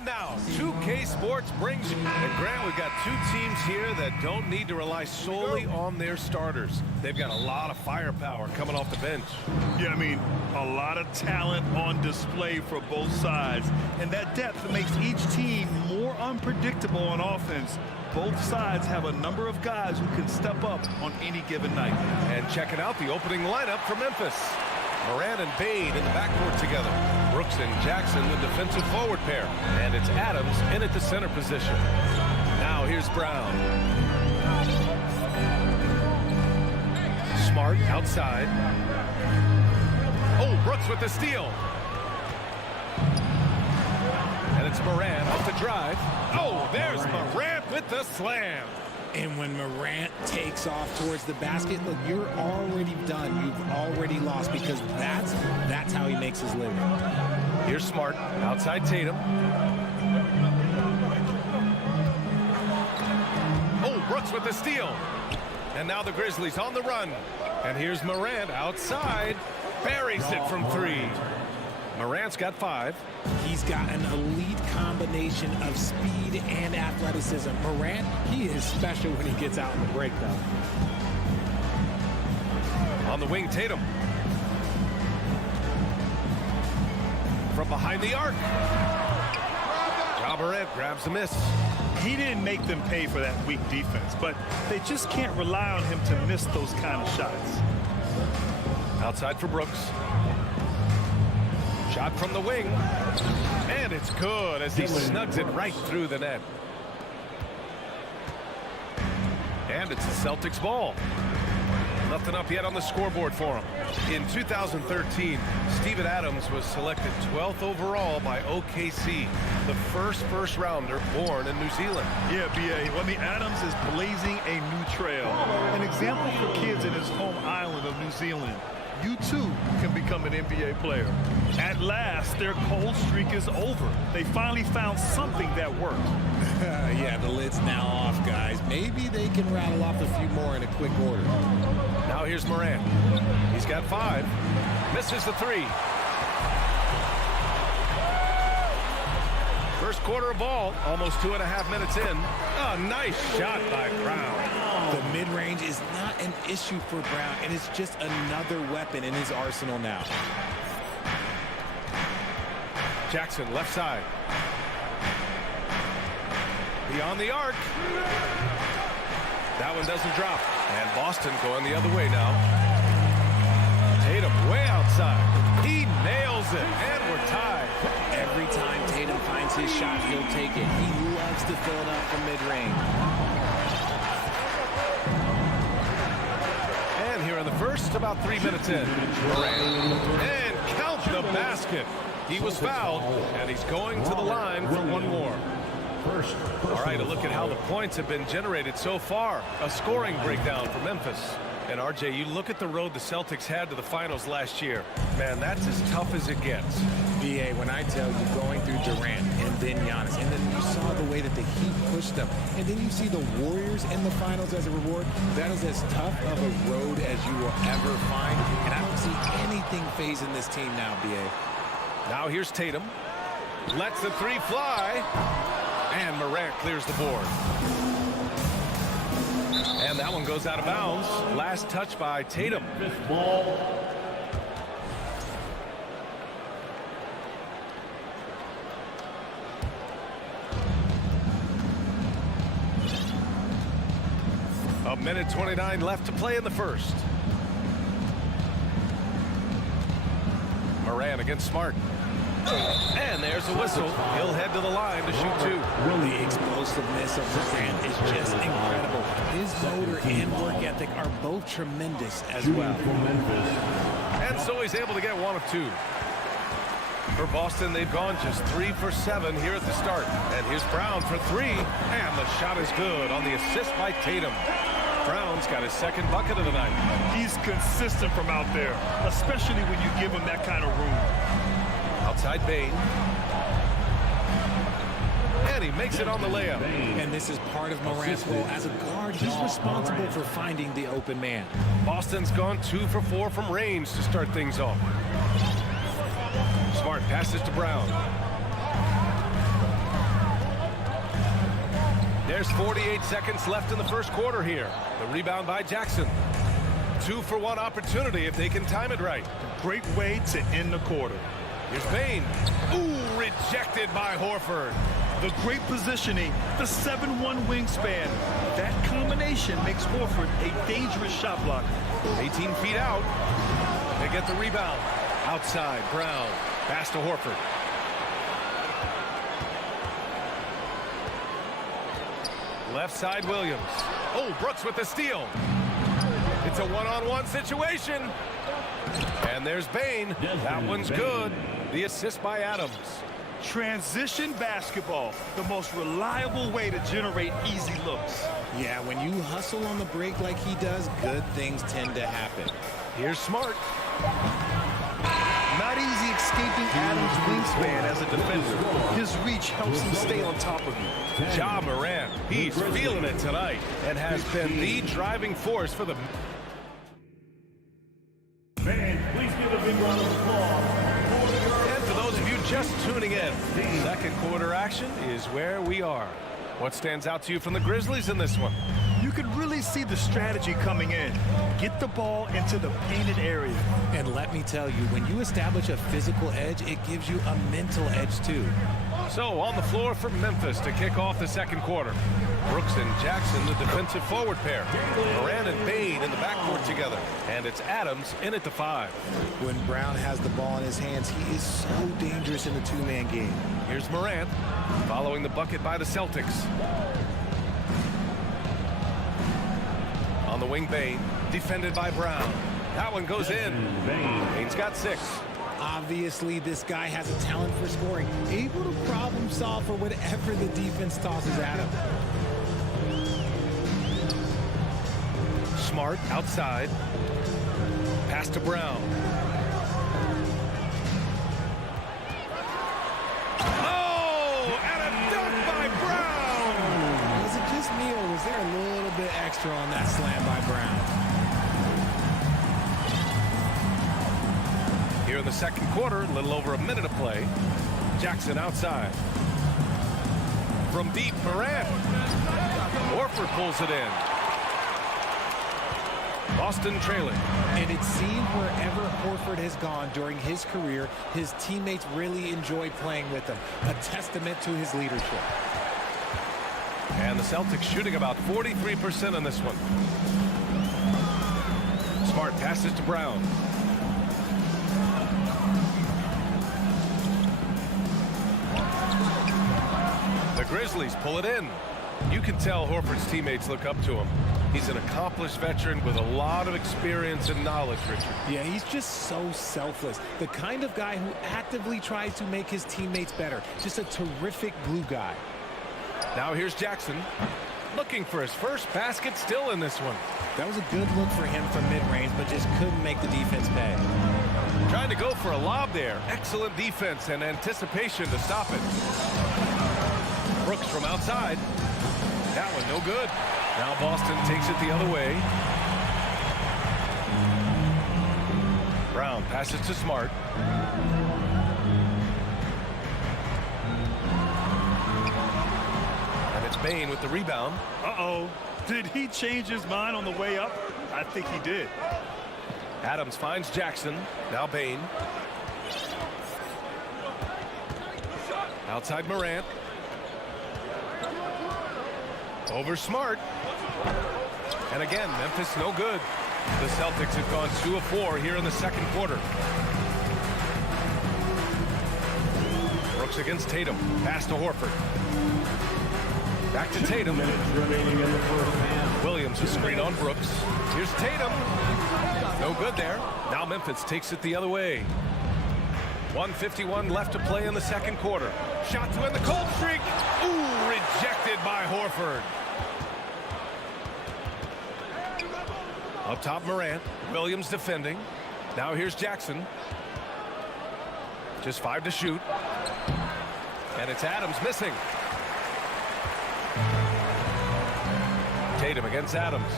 And now, 2K Sports brings you. And Grant, we've got two teams here that don't need to rely solely on their starters. They've got a lot of firepower coming off the bench. Yeah, I mean, a lot of talent on display for both sides. And that depth makes each team more unpredictable on offense. Both sides have a number of guys who can step up on any given night. And checking out the opening lineup for Memphis. Moran and Bade in the backcourt together. Brooks and Jackson, the defensive forward pair. And it's Adams in at the center position. Now here's Brown. Smart outside. Oh, Brooks with the steal. And it's Moran off the drive. Oh, there's Moran with the slam. And when Morant takes off towards the basket, look, you're already done. You've already lost because that's how he makes his living. Here's Smart, outside Tatum. Oh, Brooks with the steal. And now the Grizzlies on the run. And here's Morant outside. Buries it from three. Morant's got 5. He's got an elite combination of speed and athleticism. Morant, he is special when he gets out in the break, though. On the wing, Tatum. From behind the arc. Ja Morant grabs the miss. He didn't make them pay for that weak defense, but they just can't rely on him to miss those kind of shots. Outside for Brooks. Shot from the wing. And it's good as he snugs it right through the net. And it's the Celtics ball. Nothing up yet on the scoreboard for him. In 2013, Steven Adams was selected 12th overall by OKC, the first rounder born in New Zealand. Yeah, B.A. Well, I mean, Adams is blazing a new trail. An example for kids in his home island of New Zealand. You too can become an NBA player. At last, their cold streak is over. They finally found something that worked. Yeah, the lid's now off, guys. Maybe they can rattle off a few more in a quick order. Now here's Moran. He's got 5. Misses the 3. First quarter of ball, almost 2.5 minutes in. A nice shot by Brown. The mid-range is not an issue for Brown, and it's just another weapon in his arsenal now. Jackson, left side. Beyond the arc. That one doesn't drop. And Boston going the other way now. Tatum way outside. He nails it, and we're tied. Every time Tatum finds his shot, he'll take it. He loves to fill it up from mid-range. And here in the first, about 3 minutes in. And count the basket. He was fouled, and he's going to the line for one more. All right, a look at how the points have been generated so far. A scoring breakdown for Memphis. And RJ, you look at the road the Celtics had to the finals last year. Man, that's as tough as it gets. BA, when I tell you going through Durant and then Giannis, and then you saw the way that the Heat pushed them, and then you see the Warriors in the finals as a reward, that is as tough of a road as you will ever find. And I don't see anything phasing this team now, BA. Now here's Tatum. Lets the 3 fly. And Morant clears the board. And that one goes out of bounds. Last touch by Tatum. A minute 29 left to play in the first. Moran against Smart. And there's a whistle. He'll head to the line to shoot 2. The explosiveness of Durant is just incredible. His motor and work ethic are both tremendous as well. And so he's able to get 1 of 2. For Boston, they've gone just 3 for 7 here at the start. And here's Brown for 3. And the shot is good on the assist by Tatum. Brown's got his second bucket of the night. He's consistent from out there, especially when you give him that kind of room. Outside Bane. And he makes it on the layup. And this is part of Morant's role. As a guard, he's responsible for finding the open man. Boston's gone 2 for 4 from range to start things off. Smart passes to Brown. There's 48 seconds left in the first quarter here. The rebound by Jackson. 2-for-1 opportunity if they can time it right. Great way to end the quarter. Here's Bane. Ooh, rejected by Horford. The great positioning, the 7'1" wingspan. That combination makes Horford a dangerous shot blocker. 18 feet out. They get the rebound. Outside, Brown. Pass to Horford. Left side, Williams. Oh, Brooks with the steal. It's a one-on-one situation. And there's Bane. That one's good. The assist by Adams. Transition basketball, the most reliable way to generate easy looks. Yeah, when you hustle on the break like he does, good things tend to happen. Here's Smart. Not easy escaping Adams' wingspan as a defender. His reach helps him stay on top of you. Ja Morant, he's feeling it tonight and has been the driving force for the... Fans, please give a big round of applause. And for those of you just tuning in, second quarter action is where we are. What stands out to you from the Grizzlies in this one? You can really see the strategy coming in. Get the ball into the painted area. And let me tell you, when you establish a physical edge, it gives you a mental edge too. So on the floor for Memphis to kick off the second quarter. Brooks and Jackson, the defensive forward pair. Moran and Bane in the backcourt together. And it's Adams in at the 5. When Brown has the ball in his hands, he is so dangerous in the two-man game. Here's Morant, following the bucket by the Celtics. On the wing, Bane, defended by Brown. That one goes in. Bane's got 6. Obviously, this guy has a talent for scoring, able to problem solve for whatever the defense tosses at him. Smart outside. Pass to Brown. Oh, and a dunk by Brown! Was it just me, or was there a little bit extra on that slam by Brown? Here in the second quarter, a little over a minute of play. Jackson outside. From deep, Morant. Horford pulls it in. Boston trailing. And it seemed wherever Horford has gone during his career, his teammates really enjoy playing with him. A testament to his leadership. And the Celtics shooting about 43% on this one. Smart passes to Brown. The Grizzlies pull it in. You can tell Horford's teammates look up to him. He's an accomplished veteran with a lot of experience and knowledge, Richard. Yeah, he's just so selfless. The kind of guy who actively tries to make his teammates better. Just a terrific glue guy. Now here's Jackson. Looking for his first basket still in this one. That was a good look for him from mid-range, but just couldn't make the defense pay. Trying to go for a lob there. Excellent defense and anticipation to stop it. Brooks from outside. That one no good. Now Boston takes it the other way. Brown passes to Smart. And it's Bane with the rebound. Uh-oh. Did he change his mind on the way up? I think he did. Adams finds Jackson. Now Bane. Outside Morant. Over Smart. And again, Memphis no good. The Celtics have gone 2 of 4 here in the second quarter. Brooks against Tatum. Pass to Horford. Back to Tatum. Williams is screen on Brooks. Here's Tatum. No good there. Now Memphis takes it the other way. 1:51 left to play in the second quarter. Shot to end the cold streak. Ooh, rejected by Horford. Up top, Morant. Williams defending. Now here's Jackson. Just 5 to shoot. And it's Adams missing. Tatum against Adams.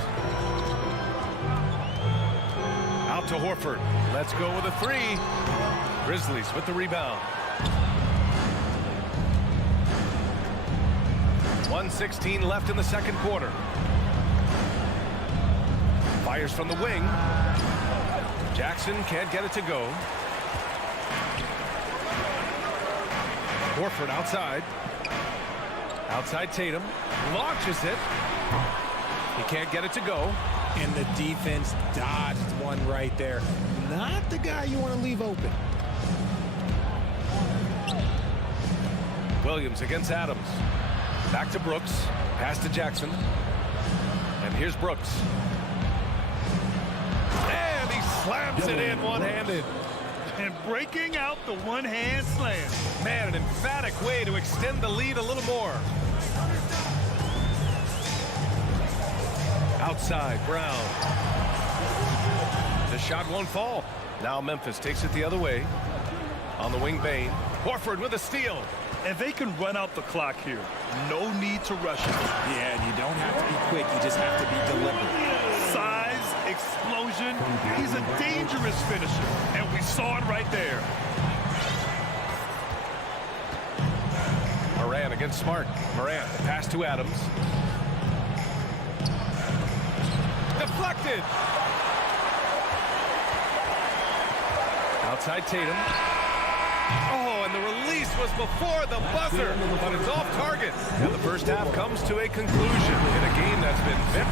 Out to Horford. Let's go with a 3. Grizzlies with the rebound. 1:16 left in the second quarter. Fires from the wing. Jackson can't get it to go. Horford outside. Outside Tatum. Launches it. He can't get it to go. And the defense dodged one right there. Not the guy you want to leave open. Williams against Adams. Back to Brooks. Pass to Jackson. And here's Brooks. And he slams it in one-handed. And breaking out the one-hand slam. Man, an emphatic way to extend the lead a little more. Outside, Brown. The shot won't fall. Now Memphis takes it the other way. On the wing, Bain. Horford with a steal. And they can run out the clock here. No need to rush it. Yeah, and you don't have to be quick. You just have to be deliberate. Size, explosion. He's a dangerous finisher. And we saw it right there. Moran against Smart. Moran, pass to Adams. Deflected. Outside Tatum. Oh, and the release was before the buzzer, but it's off target. And the first half comes to a conclusion in a game that's been 15.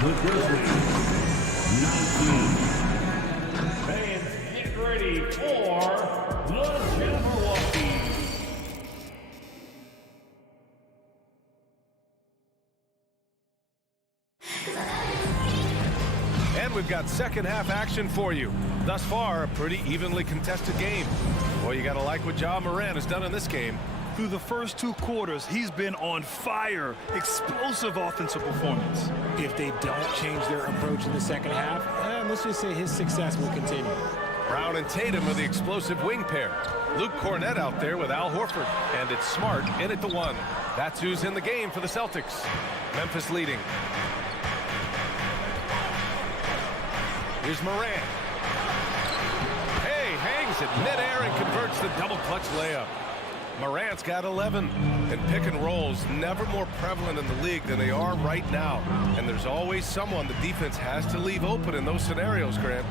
The Grizzlies. 19. Fans, get ready for the Jabberwocky. And we've got second half action for you. Thus far, a pretty evenly contested game. Boy, you got to like what Ja Morant has done in this game. Through the first 2 quarters, he's been on fire. Explosive offensive performance. If they don't change their approach in the second half, let's just say his success will continue. Brown and Tatum are the explosive wing pair. Luke Cornett out there with Al Horford. And it's Smart in at the 1. That's who's in the game for the Celtics. Memphis leading. Here's Morant. Hey, hangs it midair and converts the double clutch layup. Morant's got 11. And pick and rolls never more prevalent in the league than they are right now. And there's always someone the defense has to leave open in those scenarios, Grant.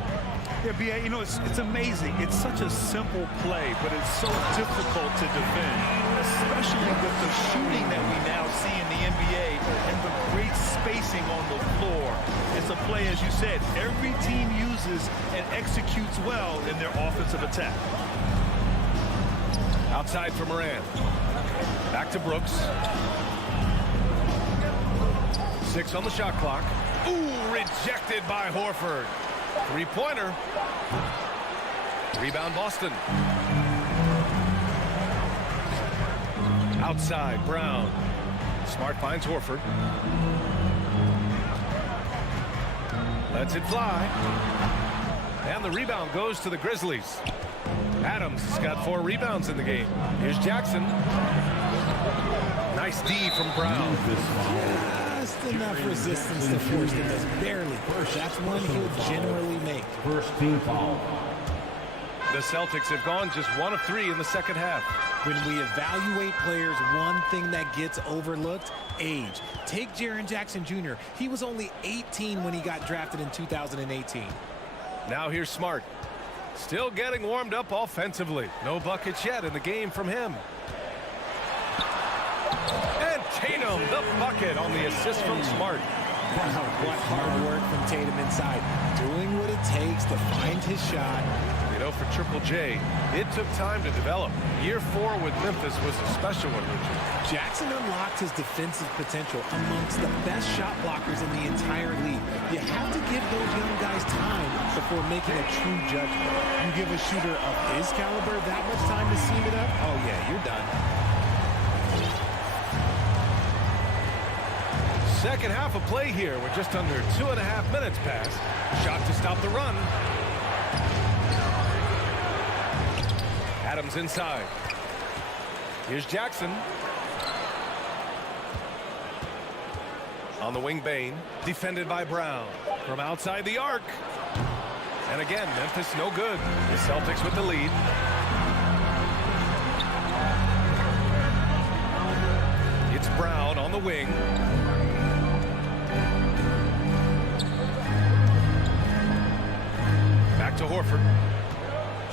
Yeah, B.A., you know, it's amazing. It's such a simple play, but it's so difficult to defend, especially with the shooting that we now see in the NBA and the great spacing on the floor. It's a play, as you said, every team uses and executes well in their offensive attack. Outside for Moran. Back to Brooks. 6 on the shot clock. Ooh, rejected by Horford. 3-pointer. Rebound Boston. Outside, Brown. Smart finds Horford. Lets it fly. And the rebound goes to the Grizzlies. Adams has got 4 rebounds in the game. Here's Jackson. Nice D from Brown. Just enough resistance to force the miss. Barely. That's one he'll generally make. First team foul. The Celtics have gone just 1 of 3 in the second half. When we evaluate players, one thing that gets overlooked, age. Take Jaren Jackson Jr. He was only 18 when he got drafted in 2018. Now here's Smart. Still getting warmed up offensively. No buckets yet in the game from him. And Tatum, the bucket on the assist from Smart. Wow, what hard work from Tatum inside. Doing what it takes to find his shot. You know, for Triple J, it took time to develop. Year 4 with Memphis was a special one, Richard. Jackson unlocked his defensive potential amongst the best shot blockers in the entire league. You have to give those young guys time before making a true judgment. You give a shooter of his caliber that much time to seam it up, oh yeah, you're done. Second half of play here with just under 2.5 minutes passed. Shot to stop the run. Adams inside. Here's Jackson. On the wing, Bain. Defended by Brown. From outside the arc. And again, Memphis no good. The Celtics with the lead. It's Brown on the wing. Back to Horford.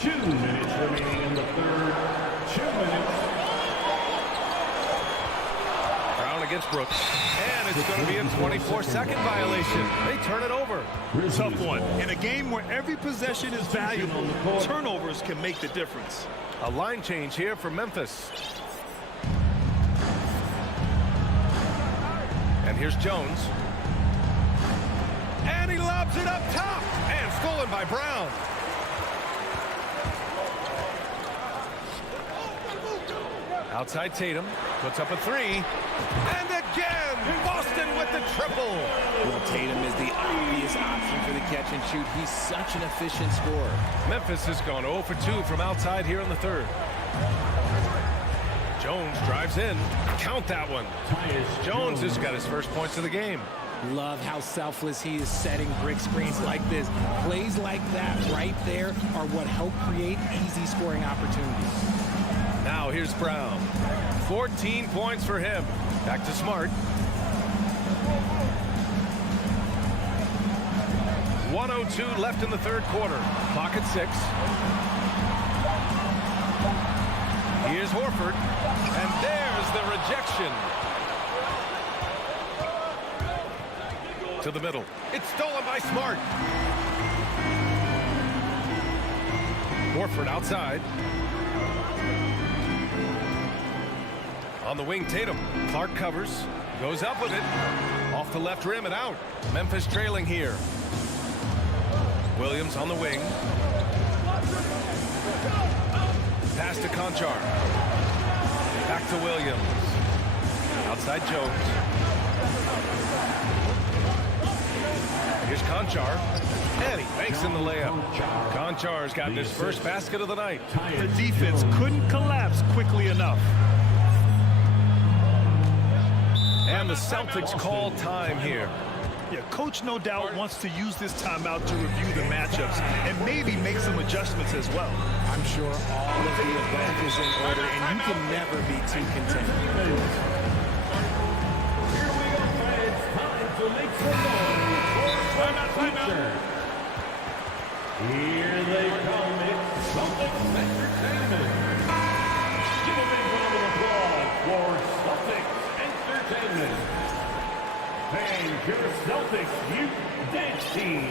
2 minutes remaining in the third. 2 minutes. Brown against Brooks. And it's going to be a 24-second violation. They turn it over. Tough one. In a game where every possession is valuable, turnovers can make the difference. A line change here for Memphis. And here's Jones. And he lobs it up top. And stolen by Brown. Outside Tatum. Puts up a three. And again, Boston with the triple. Well, Tatum is the obvious option for the catch and shoot. He's such an efficient scorer. Memphis has gone 0 for 2 from outside here in the third. Jones drives in. Count that one. Jones has got his first points of the game. Love how selfless he is setting brick screens like this. Plays like that right there are what help create easy scoring opportunities. Now here's Brown. 14 points for him. Back to Smart. 1:02 left in the third quarter. Clock at 6. Here's Horford. And there's the rejection. To the middle. It's stolen by Smart. Horford outside. On the wing, Tatum. Clark covers. Goes up with it. Off the left rim and out. Memphis trailing here. Williams on the wing. Pass to Conchar. Back to Williams. Outside Jones. Here's Conchar. And he banks in the layup. Conchar's got his first basket of the night. The defense couldn't collapse quickly enough. And the Celtics call time here. Yeah, coach no doubt wants to use this timeout to review the matchups and maybe make some adjustments as well. I'm sure all of the above is in order, and you can never be too content. Here we go, fans. Time to make some noise for the future. Here they come. It's Celtics Entertainment. Give a big round of applause for Celtics Entertainment. Vancouver Celtics Youth Dance Team.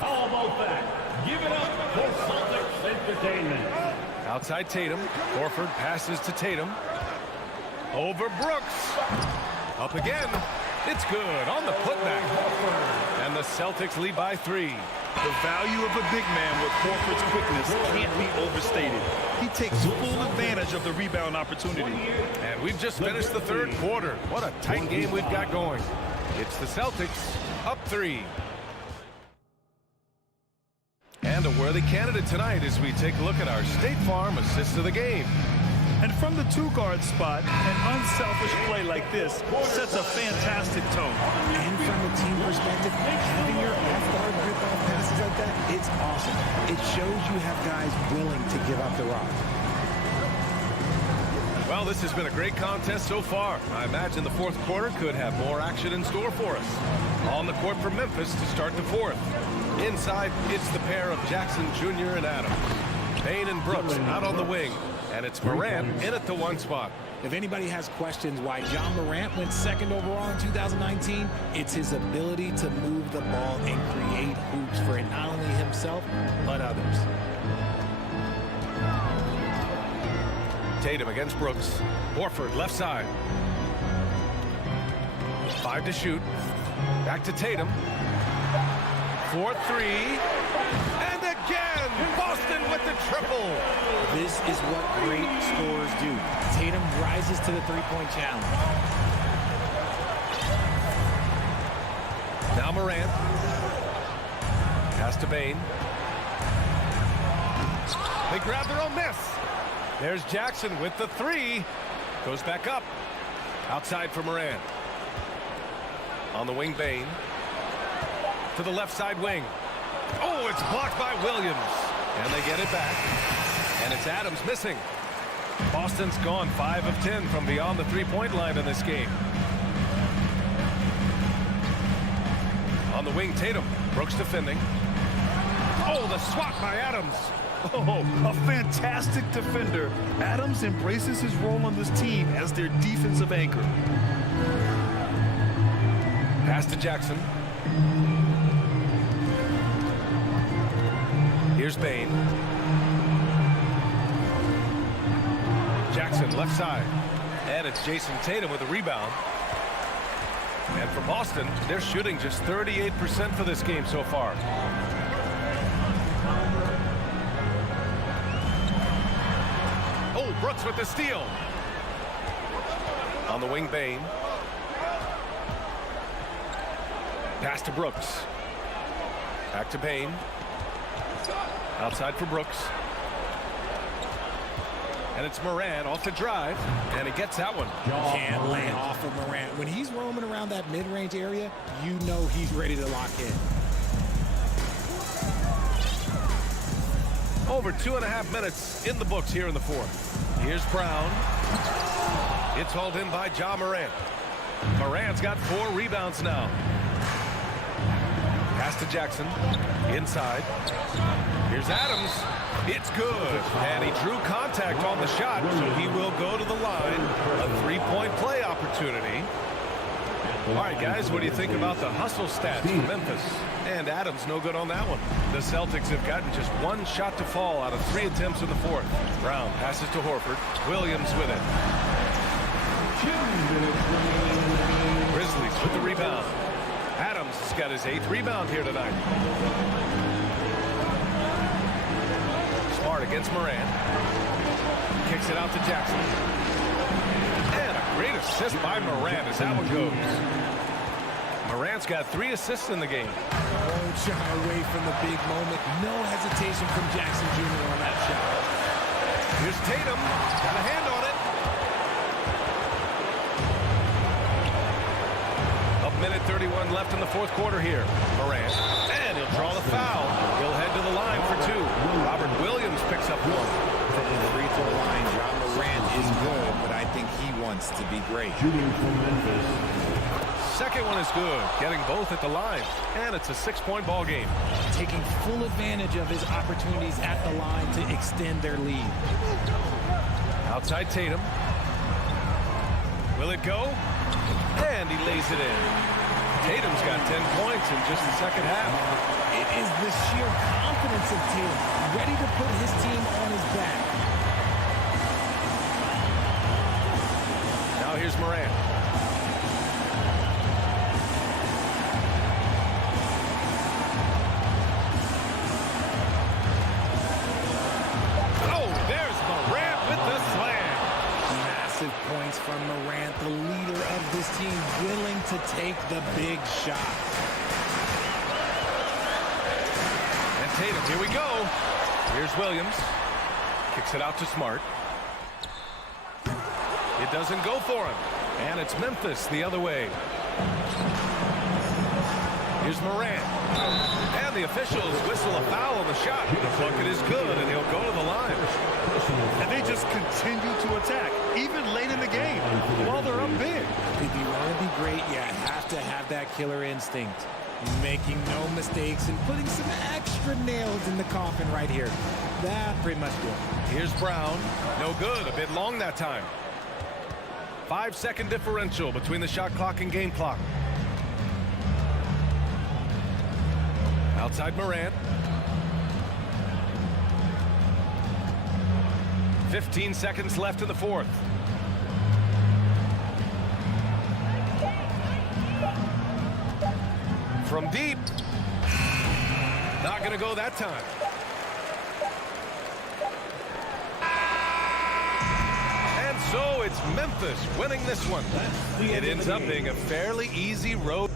How about that? Give it up for Celtics Entertainment. Outside Tatum. Horford passes to Tatum. Over Brooks. Up again. It's good on the putback. And the Celtics lead by 3. The value of a big man with Horford's quickness can't be overstated. He takes full advantage of the rebound opportunity. And we've just finished the third quarter. What a tight game we've got going. It's the Celtics up 3. And a worthy candidate tonight as we take a look at our State Farm assist of the game. And from the two-guard spot, an unselfish play like this sets a fantastic tone. And from a team perspective, having your off-guard rip-off passes like that, it's awesome. It shows you have guys willing to give up the rock. Well, this has been a great contest so far. I imagine the fourth quarter could have more action in store for us. On the court for Memphis to start the fourth. Inside, it's the pair of Jackson Jr. and Adams. Payne and Brooks out on the wing. And it's Morant in at the 1 spot. If anybody has questions why John Morant went second overall in 2019, it's his ability to move the ball and create hoops for not only himself, but others. Tatum against Brooks. Horford left side. 5 to shoot. Back to Tatum. 4-3. And again, Boston with the triple. This is what great scorers do. Tatum rises to the three-point challenge. Now Morant. Pass to Bane. They grab their own miss. There's Jackson with the 3. Goes back up. Outside for Morant. On the wing, Bane. To the left side wing. Oh, it's blocked by Williams. And they get it back. And it's Adams missing. Boston's gone 5 of 10 from beyond the three-point line in this game. On the wing, Tatum. Brooks defending. Oh, the swat by Adams. Oh, a fantastic defender. Adams embraces his role on this team as their defensive anchor. Pass to Jackson. Here's Bain. Jackson left side. And it's Jason Tatum with a rebound. And for Boston, they're shooting just 38% for this game so far. Oh, Brooks with the steal. On the wing, Bain. Pass to Brooks. Back to Bain. Outside for Brooks. And it's Morant off the drive. And he gets that one. Can't land off of Morant. When he's roaming around that mid-range area, you know he's ready to lock in. Over 2.5 minutes in the books here in the fourth. Here's Brown. It's hauled in by Ja Morant. Morant's got 4 rebounds now. Pass to Jackson. Inside. Here's Adams. It's good. And he drew contact on the shot, so he will go to the line. A 3-point play opportunity. All right, guys, what do you think about the hustle stats for Memphis? And Adams no good on that one. The Celtics have gotten just 1 shot to fall out of 3 attempts in the fourth. Brown passes to Horford. Williams with it. Grizzlies with the rebound. Adams has got his 8th rebound here tonight. Smart against Morant. Kicks it out to Jackson. And a great assist by Morant as that one goes. Morant's got 3 assists in the game. Won't shy away from the big moment. No hesitation from Jackson Jr. on that shot. Here's Tatum. Got a hand on it. Minute 31 left in the fourth quarter here. Morant. And he'll draw the foul. He'll head to the line for 2. Robert Williams picks up 1. From the free throw line, Ja Morant is good, but I think he wants to be great. Shooting from Memphis. Second one is good. Getting both at the line. And it's a 6-point ball game. Taking full advantage of his opportunities at the line to extend their lead. Outside Tatum. Will it go? And he lays it in. Tatum's got 10 points in just the second half. It is the sheer confidence of Tatum, ready to put his team on his back. Now here's Morant. Oh, there's Morant with the slam. Massive points from Morant, the leader of this team, willing to take the big shot. And Tatum, here we go. Here's Williams. Kicks it out to Smart. It doesn't go for him. And it's Memphis the other way. Here's Morant. And the officials whistle a foul on the shot. The bucket is good, and he'll go to the line. And they just continue to attack, even late in the game, while they're up big. If you want to be great, you have to have that killer instinct. Making no mistakes and putting some extra nails in the coffin right here. That pretty much good. Here's Brown. No good. A bit long that time. 5-second differential between the shot clock and game clock. Outside Morant. 15 seconds left in the fourth. From deep. Not going to go that time. And so it's Memphis winning this one. It ends up being a fairly easy road.